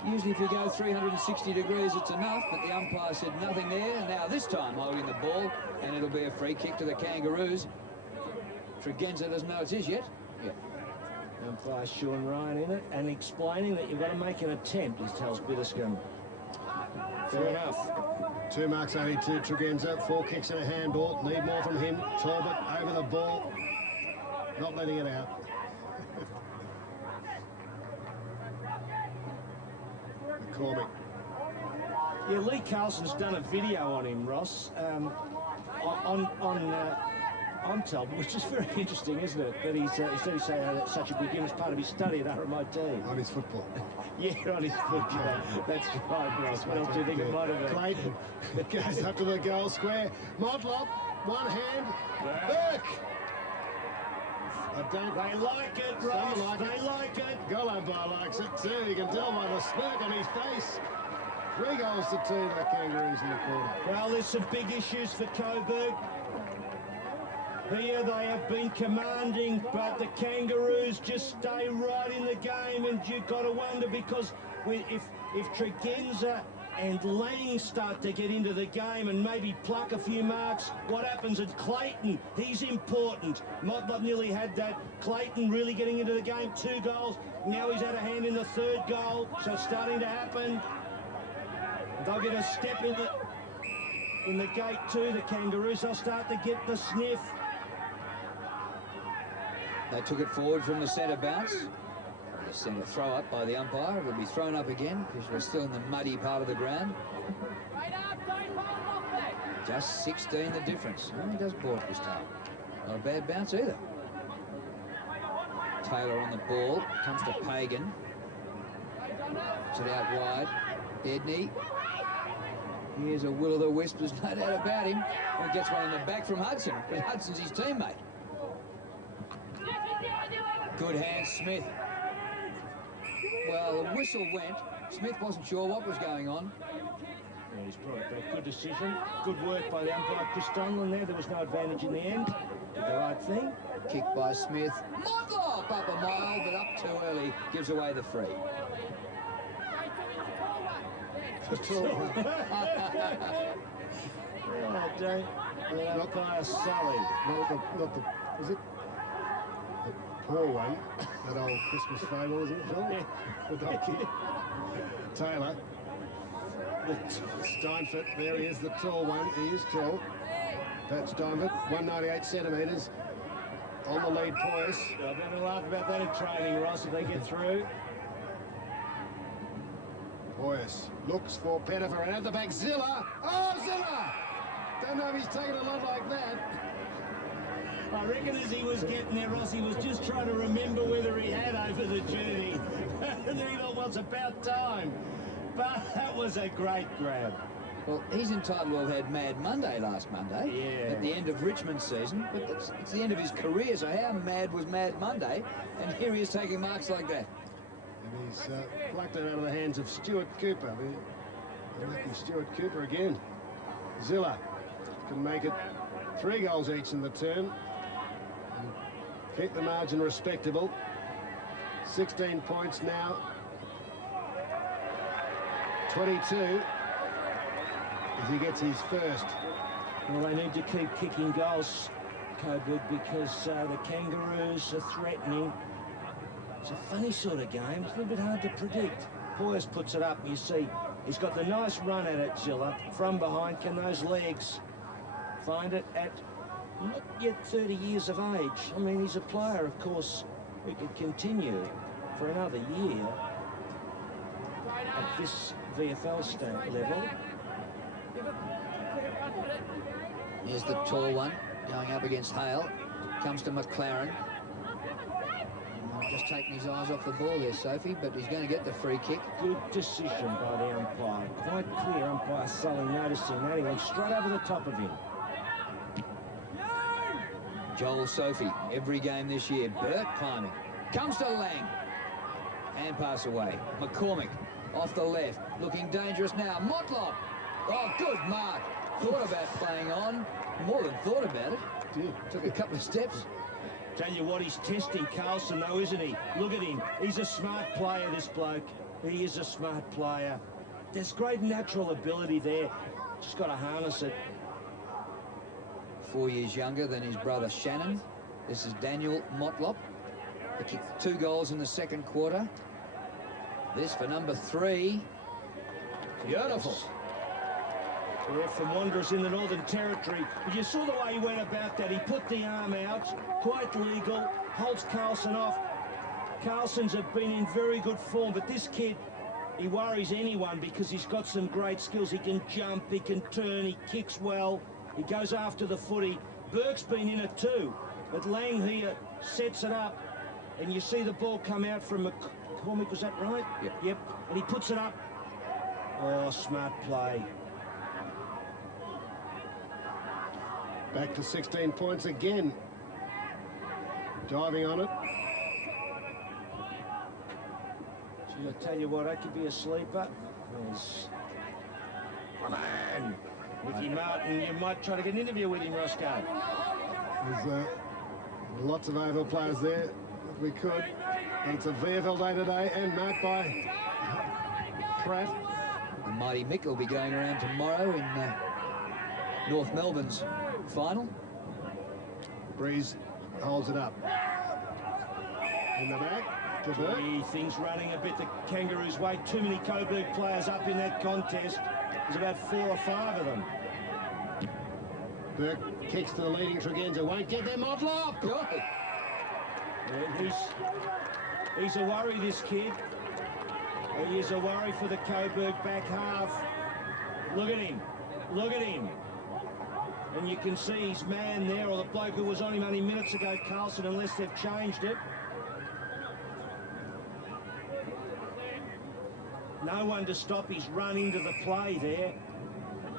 Usually if you go 360 degrees, it's enough, but the umpire said nothing there. Now this time holding the ball, and it'll be a free kick to the Kangaroos. Tregenza doesn't know it's his yet. Yeah. Umpire Sean Ryan in it, and explaining that you've got to make an attempt, he tells Bitterscombe. Fair enough. 2 marks only to Tregenza, 4 kicks and a handball. Need more from him. Talbot over the ball. Not letting it out. McCormick. Yeah, Lee Carlson's done a video on him, Ross, on Talbot, which is very interesting, isn't it? That he's such a good game as part of his study at RMIT. On his football. Yeah, on his football. That's right, Ross. What else do you think it might have been? Clayton goes up to the goal square. Motlop, one hand. Burke. They like it, Ross. They like it. Goal umpire likes it too. You can tell by the smirk on his face. 3 goals to 2 the Kangaroos in the quarter. Well, there's some big issues for Coburg. Here they have been commanding, but the Kangaroos just stay right in the game, and you've got to wonder, because if Tregenza and Lang start to get into the game and maybe pluck a few marks, what happens at Clayton? He's important. Motlop nearly had that. Clayton really getting into the game, 2 goals. Now he's had a hand in the 3rd goal, so it's starting to happen. They'll get a step in the gate too, the Kangaroos. They'll start to get the sniff. They took it forward from the centre bounce. The centre throw up by the umpire. It'll be thrown up again because we're still in the muddy part of the ground. Just 16 the difference. Only does Port this time. Not a bad bounce either. Taylor on the ball. Comes to Pagan. Puts it out wide. Edney. Here's a will-o'-the-wisp. There's no doubt about him. He gets one in the back from Hudson, because Hudson's his teammate. Good hand, Smith. Well, the whistle went. Smith wasn't sure what was going on. Yeah, he's brought it back. Good decision. Good work by the umpire, Chris Dunlin there. There was no advantage in the end. Did the right thing. Kick by Smith. Motlop up a mile, but up too early. Gives away the free. Not Sully. Is it the poor one? That old Christmas fable, isn't it, Phil? The donkey. Taylor. Steinfort, there he is, the tall one. He is tall. Pat Steinfort, 198 centimetres. On the lead, Poyas. They're going to laugh about that in training, Ross, if they get through. Poyas looks for Pettifer, and at the back, Zilla. Oh, Zilla! Don't know if he's taken a lot like that. I reckon as he was getting there, Ross, he was just trying to remember whether he had over the journey. And then he thought, well, it's about time. But that was a great grab. Well, he's entitled to have had Mad Monday last Monday. Yeah. At the end of Richmond's season. But it's the end of his career, so how mad was Mad Monday? And here he is taking marks like that. And he's plucked it out of the hands of Stuart Cooper. The lucky Stuart Cooper again. Zilla can make it 3 goals each in the term. And keep the margin respectable. 16 points now. 22 as he gets his first. Well, they need to keep kicking goals, Coburg, because the Kangaroos are threatening. It's a funny sort of game. It's a little bit hard to predict. Poyas puts it up. You see, he's got the nice run at it, Zilla. From behind, can those legs find it at not yet 30 years of age? I mean, he's a player, of course, who could continue for another year at this VFL level. Here's the tall one going up against Hale. Comes to McLaren. Just taking his eyes off the ball there, Sophie, but he's going to get the free kick. Good decision by the umpire. Quite clear, umpire Sully noticing that. He went straight over the top of him. Joel Sophie, every game this year. Burt climbing. Comes to Lang. Hand pass away. McCormick off the left. Looking dangerous now. Motlop. Oh, good mark. Thought about playing on. More than thought about it. Took a couple of steps. Tell you what, he's testing Carlson though, isn't he? Look at him. He's a smart player, this bloke. He is a smart player. There's great natural ability there. Just got to harness it. 4 years younger than his brother Shannon. This is Daniel Motlop. He kicked 2 goals in the second quarter. This for number 3. Beautiful. Yeah, from Wanderers in the Northern Territory. But you saw the way he went about that. He put the arm out, quite legal, holds Carlson off. Carlson's have been in very good form, but this kid, he worries anyone because he's got some great skills. He can jump, he can turn, he kicks well, he goes after the footy. Burke's been in it too, but Lang here sets it up, and you see the ball come out from McCormick, was that right? Yep. Yep, and he puts it up. Oh, smart play. Back to 16 points again. Diving on it. Gee, I tell you what, that could be a sleeper. Yes. Come on. Mickey Martin, you might try to get an interview with him, Roscoe. There's lots of AFL players there if we could. And it's a VFL day today and marked by Pratt. The mighty Mick will be going around tomorrow in North Melbourne's final. Breeze holds it up. In the back to Burke. Things running a bit the Kangaroos' way. Too many Coburg players up in that contest. There's about 4 or 5 of them. Burke kicks to the leading Tregenza. Won't get there, Motlop. Yeah, he's a worry, this kid. He is a worry for the Coburg back half. Look at him. Look at him. And you can see his man there, or the bloke who was on him only minutes ago, Carlson, unless they've changed it. No one to stop his run into the play there.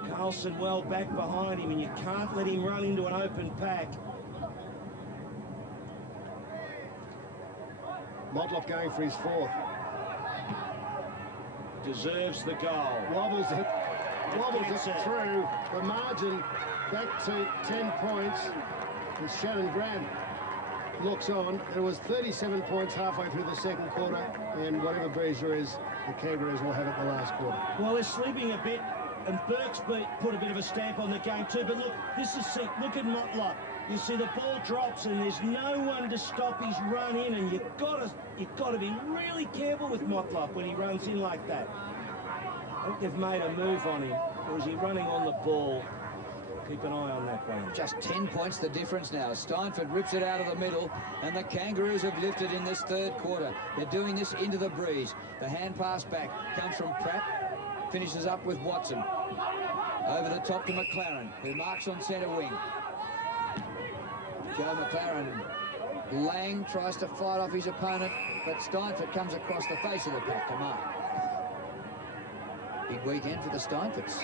Carlson well back behind him, and you can't let him run into an open pack. Motlop going for his 4th. Deserves the goal. Wobbles it through. The margin back to 10 points. And Shannon Grant looks on. It was 37 points halfway through the second quarter, and whatever breeze there is, the Kangaroos will have it in the last quarter. Well, they're sleeping a bit, and Burke's put a bit of a stamp on the game too. But look, look at Motlop. You see the ball drops, and there's no one to stop his run in, and you've got to be really careful with Motlop when he runs in like that. I think they've made a move on him, or is he running on the ball? Keep an eye on that one. Just 10 points the difference now. Steinford rips it out of the middle, and the Kangaroos have lifted in this third quarter. They're doing this into the breeze. The hand pass back comes from Pratt, finishes up with Watson. Over the top to McLaren, who marks on centre wing. Joe McLaren. Lang tries to fight off his opponent, but Steinford comes across the face of the pack to mark. Big weekend for the Steinfords.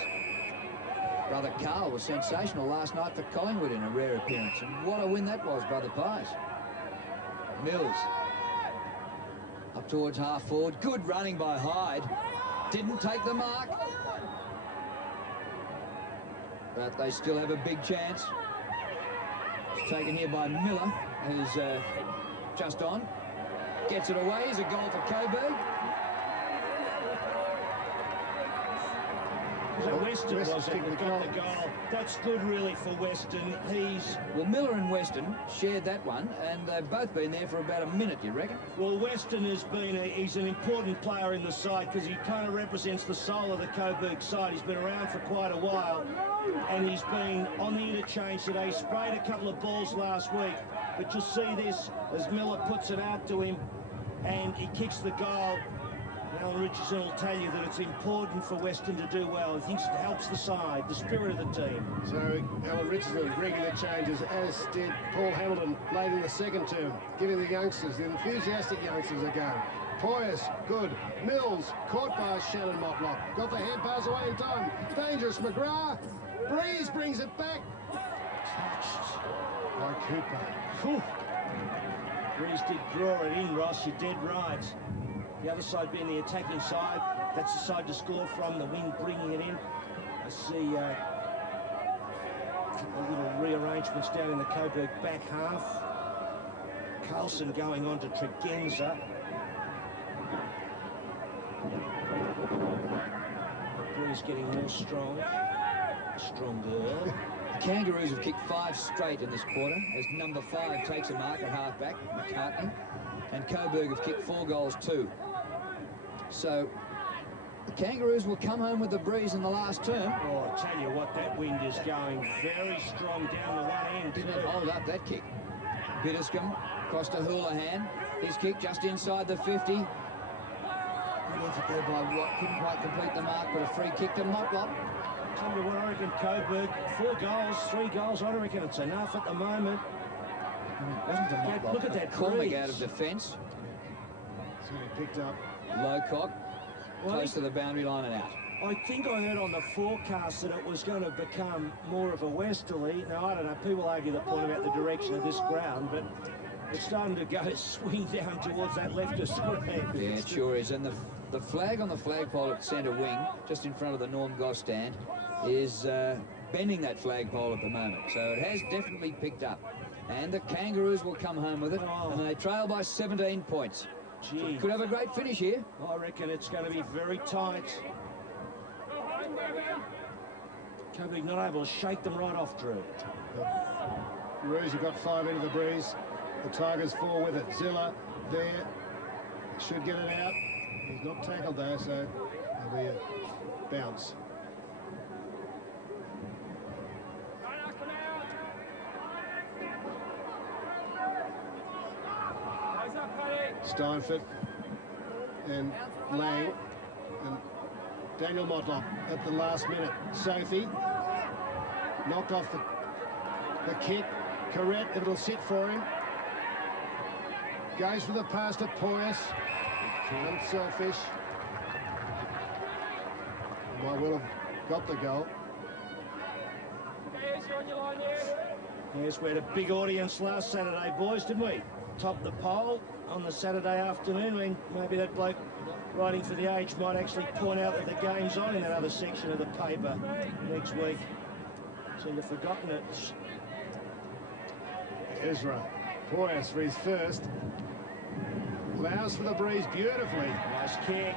Brother Carl was sensational last night for Collingwood in a rare appearance. And what a win that was, Brother Pies. Mills. Up towards half forward. Good running by Hyde. Didn't take the mark. But they still have a big chance. It's taken here by Miller, who's just on. Gets it away. Is a goal for Coburg. So Weston was it that got the goal. That's good, really, for Weston. Well, Miller and Weston shared that one, and they've both been there for about a minute, you reckon? Well, Weston has been he's an important player in the side because he kind of represents the soul of the Coburg side. He's been around for quite a while, and he's been on the interchange today. He sprayed a couple of balls last week, but you'll see this as Miller puts it out to him, and he kicks the goal. Alan Richardson will tell you that it's important for Western to do well. He thinks it helps the side, the spirit of the team. So Alan Richardson bringing the changes, as did Paul Hamilton late in the second term, giving the youngsters, the enthusiastic youngsters, a go. Poyas, good. Mills, caught by Shannon Motlop. Got the hand pass away in time. Dangerous, McGrath. Breeze brings it back. Touched by Cooper. Whew. Breeze did draw it in, Ross. You're dead right. The other side being the attacking side. That's the side to score from. The wind bringing it in. I see a little rearrangements down in the Coburg back half. Carlson going on to Tregenza. Breeze getting more stronger. The Kangaroos have kicked 5 straight in this quarter as number 5 takes a mark at halfback, McCartney, and Coburg have kicked 4 goals too. So the Kangaroos will come home with the breeze in the last term. Oh, I tell you what, that wind is going very strong down the one end. Didn't hold up that kick. Bitterscombe across to Houlihan. His kick just inside the 50. Good effort there by Watt. Couldn't quite complete the mark, but a free kick to Motlop. Tell you what, I reckon Coburg, 4 goals, 3 goals, I reckon it's enough at the moment. It wasn't a Motlop. Look at that Cormac out of defence. So he picked up. Lowcock, close to the boundary line and out. I think I heard on the forecast that it was going to become more of a westerly. Now, I don't know, people argue the point about the direction of this ground, but it's starting to go swing down towards that left of square. Yeah, it sure is. And the flag on the flagpole at centre wing, just in front of the Norm Goss stand, is bending that flagpole at the moment. So it has definitely picked up. And the Kangaroos will come home with it, and they trail by 17 points. Gee. Could have a great finish here. I reckon it's going to be very tight. Coburg not able to shake them right off, Drew. The Roos have got 5 into the breeze. The Tigers 4 with it. Zilla there. Should get it out. He's not tackled though, so there'll be a bounce. Steinfort and Lang and Daniel Motlop at the last minute. Sophie knocked off the kick. Correct, it'll sit for him. Goes for the pass to Poyas. Unselfish. Might well have got the goal. Yes, we had a big audience last Saturday, boys, didn't we? Topped the poll on the Saturday afternoon. When maybe that bloke writing for The Age might actually point out that the game's on in that other section of the paper next week. Seem to have forgotten it. Ezra Poyas for his first. Allows for the breeze beautifully. Nice kick.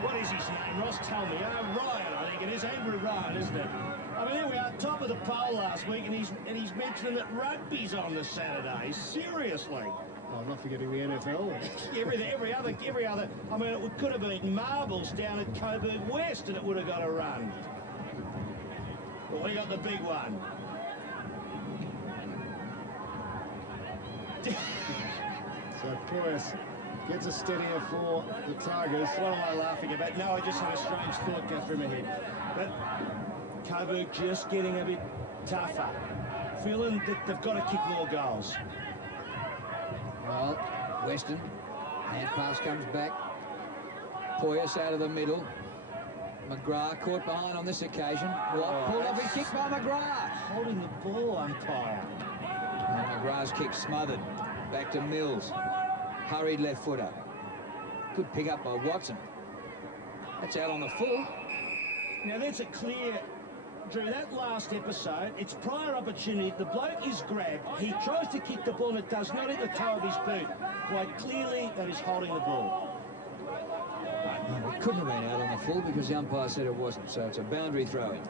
What is his name, Ross? Tell me. Ryan, I think it is. Andrew Ryan, isn't it? I mean, here we are, top of the poll last week, and he's mentioning that rugby's on the Saturday. Seriously. Oh, not forgetting the NFL. every other. I mean, it could have been marbles down at Coburg West, and it would have got a run. But we got the big one. So Poyas gets a steadier for the Tigers. What am I laughing about? No, I just had a strange thought go through my head. But Coburg just getting a bit tougher. Feeling that they've got to kick more goals. Well, Weston, hand pass comes back. Poyas out of the middle. McGrath caught behind on this occasion. Watt pulled off his kick by McGrath. Holding the ball, umpire. And McGrath's kick smothered. Back to Mills. Hurried left footer. Good pick up by Watson. That's out on the full. Now that's a clear, Drew, that last episode, it's prior opportunity. The bloke is grabbed. He tries to kick the ball and it does not hit the toe of his boot. Quite clearly, that is holding the ball. No, it couldn't have been out on the full because the umpire said it wasn't. So it's a boundary throw-in.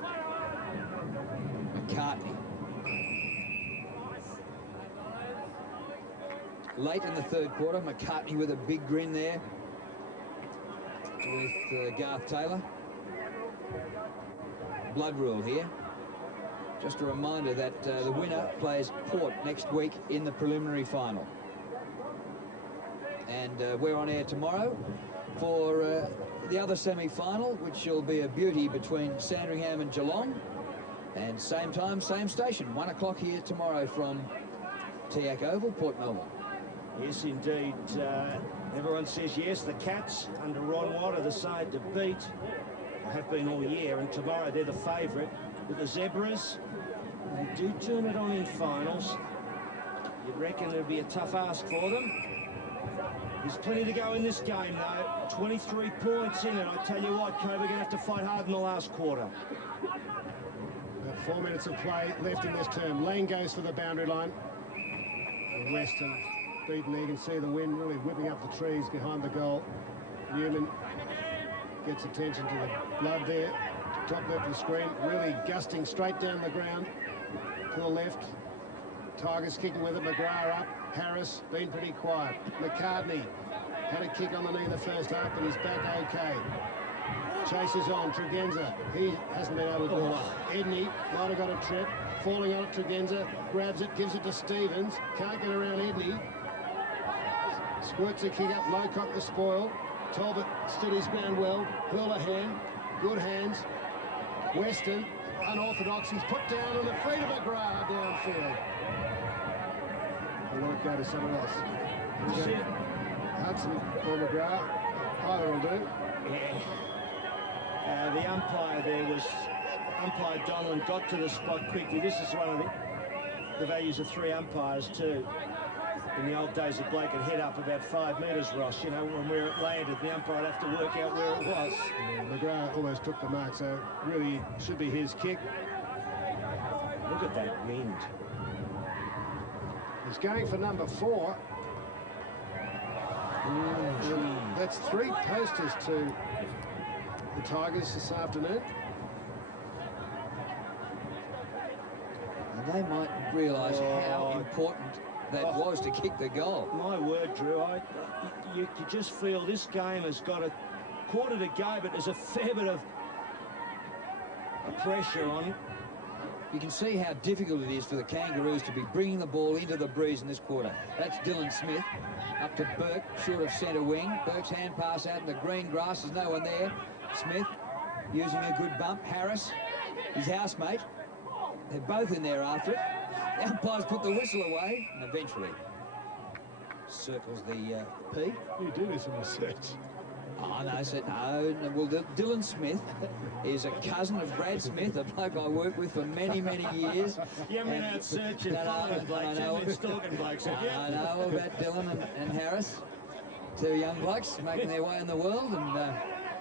McCartney. Late in the third quarter, McCartney with a big grin there with Garth Taylor. Blood rule here. Just a reminder that the winner plays Port next week in the preliminary final. And we're on air tomorrow for the other semi-final, which will be a beauty between Sandringham and Geelong. And same time, same station, 1 o'clock here tomorrow from Tiac Oval, Port Melbourne. Yes, indeed. Everyone says yes. The Cats under Ron Watt are the side to beat. They have been all year, and tomorrow they're the favourite. But the Zebras, they do turn it on in finals. You'd reckon it'd be a tough ask for them. There's plenty to go in this game, though. 23 points in it. I tell you what, Coburg are going to have to fight hard in the last quarter. About 4 minutes of play left in this term. Lane goes for the boundary line. And Western beaten there. You can see the wind really whipping up the trees behind the goal. Newman gets attention to the blood there. Top left of the screen. Really gusting straight down the ground to the left. Tigers kicking with it. McGrath up. Harris been pretty quiet. McCartney had a kick on the knee in the first half, but he's back okay. Chases on. Tregenza, he hasn't been able to do it. Edney might have got a trip. Falling on it, Tregenza grabs it, gives it to Stevens. Can't get around Edney. Squirts a kick up, Lowcock the spoil. Talbot stood his ground well. Houlihan, good hands. Weston, unorthodox. He's put down on the feet of McGrath downfield. Or will it go to someone else? Hudson or McGrath. Either will do. Yeah. The umpire there was umpire Donlan, got to the spot quickly. This is one of the values of 3 umpires too. In the old days, a bloke would head up about 5 metres, Ross, you know, when where it landed. The umpire would have to work out where it was. Yeah, McGrath almost took the mark, so really should be his kick. Look at that wind. He's going for number 4. That's 3 posters to the Tigers this afternoon. And they might realise how important that was to kick the goal. My word, Drew, you just feel this game has got a quarter to go, but there's a fair bit of pressure on it. You can see how difficult it is for the Kangaroos to be bringing the ball into the breeze in this quarter. That's Dylan Smith up to Burke, short of centre wing. Burke's hand pass out in the green grass. There's no one there. Smith using a good bump. Harris, his housemate. They're both in there after it. The umpires put the whistle away and eventually circles the P. You do this in research. Oh, no, no. Well, Dylan Smith is a cousin of Brad Smith, a bloke I worked with for many, many years. You haven't been out searching blokes, you haven't been stalking blokes, have you? I know all about Dylan and Harris. 2 young blokes making their way in the world and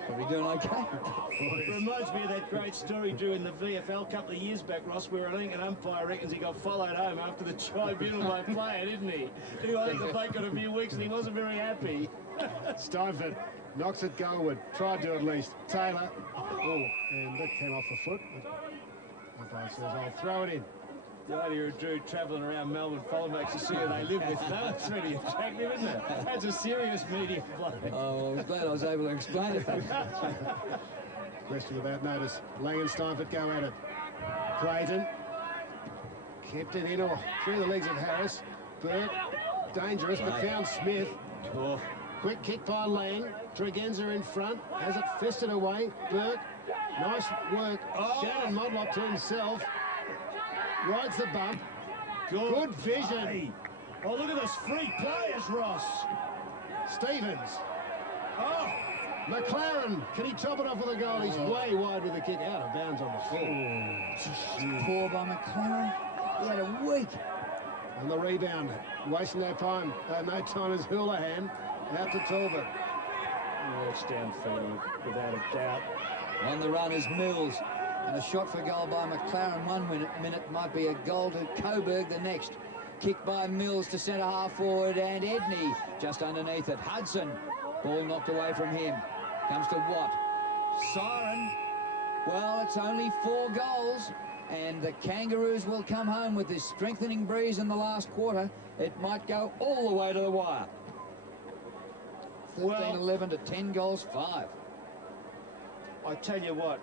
probably doing okay. It reminds me of that great story, Drew, in the VFL a couple of years back, Ross, where I think an umpire reckons he got followed home after the tribunal by a player, didn't he? I think the bloke got a few weeks and he wasn't very happy. Steinford knocks it goalward. Tried to at least. Taylor. Oh, and that came off the foot. Umpire says, I'll throw it in. The idea of Drew travelling around Melbourne followbacks to see who they live with. That's really attractive, isn't it? That's a serious media bloke. Oh, I'm glad I was able to explain it. Question about notice. Lang and Steinford go at it. Clayton. Kept it in or through the legs of Harris. Burke. Dangerous, but found Smith. Oh. Quick kick by Lang. Tregenza in front. Has it fisted away. Burke. Nice work. Shannon Modlop to himself. Rides the bump. Good vision. Play. Oh, look at those free players, Ross. Stevens. Oh. McLaren. Can he top it off with a goal? He's way wide with the kick. Out of bounds on the floor. Poor by McLaren. He had a week. And the rebound. Wasting no time. No time is Houlihan. Out to Talbot. Yeah, it's downfield without a doubt. On the run is Mills. And a shot for goal by McLaren 1 minute might be a goal to Coburg the next. Kick by Mills to centre half forward and Edney just underneath it. Hudson, ball knocked away from him. Comes to Watt. Siren. Well, it's only 4 goals and the Kangaroos will come home with this strengthening breeze in the last quarter. It might go all the way to the wire. 13-11 to 10 goals 5. I tell you what,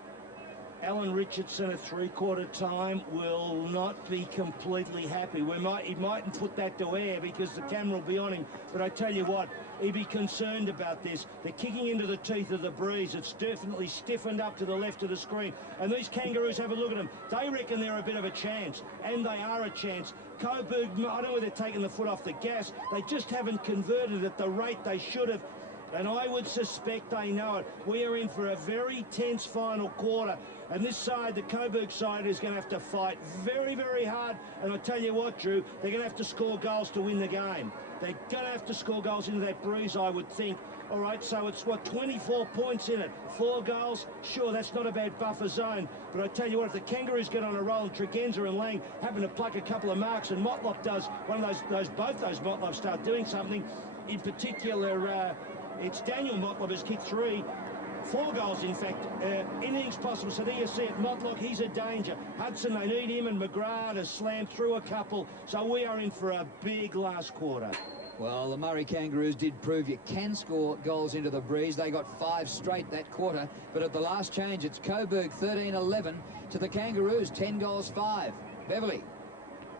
Alan Richardson at three-quarter time will not be completely happy. He mightn't put that to air because the camera will be on him. But I tell you what, he'd be concerned about this. They're kicking into the teeth of the breeze. It's definitely stiffened up to the left of the screen. And these Kangaroos, have a look at them. They reckon they're a bit of a chance, and they are a chance. Coburg, I don't know whether they're taking the foot off the gas. They just haven't converted at the rate they should have. And I would suspect they know it. We are in for a very tense final quarter. And this side, the Coburg side, is going to have to fight very, very hard. And I tell you what, Drew, they're going to have to score goals to win the game. They're going to have to score goals into that breeze, I would think. All right, so it's, what, 24 points in it. 4 goals. Sure, that's not a bad buffer zone. But I tell you what, if the Kangaroos get on a roll and Tregenza and Lang happen to pluck a couple of marks and Motlop does one of both those Motlops start doing something, in particular, it's Daniel Motlop has kicked 4 goals, in fact. Anything's possible. So there you see it. Motlop, he's a danger. Hudson, they need him, and McGrath to slam through a couple. So we are in for a big last quarter. Well, the Murray Kangaroos did prove you can score goals into the breeze. They got 5 straight that quarter. But at the last change, it's Coburg 13-11 to the Kangaroos 10 goals 5. Beverly.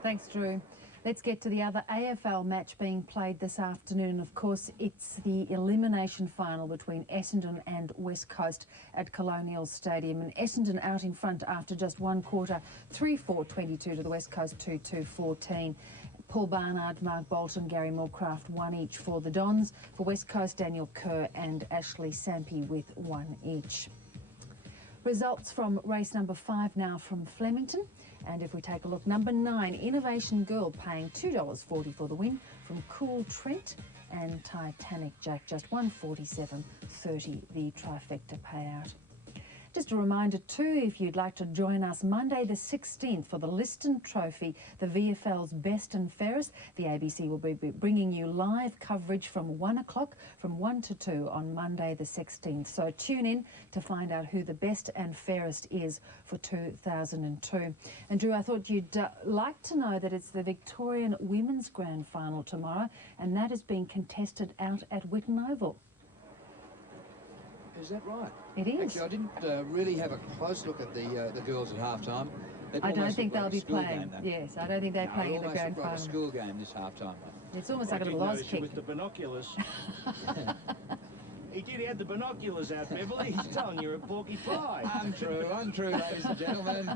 Thanks, Drew. Let's get to the other AFL match being played this afternoon. Of course, it's the elimination final between Essendon and West Coast at Colonial Stadium. And Essendon out in front after just one quarter, 3-4-22 to the West Coast 2-2-14. Paul Barnard, Mark Bolton, Gary Moorcraft, 1 each for the Dons. For West Coast, Daniel Kerr and Ashley Sampi with 1 each. Results from race number 5 now from Flemington. And if we take a look, number 9, Innovation Girl, paying $2.40 for the win from Cool Trent, and Titanic Jack, just $147.30 the trifecta payout. Just a reminder too, if you'd like to join us Monday the 16th for the Liston Trophy, the VFL's best and fairest, the ABC will be bringing you live coverage from 1 o'clock, from 1 to 2 on Monday the 16th. So tune in to find out who the best and fairest is for 2002. And Drew, I thought you'd like to know that it's the Victorian Women's Grand Final tomorrow, and that is being contested out at Whitten Oval. Is that right? It is. Actually, I didn't really have a close look at the girls at half-time. I don't think they'll be playing. Yes, I don't think they're playing in the grand final. Like a school game this half-time. It's almost like a Loz kick. With the binoculars. He had the binoculars out, Beverly. He's telling you a porky pie. Untrue, ladies and gentlemen.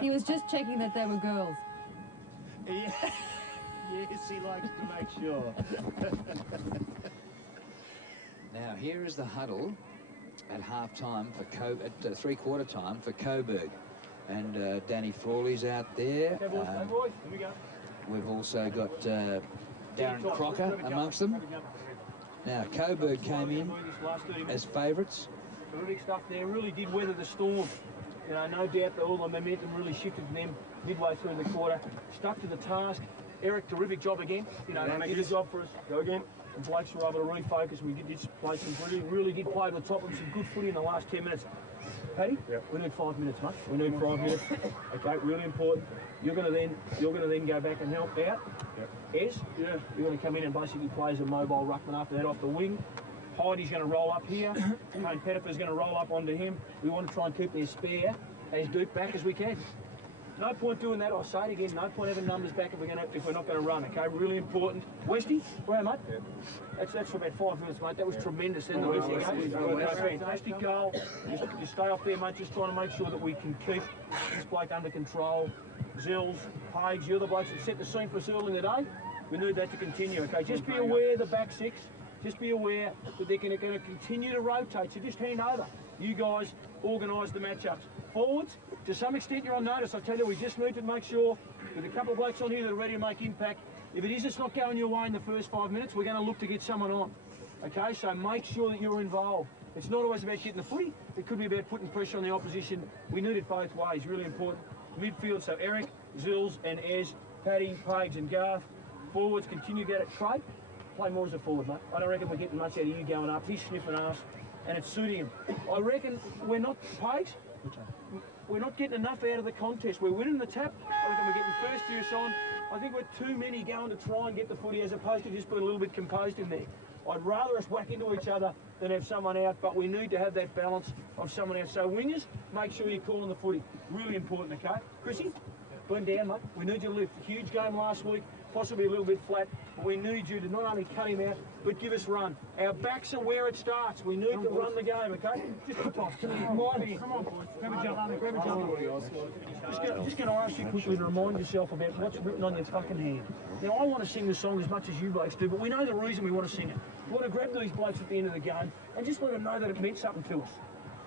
He was just checking that they were girls. Yeah. Yes, he likes to make sure. Now, here is the huddle at half-time for at three-quarter time for Coburg. And Danny Frawley's out there. We've also got Darren Crocker amongst them. Now, Coburg came in as favourites. Terrific stuff there. Really did weather the storm. You know, no doubt that all the momentum really shifted to them midway through the quarter. Stuck to the task. Eric, terrific job again. You know, did a job for us. Go again. And Blakes were able to refocus. We did play some really did play to the top of some good footy in the last 10 minutes. Paddy, we need 5 minutes, mate. We need 5 minutes. Okay, really important. You're going to then go back and help out. Ez, you're going to come in and basically play as a mobile ruckman after that off the wing. Heidi's going to roll up here. Kane Pettifer's going to roll up onto him. We want to try and keep their spare as deep back as we can. No point doing that. I'll say it again. No point having numbers back if we're not going to run. Okay, really important. Westy, where, mate? That's for about 5 minutes, mate. That was tremendous. In the fantastic goal. You stay off there, mate. Just trying to make sure that we can keep this bloke under control. Zills, Paige, you're the blokes that set the scene for us early in the day. We need that to continue. Okay, just be aware the back six. Just be aware that they're going to continue to rotate. So just hand over. You guys organise the matchups. Forwards, to some extent you're on notice. I tell you, we just need to make sure with a couple of blokes on here that are ready to make impact. If it is just not going your way in the first 5 minutes, we're going to look to get someone on. Okay, so make sure that you're involved. It's not always about getting the footy. It could be about putting pressure on the opposition. We need it both ways, really important. Midfield, so Eric, Zills and Ez, Paddy, Paige and Garth. Forwards, continue to get it. Trade, play more as a forward, mate. I don't reckon we're getting much out of you going up. He's sniffing ass and it's suiting him. I reckon we're not, Paige, we're not getting enough out of the contest. We're winning the tap. I reckon we're getting first use on. I think we're too many going to try and get the footy as opposed to just being a little bit composed in there. I'd rather us whack into each other than have someone out, but we need to have that balance of someone out. So wingers, make sure you're calling the footy. Really important, okay? Chrissy, burn down, mate. We need you to lift. Huge game last week, possibly a little bit flat, but we need you to not only cut him out, but give us run. Our backs are where it starts. We need to run the game, okay? Just come on, come on, boys. Grab a jump, grab a jump. Just going to ask you quickly to remind yourself about what's written on your fucking hand. Now, I want to sing this song as much as you blokes do, but we know the reason we want to sing it. We want to grab these blokes at the end of the game and just let them know that it meant something to us.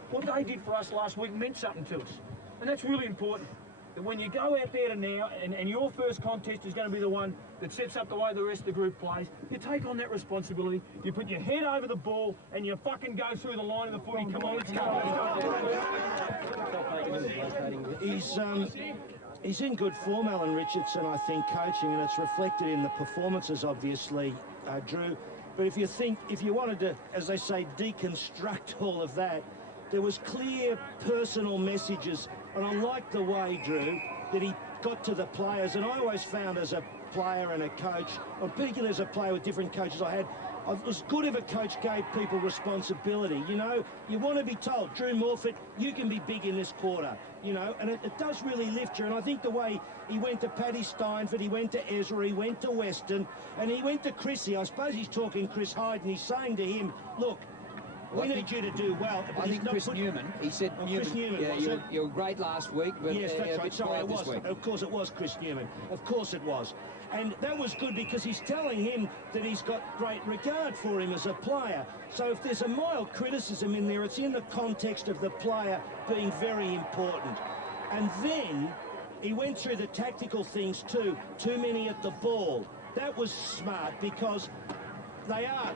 What they did for us last week meant something to us. And that's really important. That when you go out there to now, and your first contest is going to be the one that sets up the way the rest of the group plays, you take on that responsibility, you put your head over the ball, and you fucking go through the line of the footy. Come on, let's go. He's in good form, Alan Richardson, I think, coaching, and it's reflected in the performances, obviously, Drew. But if you wanted to, as they say, deconstruct all of that, there was clear personal messages, and I like the way, Drew, that he got to the players. And I always found as a player and a coach, or particularly as a player with different coaches I had, it was good if a coach gave people responsibility. You know, you want to be told, Drew Morfitt, you can be big in this quarter, you know, and it does really lift you. And I think the way he went to Paddy Steinford, he went to Ezra, he went to Weston, and he went to Chrissy. I suppose he's talking Chris Hyde, and he's saying to him, look, we need you to do well. I think Chris Newman, he said, Newman, yeah, you were great last week, but yes, that's right. Sorry, it was. This week. Of course it was Chris Newman. Of course it was. And that was good because he's telling him that he's got great regard for him as a player. So if there's a mild criticism in there, it's in the context of the player being very important. And then he went through the tactical things too. Too many at the ball. That was smart because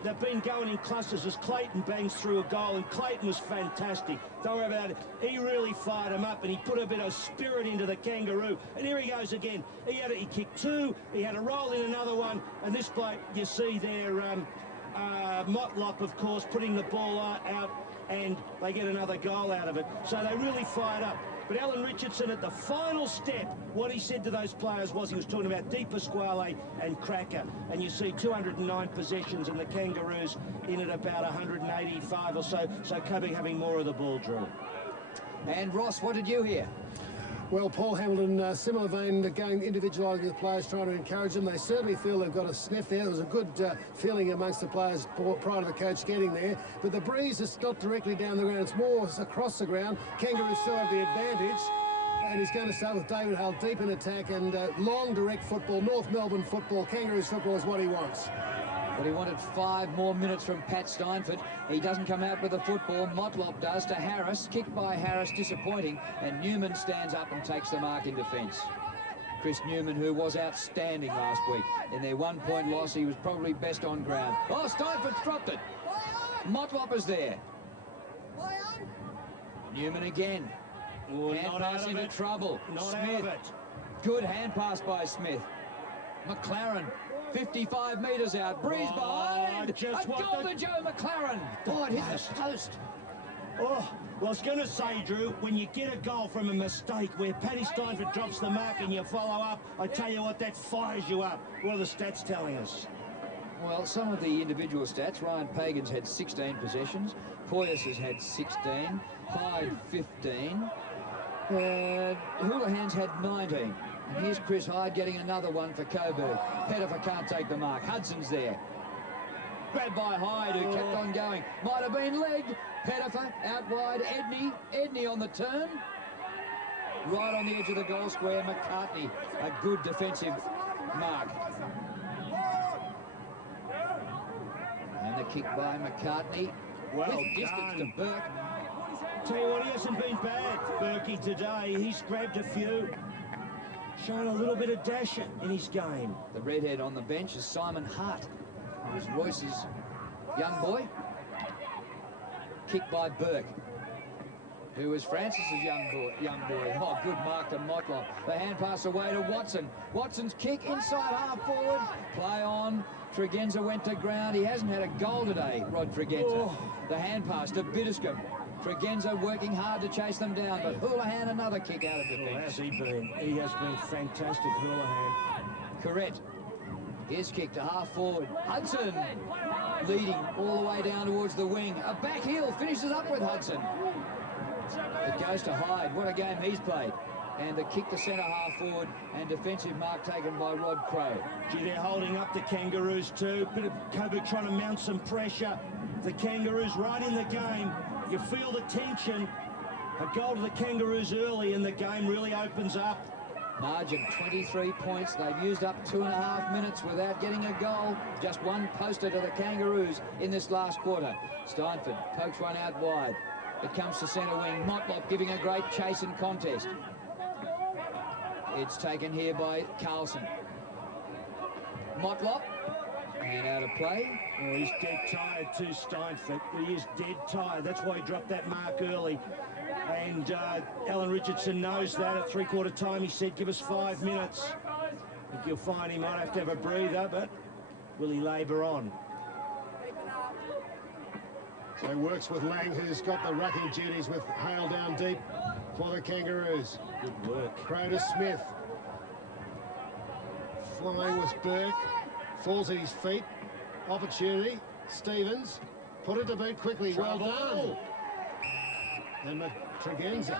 they've been going in clusters as Clayton bangs through a goal, and Clayton was fantastic. Don't worry about it. He really fired him up, and he put a bit of spirit into the Kangaroo. And here he goes again. He kicked two, he had a roll in another one, and this bloke, you see there, Motlop, of course, putting the ball out, and they get another goal out of it. So they really fired up. But Alan Richardson, at the final step, what he said to those players was he was talking about Di Pasquale and Cracker. And you see 209 possessions and the Kangaroos in at about 185 or so. So Coburg having more of the ball, Drew. And Ross, what did you hear? Well, Paul Hamilton, similar vein, going individualising the players, trying to encourage them. They certainly feel they've got a sniff there. There was a good feeling amongst the players prior to the coach getting there. But the breeze is not directly down the ground. It's more across the ground. Kangaroos still have the advantage. And he's going to start with David Hull deep in attack and long direct football. North Melbourne football, Kangaroos football is what he wants. But he wanted 5 more minutes from Pat Steinford. He doesn't come out with the football. Motlop does to Harris. Kicked by Harris, disappointing. And Newman stands up and takes the mark in defence. Chris Newman, who was outstanding last week. In their 1-point loss, he was probably best on ground. Oh, Steinford's dropped it. Motlop is there. Newman again. Hand pass into trouble. Smith. Good hand pass by Smith. McLaren. 55 metres out, breeze behind, a goal to Joe McLaren. Oh, it hit the post. Oh, well, I was going to say, Drew, when you get a goal from a mistake where Paddy Steinford drops the mark and you follow up, I tell you what, that fires you up. What are the stats telling us? Well, some of the individual stats, Ryan Pagan's had 16 possessions, Poyas has had 16, Hyde 15, Houlihan's had 19. And here's Chris Hyde getting another one for Coburg. Pettifer can't take the mark. Hudson's there. Grabbed by Hyde, who kept on going. Might have been legged. Pettifer out wide. Edney on the turn. Right on the edge of the goal square. McCartney, a good defensive mark. And the kick by McCartney. Well with distance to Burke. Tell you what, he hasn't been bad, Berkey, today. He's grabbed a few. Showing a little bit of dash in his game. The redhead on the bench is Simon Hart, who's Royce's young boy. Kicked by Burke, who is Francis's young boy. Oh, good mark to Motlop. The hand pass away to Watson. Watson's kick inside half forward. Play on. Tregenza went to ground. He hasn't had a goal today, Rod Tregenza. Oh. The hand pass to Biddiscombe. Tregenza working hard to chase them down, but Houlihan another kick out of defence. Has he been? He has been fantastic, Houlihan. Correct. Here's kick to half forward. Hudson leading all the way down towards the wing. A back heel finishes up with Hudson. It goes to Hyde. What a game he's played. And the kick to centre half forward and defensive mark taken by Rod Crow. Gee, they're holding up the Kangaroos too. Bit of Coburg trying to mount some pressure. The Kangaroos right in the game. You feel the tension. A goal to the Kangaroos early and the game really opens up. Margin 23 points. They've used up 2.5 minutes without getting a goal. Just one poster to the Kangaroos in this last quarter. Steinford pokes one out wide. It comes to centre wing. Motlop giving a great chase and contest. It's taken here by Carlson. Motlop. And out of play. Oh, he's dead tired too, Steinford. He is dead tired. That's why he dropped that mark early. And Alan Richardson knows that at three-quarter time. He said, give us 5 minutes. I think you'll find he might have to have a breather, but will he labour on? So he works with Lang, who's got the rucking duties with Hale down deep for the Kangaroos. Good work. Crow to Smith. Flying with Burke. Falls at his feet. Opportunity. Stevens. Put it to boot quickly. Well done. And Tregenza.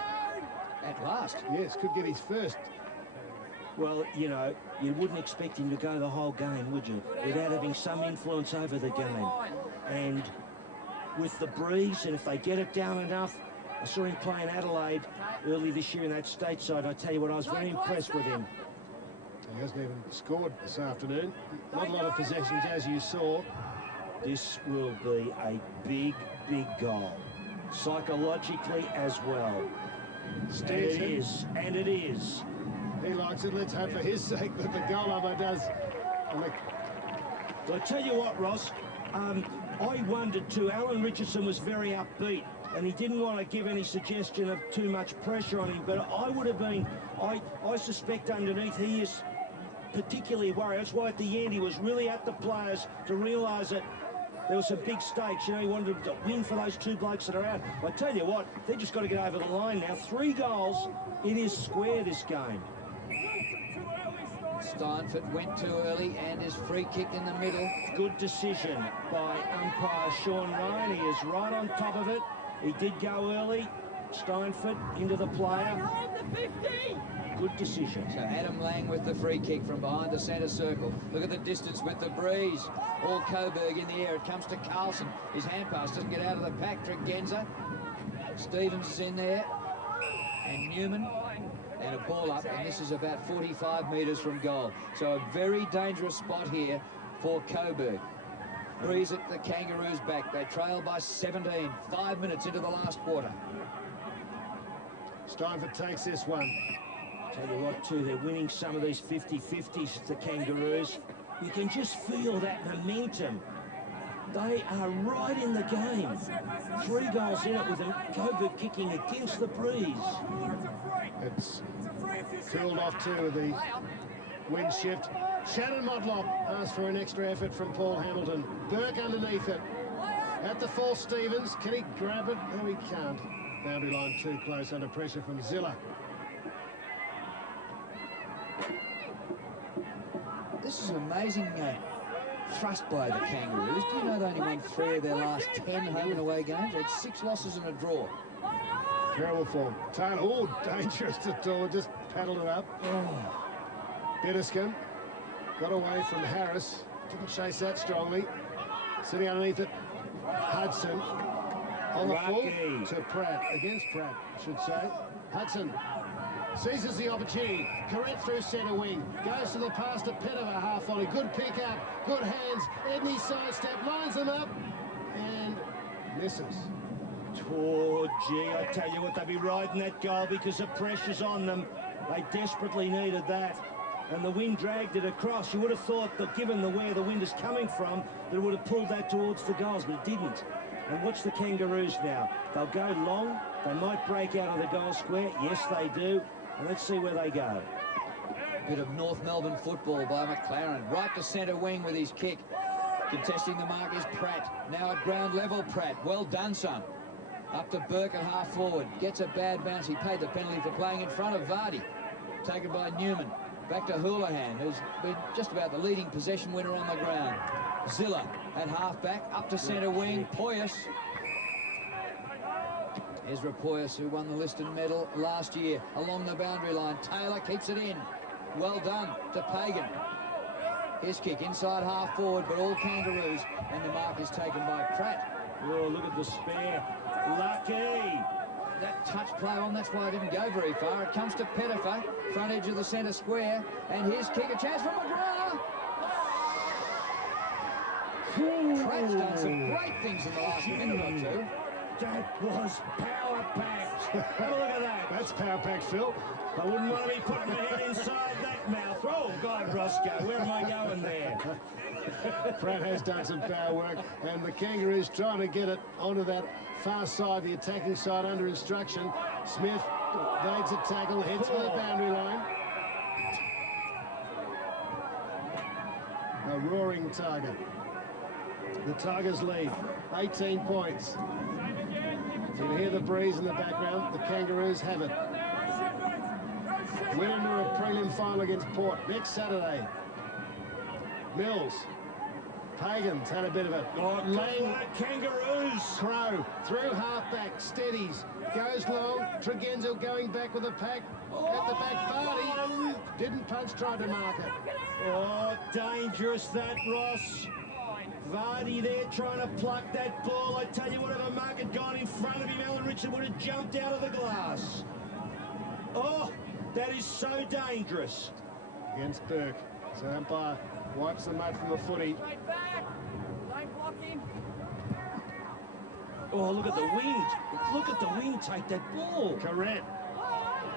At last. Yes, could get his first. Well, you know, you wouldn't expect him to go the whole game, would you? Without having some influence over the game. And with the breeze, and if they get it down enough, I saw him play in Adelaide early this year in that stateside. I tell you what, I was very impressed with him. He hasn't even scored this afternoon. Not a lot of possessions, as you saw. This will be a big, big goal. Psychologically as well. And it is, and it is. He likes it. Let's hope for his sake that the goal umber does. Well, I tell you what, Ross, I wondered too. Alan Richardson was very upbeat, and he didn't want to give any suggestion of too much pressure on him, but I would have been, I suspect underneath he is particularly worried. That's why at the end he was really at the players to realise that there were some big stakes. You know, he wanted to win for those two blokes that are out. I tell you what, they've just got to get over the line now. 3 goals, it is square this game. Steinford went too early and is free kick in the middle. Good decision by umpire Sean Ryan. He is right on top of it. He did go early. Steinford into the player. Good decision. So Adam Lang with the free kick from behind the centre circle. Look at the distance with the breeze. All Coburg in the air. It comes to Carlson. His hand pass doesn't get out of the pack. Tregenza. Stevens is in there. And Newman. And a ball up. And this is about 45 metres from goal. So a very dangerous spot here for Coburg. Breeze at the Kangaroos back. They trail by 17. 5 minutes into the last quarter. Steinford takes this one. Tell you what, too, they're winning some of these 50-50s, the Kangaroos. You can just feel that momentum. They are right in the game. 3 goals in it with Coburg kicking against the breeze. It's cooled off too with the wind shift. Shannon Motlop asks for an extra effort from Paul Hamilton. Burke underneath it. At the full, Stevens. Can he grab it? No, he can't. Boundary line too close under pressure from Zilla. This is an amazing thrust by the Kangaroos. Do you know they only won 3 of their last 10 home and away games? They had 6 losses and a draw. Terrible form. Taylor, oh, dangerous to do. Just paddled it up. Oh. Bitterskin got away from Harris. Didn't chase that strongly. Sitting underneath it, Hudson. On the full to Pratt. Against Pratt, I should say. Hudson seizes the opportunity. Correct through centre wing. Goes to the pass to Pettifer, half volley. Good pick up. Good hands. Edney sidestep. Lines them up. And misses. Oh, gee, I tell you what, they'd be riding that goal because the pressure's on them. They desperately needed that. And the wind dragged it across. You would have thought that given where the wind is coming from, that it would have pulled that towards the goals, but it didn't. And watch the Kangaroos now. They'll go long. They might break out of the goal square. Yes, they do. And let's see where they go. Bit of North Melbourne football by McLaren. Right to centre wing with his kick. Contesting the mark is Pratt. Now at ground level, Pratt. Well done, son. Up to Burke at half forward. Gets a bad bounce. He paid the penalty for playing in front of Vardy. Taken by Newman. Back to Houlihan, who's been just about the leading possession winner on the ground. Zilla at half-back, up to centre wing. Poyas. Ezra Poyas, who won the Liston medal last year, along the boundary line. Taylor keeps it in. Well done to Pagan. His kick inside half forward, but all Kangaroos, and the mark is taken by Pratt. Oh, look at the spare. Lucky. That touch play on, that's why it didn't go very far. It comes to Pettifer, front edge of the centre square, and his kick, a chance for McGrath. Pratt's done some great things in the last minute or two. That was power-packed. Have a look at that. That's power-packed, Phil. I wouldn't want to be putting my head inside that mouth. Oh, God, Roscoe, where am I going there? Pratt has done some power work, and the Kangaroos trying to get it onto that far side, the attacking side, under instruction. Smith evades a tackle, heads for the boundary line. A roaring Tiger. The Tigers lead, 18 points. You can hear the breeze in the background. The Kangaroos have it. Win into a prelim final against Port next Saturday. Mills. Pagan's had a bit of it. Oh, Lang. Kangaroos. Crow through half-back, steadies, goes long. Tregenzel going back with a pack. At the back, Vardy didn't punch, tried to mark it. Oh, dangerous that, Ross. Vardy there trying to pluck that ball. I tell you what, if a mark had gone in front of him, Alan Richard would have jumped out of the glass. Oh, that is so dangerous. Against Burke. So umpire wipes the mud from the footy. Oh, look at the wind. Look at the wind take that ball. Correct.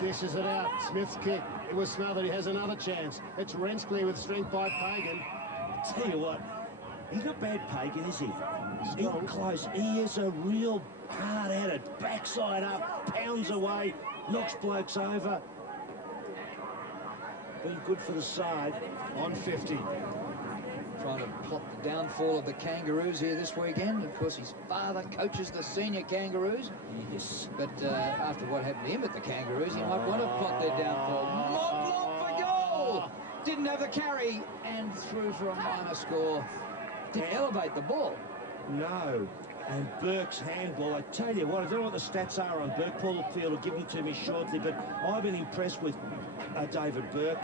Dishes it out. Smith's kick. It was smothered. He has another chance. It's Rensselaer with strength by Pagan. Tell you what, he's not bad, Pagan, is he? Strong. He's close. He is a real hard-headed, backside up, pounds away, knocks blokes over. Been good for the side. On 50. Trying to plot the downfall of the Kangaroos here this weekend. Of course, his father coaches the senior Kangaroos. Yes. But after what happened to him at the Kangaroos, he might want to plot their downfall. Motlop for goal! Didn't have the carry and threw for a minor score to elevate the ball. No. And Burke's handball, I tell you what, I don't know what the stats are on Burke. Paul Field will give them to me shortly, but I've been impressed with David Burke.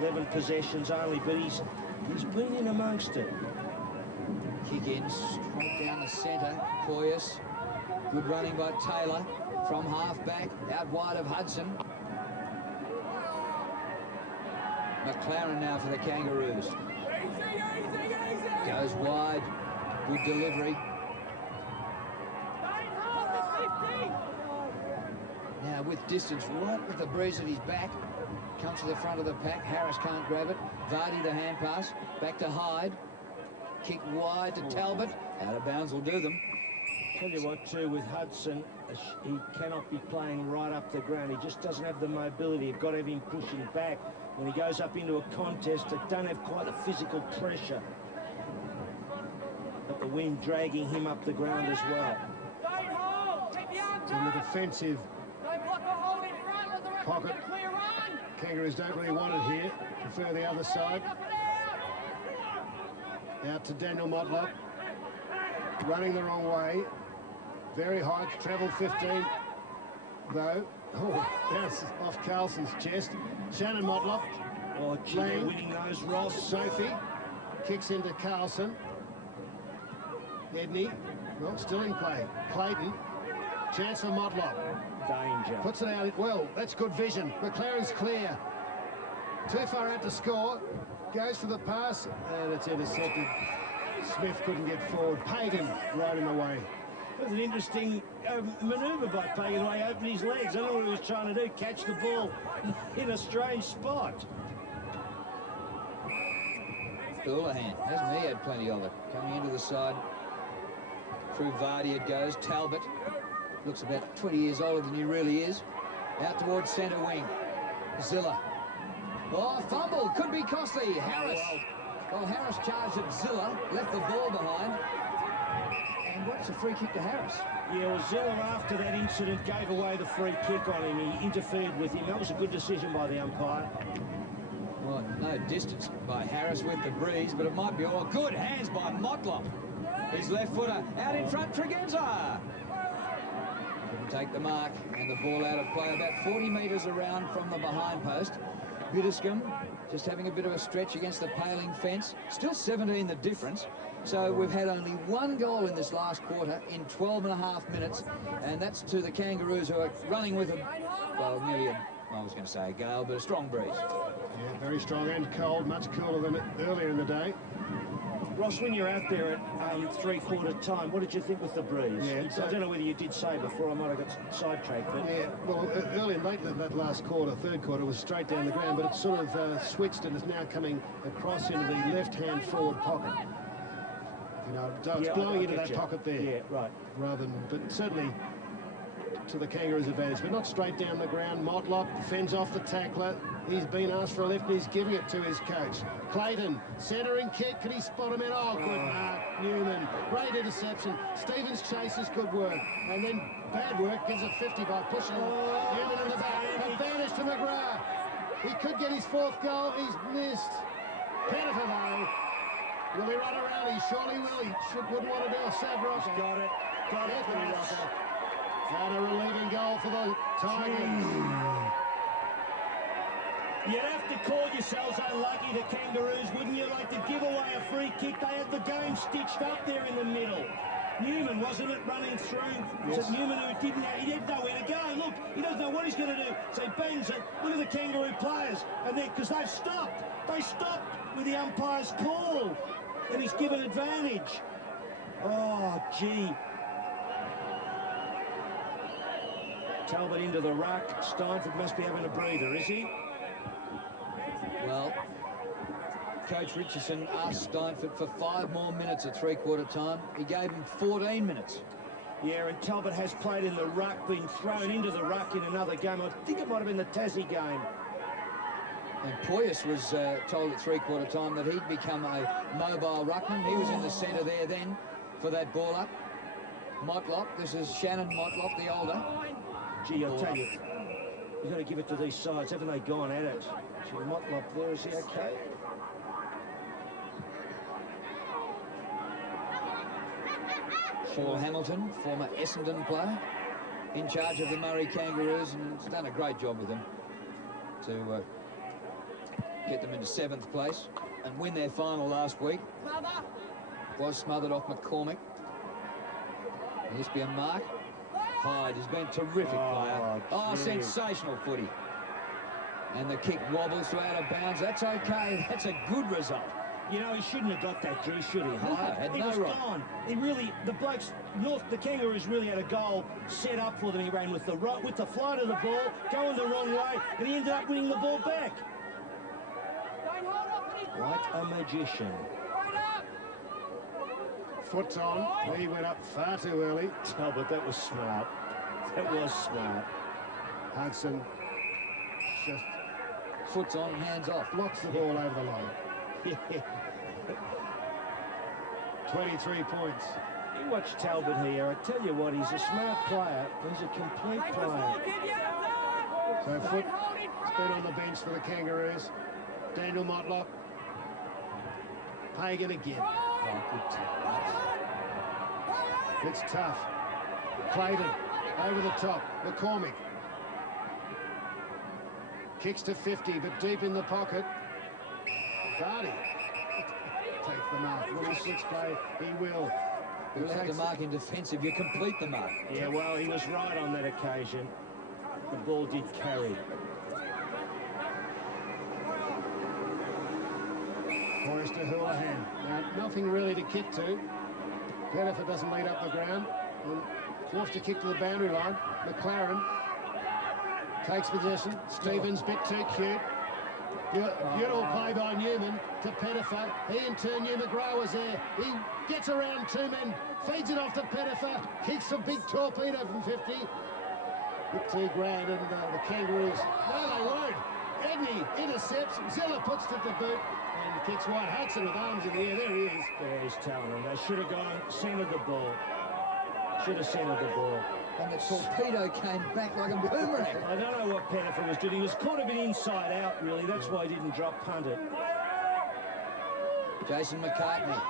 11 possessions only, but he's been in amongst it. Kick in, straight down the centre. Poyas. Good running by Taylor from half-back, out wide of Hudson. McLaren now for the Kangaroos. Goes wide. Good delivery. Now with distance, right with the breeze at his back. Comes to the front of the pack. Harris can't grab it. Vardy the hand pass. Back to Hyde. Kick wide to Talbot. Out of bounds will do them. Tell you what, too, with Hudson, he cannot be playing right up the ground. He just doesn't have the mobility. You've got to have him pushing back. When he goes up into a contest, they don't have quite the physical pressure. But the wind dragging him up the ground as well. In the defensive pocket. Kangaroos don't really want it here. Prefer the other side. Out to Daniel Motlop. Running the wrong way. Very high. Travel 15, though. Oh, bounce off Carlson's chest. Shannon Motlop. Oh, gee, they're winning those, Ross. Sophie kicks into Carlson. Edney. Well, still in play. Clayton. Chance for Motlop. Danger. Puts it out. Well, that's good vision. McLaren's clear. Too far out to score. Goes for the pass, and it's intercepted. Smith couldn't get forward. Pagan right in the way. It was an interesting manoeuvre by Pagan. He opened his legs. I don't know what he was trying to do. Catch the ball in a strange spot. Houlihan, hasn't he had plenty of it? Coming into the side. Through Vardy it goes. Talbot. Looks about 20 years older than he really is. Out towards centre wing. Zilla. Oh, fumble. Could be costly. Harris. Well, Harris charged at Zilla. Left the ball behind. And what's a free kick to Harris? Yeah, well, Zilla, after that incident, gave away the free kick on him. He interfered with him. That was a good decision by the umpire. Well, no distance by Harris with the breeze, but it might be all good. Hands by Motlop. His left footer out in front, Tregenza. Couldn't take the mark, and the ball out of play about 40 metres around from the behind post. Biddiscombe just having a bit of a stretch against the paling fence. Still 17 the difference. So we've had only one goal in this last quarter in 12.5 minutes, and that's to the Kangaroos, who are running with a, well, nearly I was going to say a gale, but a strong breeze. Yeah, very strong and cold, much cooler than earlier in the day. Ross, when you're out there at three-quarter time, what did you think with the breeze? Yeah, I don't know whether you did say before, I might have got sidetracked. But... Yeah, well, early and late in that last quarter, third quarter, was straight down the ground, but it's sort of switched and is now coming across into the left-hand forward pocket. You know, so it's blowing into that pocket there. Yeah, right. Rather than, but certainly to the Kangaroos' advantage, but not straight down the ground. Motlop fends off the tackler. He's been asked for a lift and he's giving it to his coach. Clayton, centering kick. Can he spot him in? Oh, good mark. Newman, great interception. Stevens chases, good work. And then bad work, gives it 50 by pushing Newman in the back. Advantage to McGrath. He could get his fourth goal. He's missed. Pettifer, though. Will he run around? He surely will. He wouldn't want to do a sad rocker. Got it. Got it. Rocker. And a relieving goal for the Tigers. You'd have to call yourselves unlucky, the Kangaroos, wouldn't you? Like to give away a free kick. They had the game stitched up there in the middle. Newman, wasn't it, running through? Yes. Was it Newman who he had nowhere to go? Look, he doesn't know what he's going to do. So he bangs it. Look at the Kangaroo players. And then, because they've stopped. They stopped with the umpire's call. And he's given advantage. Oh, gee. Talbot into the ruck. Steinford must be having a breather, is he? Well, Coach Richardson asked Steinford for 5 more minutes at three-quarter time. He gave him 14 minutes. Yeah, and Talbot has played in the ruck, been thrown into the ruck in another game. I think it might have been the Tassie game. And Poyas was told at three-quarter time that he'd become a mobile ruckman. He was in the centre there then for that ball up. Motlop, this is Shannon Motlop, the older. Gee, I'll tell you, you've got to give it to these sides. Haven't they gone at it? Gee, Motlop there, is he okay? Paul Hamilton, former Essendon player, in charge of the Murray Kangaroos, and has done a great job with them to get them into 7th place and win their final last week. Was smothered off McCormick. This be a mark. Hyde has been a terrific player. Oh, sensational footy. And the kick wobbles to out of bounds. That's okay. That's a good result. You know, he shouldn't have got that, Drew, should he? No, he was gone. He really, the blokes, the Kangaroos really had a goal set up for them. He ran with the flight of the ball, going the wrong way, and he ended up winning the ball back. Like a magician. Foot's on. He went up far too early. Oh, but that was smart. That was smart. Hudson just foot's on, hands off. Blocks the ball over the line. 23 points. You watch Talbot here. I tell you what, he's a smart player. He's a complete player. So Foot's been on the bench for the Kangaroos. Daniel Motlop. Pagan again. Oh, good tackle. It's tough. Clayton over the top. McCormick. Kicks to 50, but deep in the pocket. Vardy takes the mark. Will he switch play? He will. You'll have to mark in defence if you complete the mark. Yeah, well, he was right on that occasion. The ball did carry. Forrester Houlihan. Now, nothing really to kick to. Pettifer doesn't lead up the ground. And forced to kick to the boundary line. McLaren takes possession. Stevens, bit too cute. Beautiful play by Newman to Pettifer. He in turn knew McGrath was there. He gets around 2 men, feeds it off to Pettifer, kicks a big torpedo from 50. Bit too grand, and the Kangaroos, no, they won't. Edney intercepts, Zilla puts it to boot, and kicks wide. Hudson with arms in the air, there he is. There he's telling them. They should have gone, centered the ball. Should have centred the ball. And the torpedo came back like a boomerang. I don't know what Pettifer was doing. He was caught a bit inside out, really. That's why he didn't drop punt it. Jason McCartney.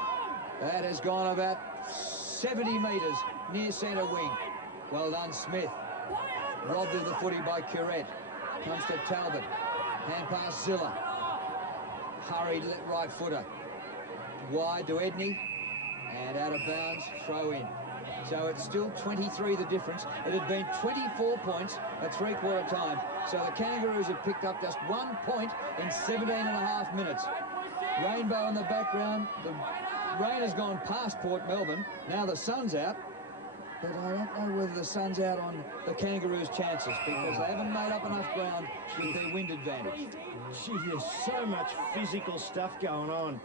That has gone about 70 metres near centre wing. Well done, Smith. Robbed of the footy by Qtrs. Comes to Talbot. Hand pass Zilla. Hurried right footer. Wide to Edney. And out of bounds, throw in. So it's still 23 the difference. It had been 24 points at three-quarter time. So the Kangaroos have picked up just 1 point in 17 and a half minutes. Rainbow in the background. The rain has gone past Port Melbourne. Now the sun's out. But I don't know whether the sun's out on the Kangaroos' chances because they haven't made up enough ground with their wind advantage. Gee, there's so much physical stuff going on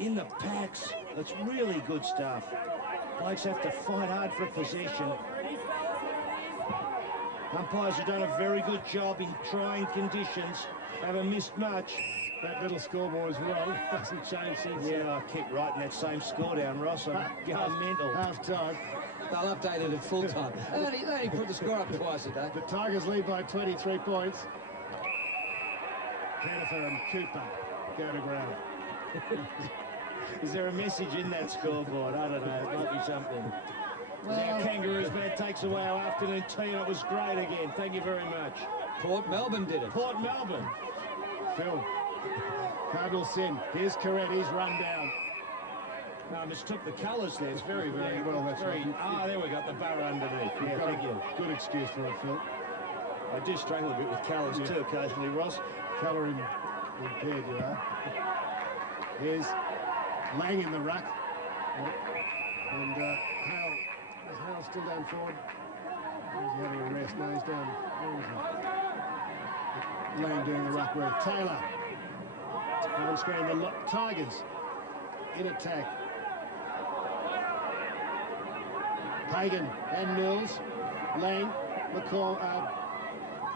in the packs. It's really good stuff. Blokes have to fight hard for possession. Umpires have done a very good job in trying conditions. Haven't missed much. That little scoreboard is wrong. Doesn't change since. Yeah, I keep writing that same score down, Ross. I'm going mental. Half time. They'll update it at full time. They only put the score up twice a day. The Tigers lead by 23 points. Pettifer and Cooper go to ground. Is there a message in that scoreboard? I don't know. It might be something. Well, our Kangaroos man takes away our afternoon tea, and it was great again. Thank you very much. Port Melbourne did it. Port Melbourne. Phil. Cardinal sin. Here's Qtrs. He's run down. No, mistook the colours there. It's very, very yeah, well. That's very. Right. There we got the barra underneath. Yeah, thank you. Good excuse for it, Phil. I do struggle a bit with colours too occasionally, Ross. Colour impaired, you are. Here's Lang in the ruck. And Hale. Is Hale still down forward? He's having a rest. No, he's down. Lang doing the ruck work. Taylor. On screen, the Tigers in attack. Hagan and Mills. Lang.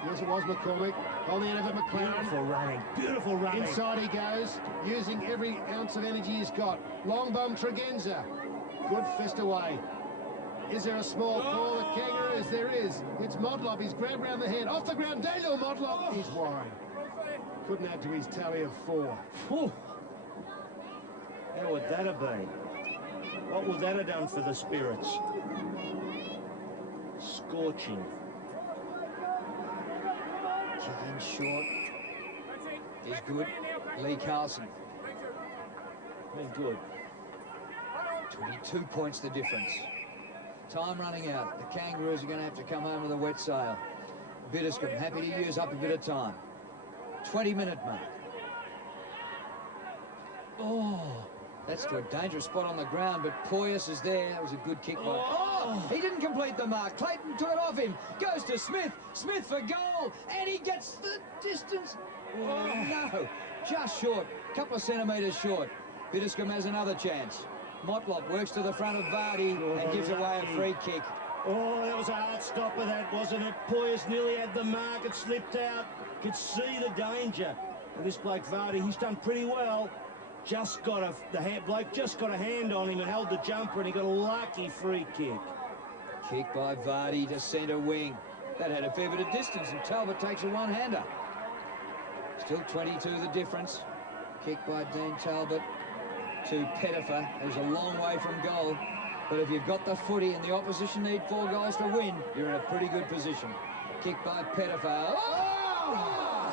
Yes, it was McCormick. On the end of it, McLaren. Beautiful running. Beautiful running. Inside he goes, using every ounce of energy he's got. Long bomb Tregenza. Good fist away. Is there a small call at Kangaroos? There is. It's Modlop. He's grabbed round the head. Off the ground, Daniel Modlop. He's wide. Couldn't add to his tally of 4. Whew. How would that have been? What would that have done for the Spirits? Scorching. Kicking short is good. Lee Carlson. Been good. 22 points the difference. Time running out. The Kangaroos are going to have to come home with a wet sail. Bitterscombe happy to use up a bit of time. 20-minute mark. Oh, that's to a dangerous spot on the ground, but Poyas is there. That was a good kick. He didn't complete the mark. Clayton took it off him. Goes to Smith. Smith for goal. And he gets the distance. Oh, no. Just short. Couple of centimetres short. Bitterscombe has another chance. Motlop works to the front of Vardy and gives away a free kick. Oh, that was a hard stopper, that, wasn't it? Poyas nearly had the mark. It slipped out. Could see the danger. And this bloke Vardy, he's done pretty well. Just got bloke just got a hand on him and held the jumper, and he got a lucky free kick. Kick by Vardy to centre wing. That had a fair bit of distance, and Talbot takes a one-hander. Still 22 the difference. Kick by Dean Talbot to Pettifer, who's a long way from goal. But if you've got the footy and the opposition need 4 goals to win, you're in a pretty good position. Kick by Pettifer. Oh!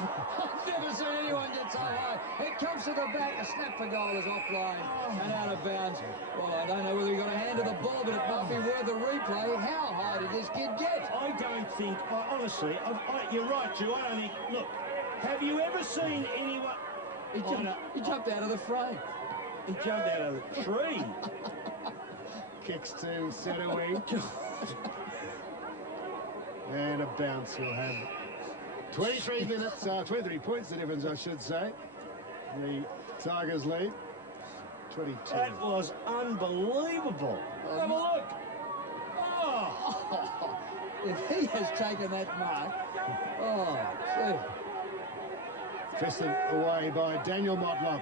I've never seen anyone get so high. It comes to the back. A snap for goal is offline and out of bounds. Well, I don't know whether he got a hand to the ball, but it might be worth a replay. How high did this kid get? I don't think, honestly, you're right, Drew. I don't think, look, have you ever seen anyone... He jumped out of the frame. He jumped out of the tree. Kicks to centre wing. And a bounce he'll have. 23 minutes, 23 points the difference, I should say. The Tigers lead. 22. That was unbelievable. Have a look. Oh! If he has taken that mark, see. Fisted away by Daniel Motlop.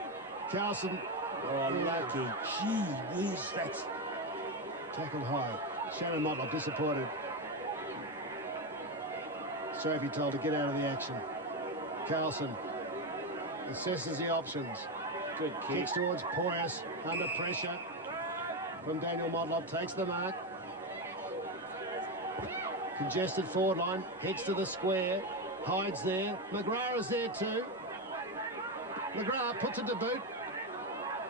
Carlson. Oh, lucky. Gee whiz, that's... Tackled high. Shannon Motlop disappointed. Sophie told to get out of the action. Carlson assesses the options. Good kick. Kicks towards Poyas, under pressure from Daniel Motlop, takes the mark. Congested forward line, heads to the square, hides there. McGrath is there too. McGrath puts it to boot.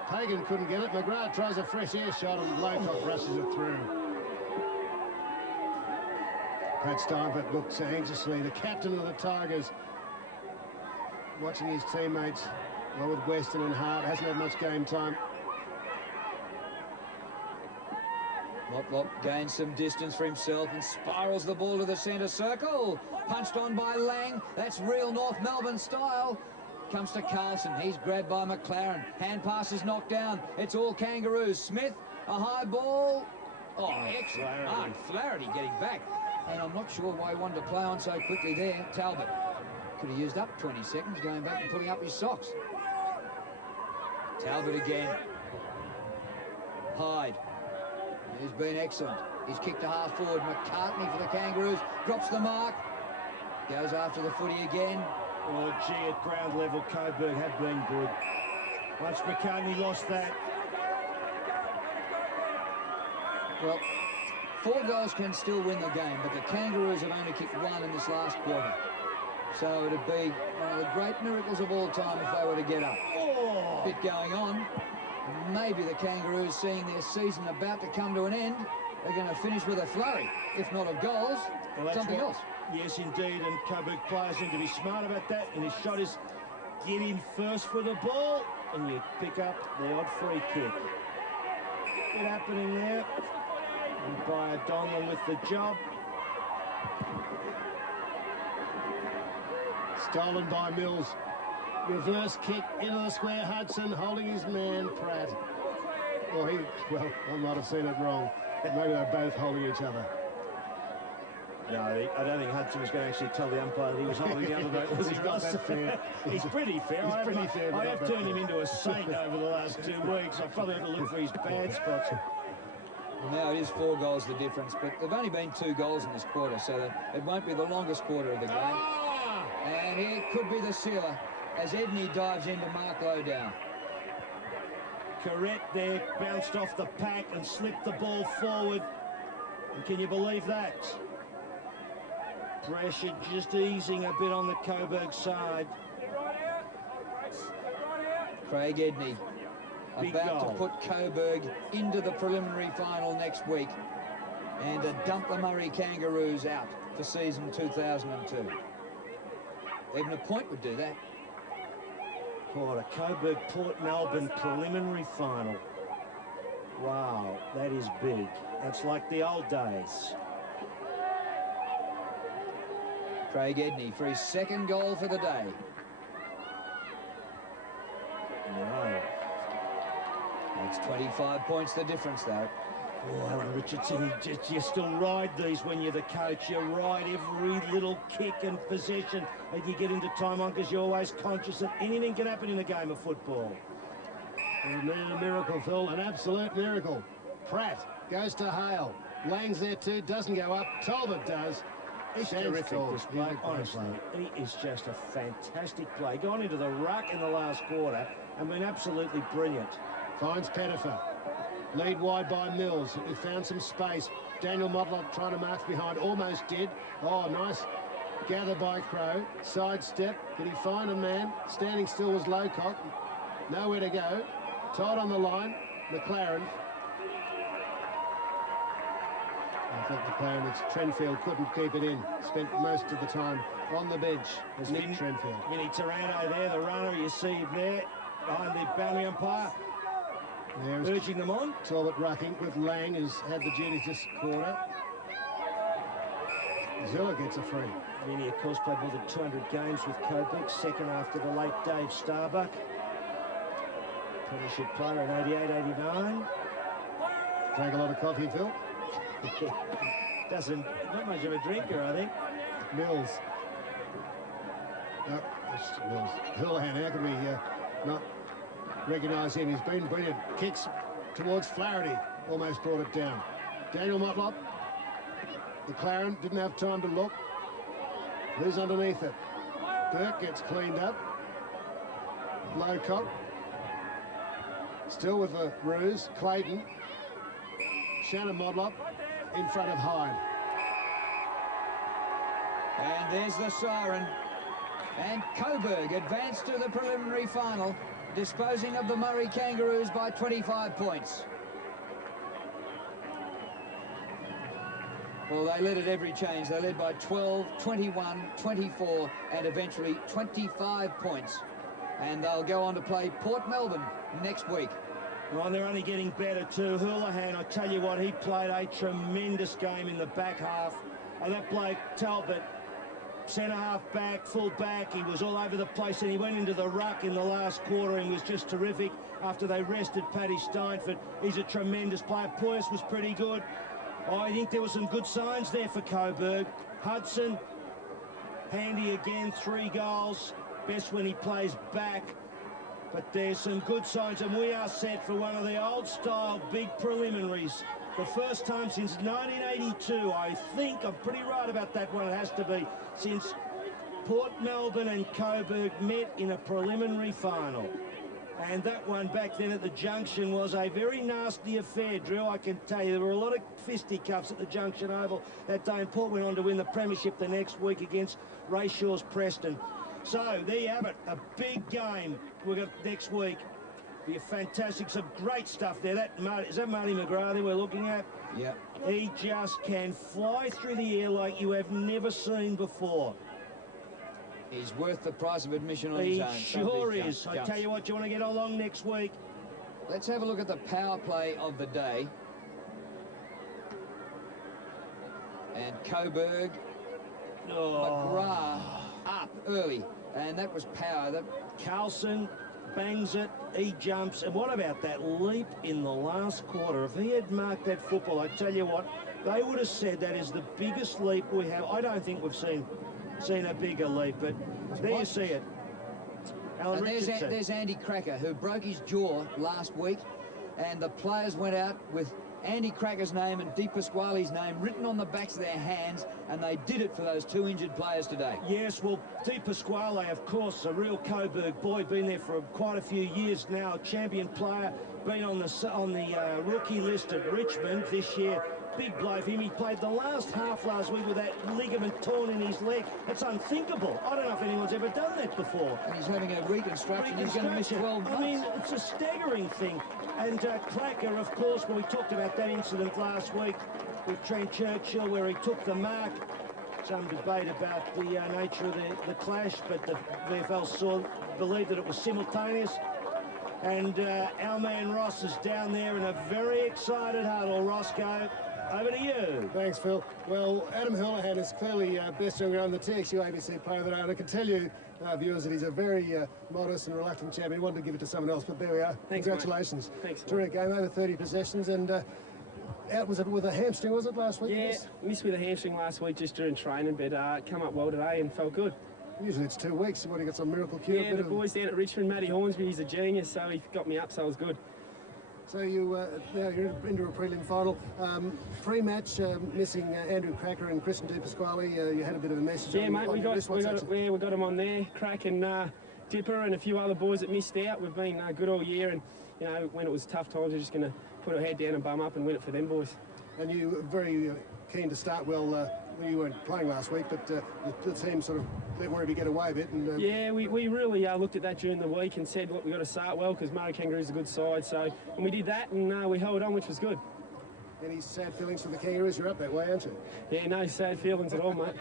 Pagan couldn't get it. McGrath tries a fresh air shot and Lowcock rushes it through. Pat Steinfort looks anxiously. The captain of the Tigers, watching his teammates, well, with Weston and Hart, hasn't had much game time. Motlop gains some distance for himself and spirals the ball to the centre circle. Punched on by Lang. That's real North Melbourne style. Comes to Carlson. He's grabbed by McLaren. Hand pass is knocked down. It's all Kangaroos. Smith, a high ball. Oh, excellent. Mark Flaherty getting back. And I'm not sure why he wanted to play on so quickly there. Talbot could have used up 20 seconds going back and pulling up his socks. Talbot again. Hyde. He's been excellent. He's kicked a half forward. McCartney for the Kangaroos. Drops the mark. Goes after the footy again. Oh, gee, at ground level, Coburg have been good. Once McCartney lost that. Well, 4 goals can still win the game, but the Kangaroos have only kicked 1 in this last quarter. So it'd be one of the great miracles of all time if they were to get up. Oh. Bit going on. Maybe the Kangaroos, seeing their season about to come to an end, are going to finish with a flurry, if not of goals, well, something else. Yes, indeed, and Coburg players need to be smart about that, and his shot is get in first for the ball, and you pick up the odd free kick. Bit happening there, and by Donlan with the job. Stolen by Mills. Reverse kick into the square. Hudson holding his man, Pratt. Well, I might have seen it wrong. Maybe they're both holding each other. No, I don't think Hudson was going to actually tell the umpire that he was holding the other boat. He's not that fair. He's pretty fair. He's pretty fair. I have turned him into a saint over the last 2 weeks. I probably have to look for his bad spots. Well, now it is 4 goals the difference, but there've only been 2 goals in this quarter, so that it won't be the longest quarter of the game. And here could be the sealer as Edney dives into Mark Lowdown. Correct there, bounced off the pack and slipped the ball forward. And can you believe that? Pressure just easing a bit on the Coburg side. Craig Edney about to put Coburg into the preliminary final next week and to dump the Murray Kangaroos out for season 2002. Even a point would do that. Quarter, Coburg Port Melbourne preliminary final. Wow, that is big. That's like the old days. Craig Edney for his 2nd goal for the day. Wow. Makes 25 points the difference, though. Oh, Alan Richardson, you still ride these when you're the coach. You ride every little kick and possession that you get into time on because you're always conscious that anything can happen in a game of football. And then a miracle, Phil, an absolute miracle. Pratt goes to Hale. Lang's there too, doesn't go up. Talbot does. He's terrific, this bloke, honestly. He is just a fantastic play. Gone into the ruck in the last quarter and been absolutely brilliant. Finds Pettifer. Lead wide by Mills, who found some space. Daniel Motlop trying to march behind, almost did. Oh, nice gather by Crow. Sidestep, could he find a man? Standing still was Lowcock. Nowhere to go. Todd on the line, McLaren. I think McLaren, it's Trenfield, couldn't keep it in. Spent most of the time on the bench. As Nick Trenfield. Vinny Taranto there, the runner, you see him there, behind the boundary umpire. There's urging them on. Talbot rucking with Lang, who's had the duties this quarter. Zilla gets a free. Vinny, of course, played more than 200 games with Coburg, 2nd after the late Dave Starbuck. Premiership player in 88, 89. Drank a lot of coffee, Phil. Not much of a drinker, I think. Mills. No, it's Mills. Houlihan, how can we not recognise him? He's been brilliant. Kicks towards Flaherty. Almost brought it down. Daniel Motlop McLaren didn't have time to look. Who's underneath it? Burke gets cleaned up. Lowcock. Still with the ruse. Clayton. Shannon Modlop in front of Hyde. And there's the siren. And Coburg advanced to the preliminary final, disposing of the Murray Kangaroos by 25 points. Well, they led at every change. They led by 12, 21, 24, and eventually 25 points. And they'll go on to play Port Melbourne next week. Well, and they're only getting better too. Houlihan, I tell you what, he played a tremendous game in the back half. And that bloke, Talbot, centre half back, full back, he was all over the place, and he went into the ruck in the last quarter and was just terrific after they rested Paddy Steinford. He's a tremendous player. Poyas was pretty good. I think there were some good signs there for Coburg. Hudson, handy again, 3 goals. Best when he plays back. But there's some good signs, and we are set for one of the old-style big preliminaries. The first time since 1982, I think, I'm pretty right about that one, it has to be, since Port Melbourne and Coburg met in a preliminary final. And that one back then at the Junction was a very nasty affair, Drew, I can tell you. There were a lot of fisticuffs at the Junction Oval that day, and Port went on to win the premiership the next week against Rayshaw's Preston. So, there you have it, a big game we've got next week. Be fantastic, some great stuff there. Is that Marty McGrath that we're looking at? Yeah. He just can fly through the air like you have never seen before. He's worth the price of admission on his own. He sure is. I tell you what, you want to get along next week. Let's have a look at the power play of the day. And Coburg, McGrath up early, and that was power. Carlson bangs it, he jumps, and what about that leap in the last quarter? If he had marked that football, I tell you what, they would have said that is the biggest leap we have. I don't think we've seen a bigger leap, but there you see it. Alan Richardson. There's Andy Cracker, who broke his jaw last week, and the players went out with Andy Cracker's name and Di Pasquale's name written on the backs of their hands, and they did it for those 2 injured players today. Yes, well, Di Pasquale, of course, a real Coburg boy, been there for quite a few years now, champion player, been on the rookie list at Richmond this year. Big blow for him. He played the last half last week with that ligament torn in his leg. It's unthinkable. I don't know if anyone's ever done that before. And he's having a reconstruction. He's going to miss 12 months. I mean, it's a staggering thing. And Cracker, of course, when we talked about that incident last week with Trent Churchill, where he took the mark, some debate about the nature of the clash, but the VFL believed that it was simultaneous. And our man Ross is down there in a very excited huddle. Roscoe, over to you. Thanks, Phil. Well, Adam Houlihan is clearly best young around the TXU ABC player of the day, and I can tell you, viewers, that he's a very modest and reluctant champion. He wanted to give it to someone else, but there we are. Thanks, congratulations. Mate. Thanks. Terrific game, over 30 possessions, and out, was it with a hamstring, was it, last week? Yeah, missed with a hamstring last week just during training, but come up well today and felt good. Usually it's 2 weeks. What, you got some miracle cure? Yeah, the boys down at Richmond, Matty Hornsby, he's a genius, so he got me up, so it was good. So now you're into a prelim final. Pre-match, missing Andrew Cracker and Christian Di Pasquale. You had a bit of a message. Yeah, mate, we got him on there. Crack and Dipper and a few other boys that missed out. We've been good all year, and you know, when it was tough times, we're just going to put our head down and bum up and win it for them boys. And you were very keen to start well. You weren't playing last week, but the team sort of let Werribee get away a bit. And, yeah, we really looked at that during the week and said, look, we've got to start well because Murray Kangaroos is a good side. So, and we did that, and we held on, which was good. Any sad feelings for the Kangaroos? You're up that way, aren't you? Yeah, no sad feelings at all, mate.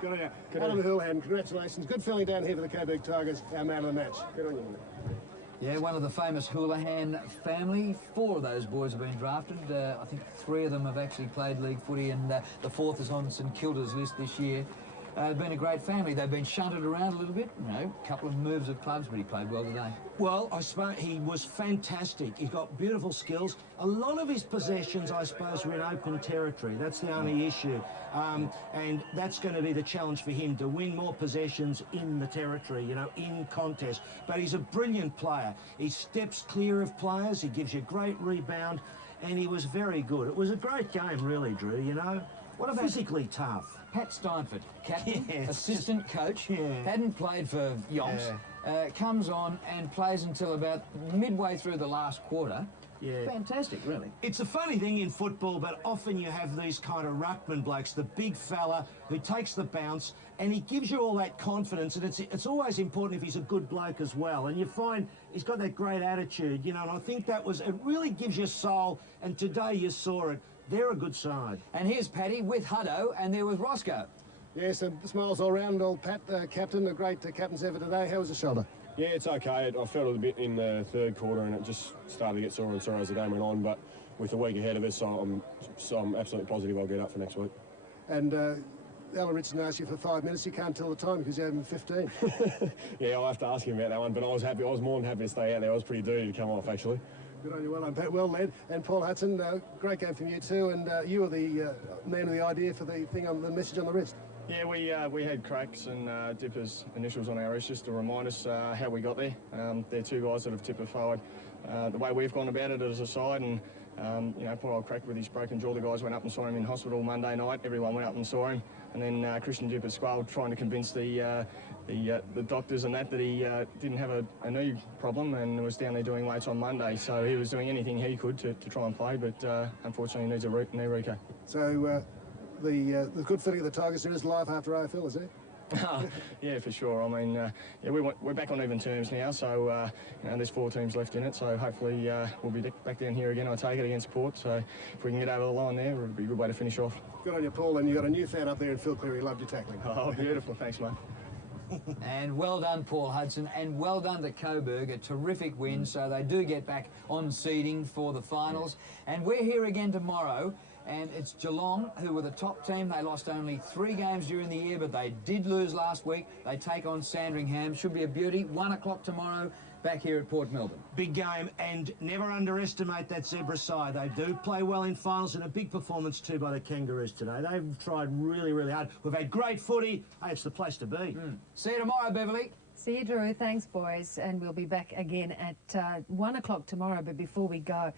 Good on you. Adam Houlihan, congratulations. Good feeling down here for the Coburg Tigers, our man of the match. Good on you, mate. Yeah, one of the famous Houlihan family. 4 of those boys have been drafted. I think 3 of them have actually played league footy, and the 4th is on St Kilda's list this year. They've been a great family. They've been shunted around a little bit, you know, a couple of moves of clubs, but he played well today. Well, I suppose he was fantastic. He's got beautiful skills. A lot of his possessions, I suppose, were in open territory. That's the only issue. And that's going to be the challenge for him, to win more possessions in the territory, you know, in contest. But he's a brilliant player. He steps clear of players. He gives you great rebound, and he was very good. It was a great game, really, Drew, you know. What about physically tough? Pat Steinford, captain, Yeah, assistant coach, hadn't played for Yonks, comes on and plays until about midway through the last quarter. Yeah. Fantastic, really. It's a funny thing in football, but often you have these kind of ruckman blokes, the big fella who takes the bounce, and he gives you all that confidence, and it's always important if he's a good bloke as well. And you find he's got that great attitude, you know, and I think it really gives you soul, and today you saw it. They're a good side. And here's Paddy with Hutto, and there was Roscoe. Yes, smiles all round, old Pat, captain, a great captain's effort today. How was the shoulder? Yeah, it's okay. I felt it a bit in the third quarter, and it just started to get sore and sore as the game went on. But with the week ahead of us, I'm absolutely positive I'll get up for next week. And Alan Richardson asked you for 5 minutes. You can't tell the time because you had him 15. Yeah, I'll have to ask him about that one. But I was happy. I was more than happy to stay out there. I was pretty dirty to come off, actually. Good on you, well done, Pat. Well led. And Paul Hudson, great game from you too. And you were the man of the idea for the thing on the message on the wrist. Yeah, we had cracks and dippers initials on our wrist just to remind us how we got there. They're two guys that have tipped forward the way we've gone about it as a side, and you know, poor old Crack with his broken jaw. The guys went up and saw him in hospital Monday night. Everyone went up and saw him, and then Christian Dipper squalled trying to convince the doctors and that he didn't have a knee problem and was down there doing weights on Monday. So he was doing anything he could to try and play, but unfortunately he needs a knee reco. So the good feeling of the Tigers is life after AFL, is it? Yeah, for sure. I mean, yeah, we're back on even terms now, so you know, there's 4 teams left in it, so hopefully we'll be back down here again, I take it, against Port. So if we can get over the line there, it'll be a good way to finish off. Good on you, Paul, and you got a new fan up there in Phil Cleary. Loved your tackling. Oh, beautiful. Thanks, mate. And well done, Paul Hudson, and well done to Coburg. A terrific win, so they do get back on seeding for the finals. And we're here again tomorrow, and it's Geelong, who were the top team. They lost only 3 games during the year, but they did lose last week. They take on Sandringham. Should be a beauty. 1 o'clock tomorrow, back here at Port Melbourne. Big game, and never underestimate that Zebra side. They do play well in finals, and a big performance too by the Kangaroos today. They've tried really, really hard. We've had great footy. Hey, it's the place to be. See you tomorrow, Beverly. See you, Drew. Thanks, boys. And we'll be back again at 1 o'clock tomorrow. But before we go,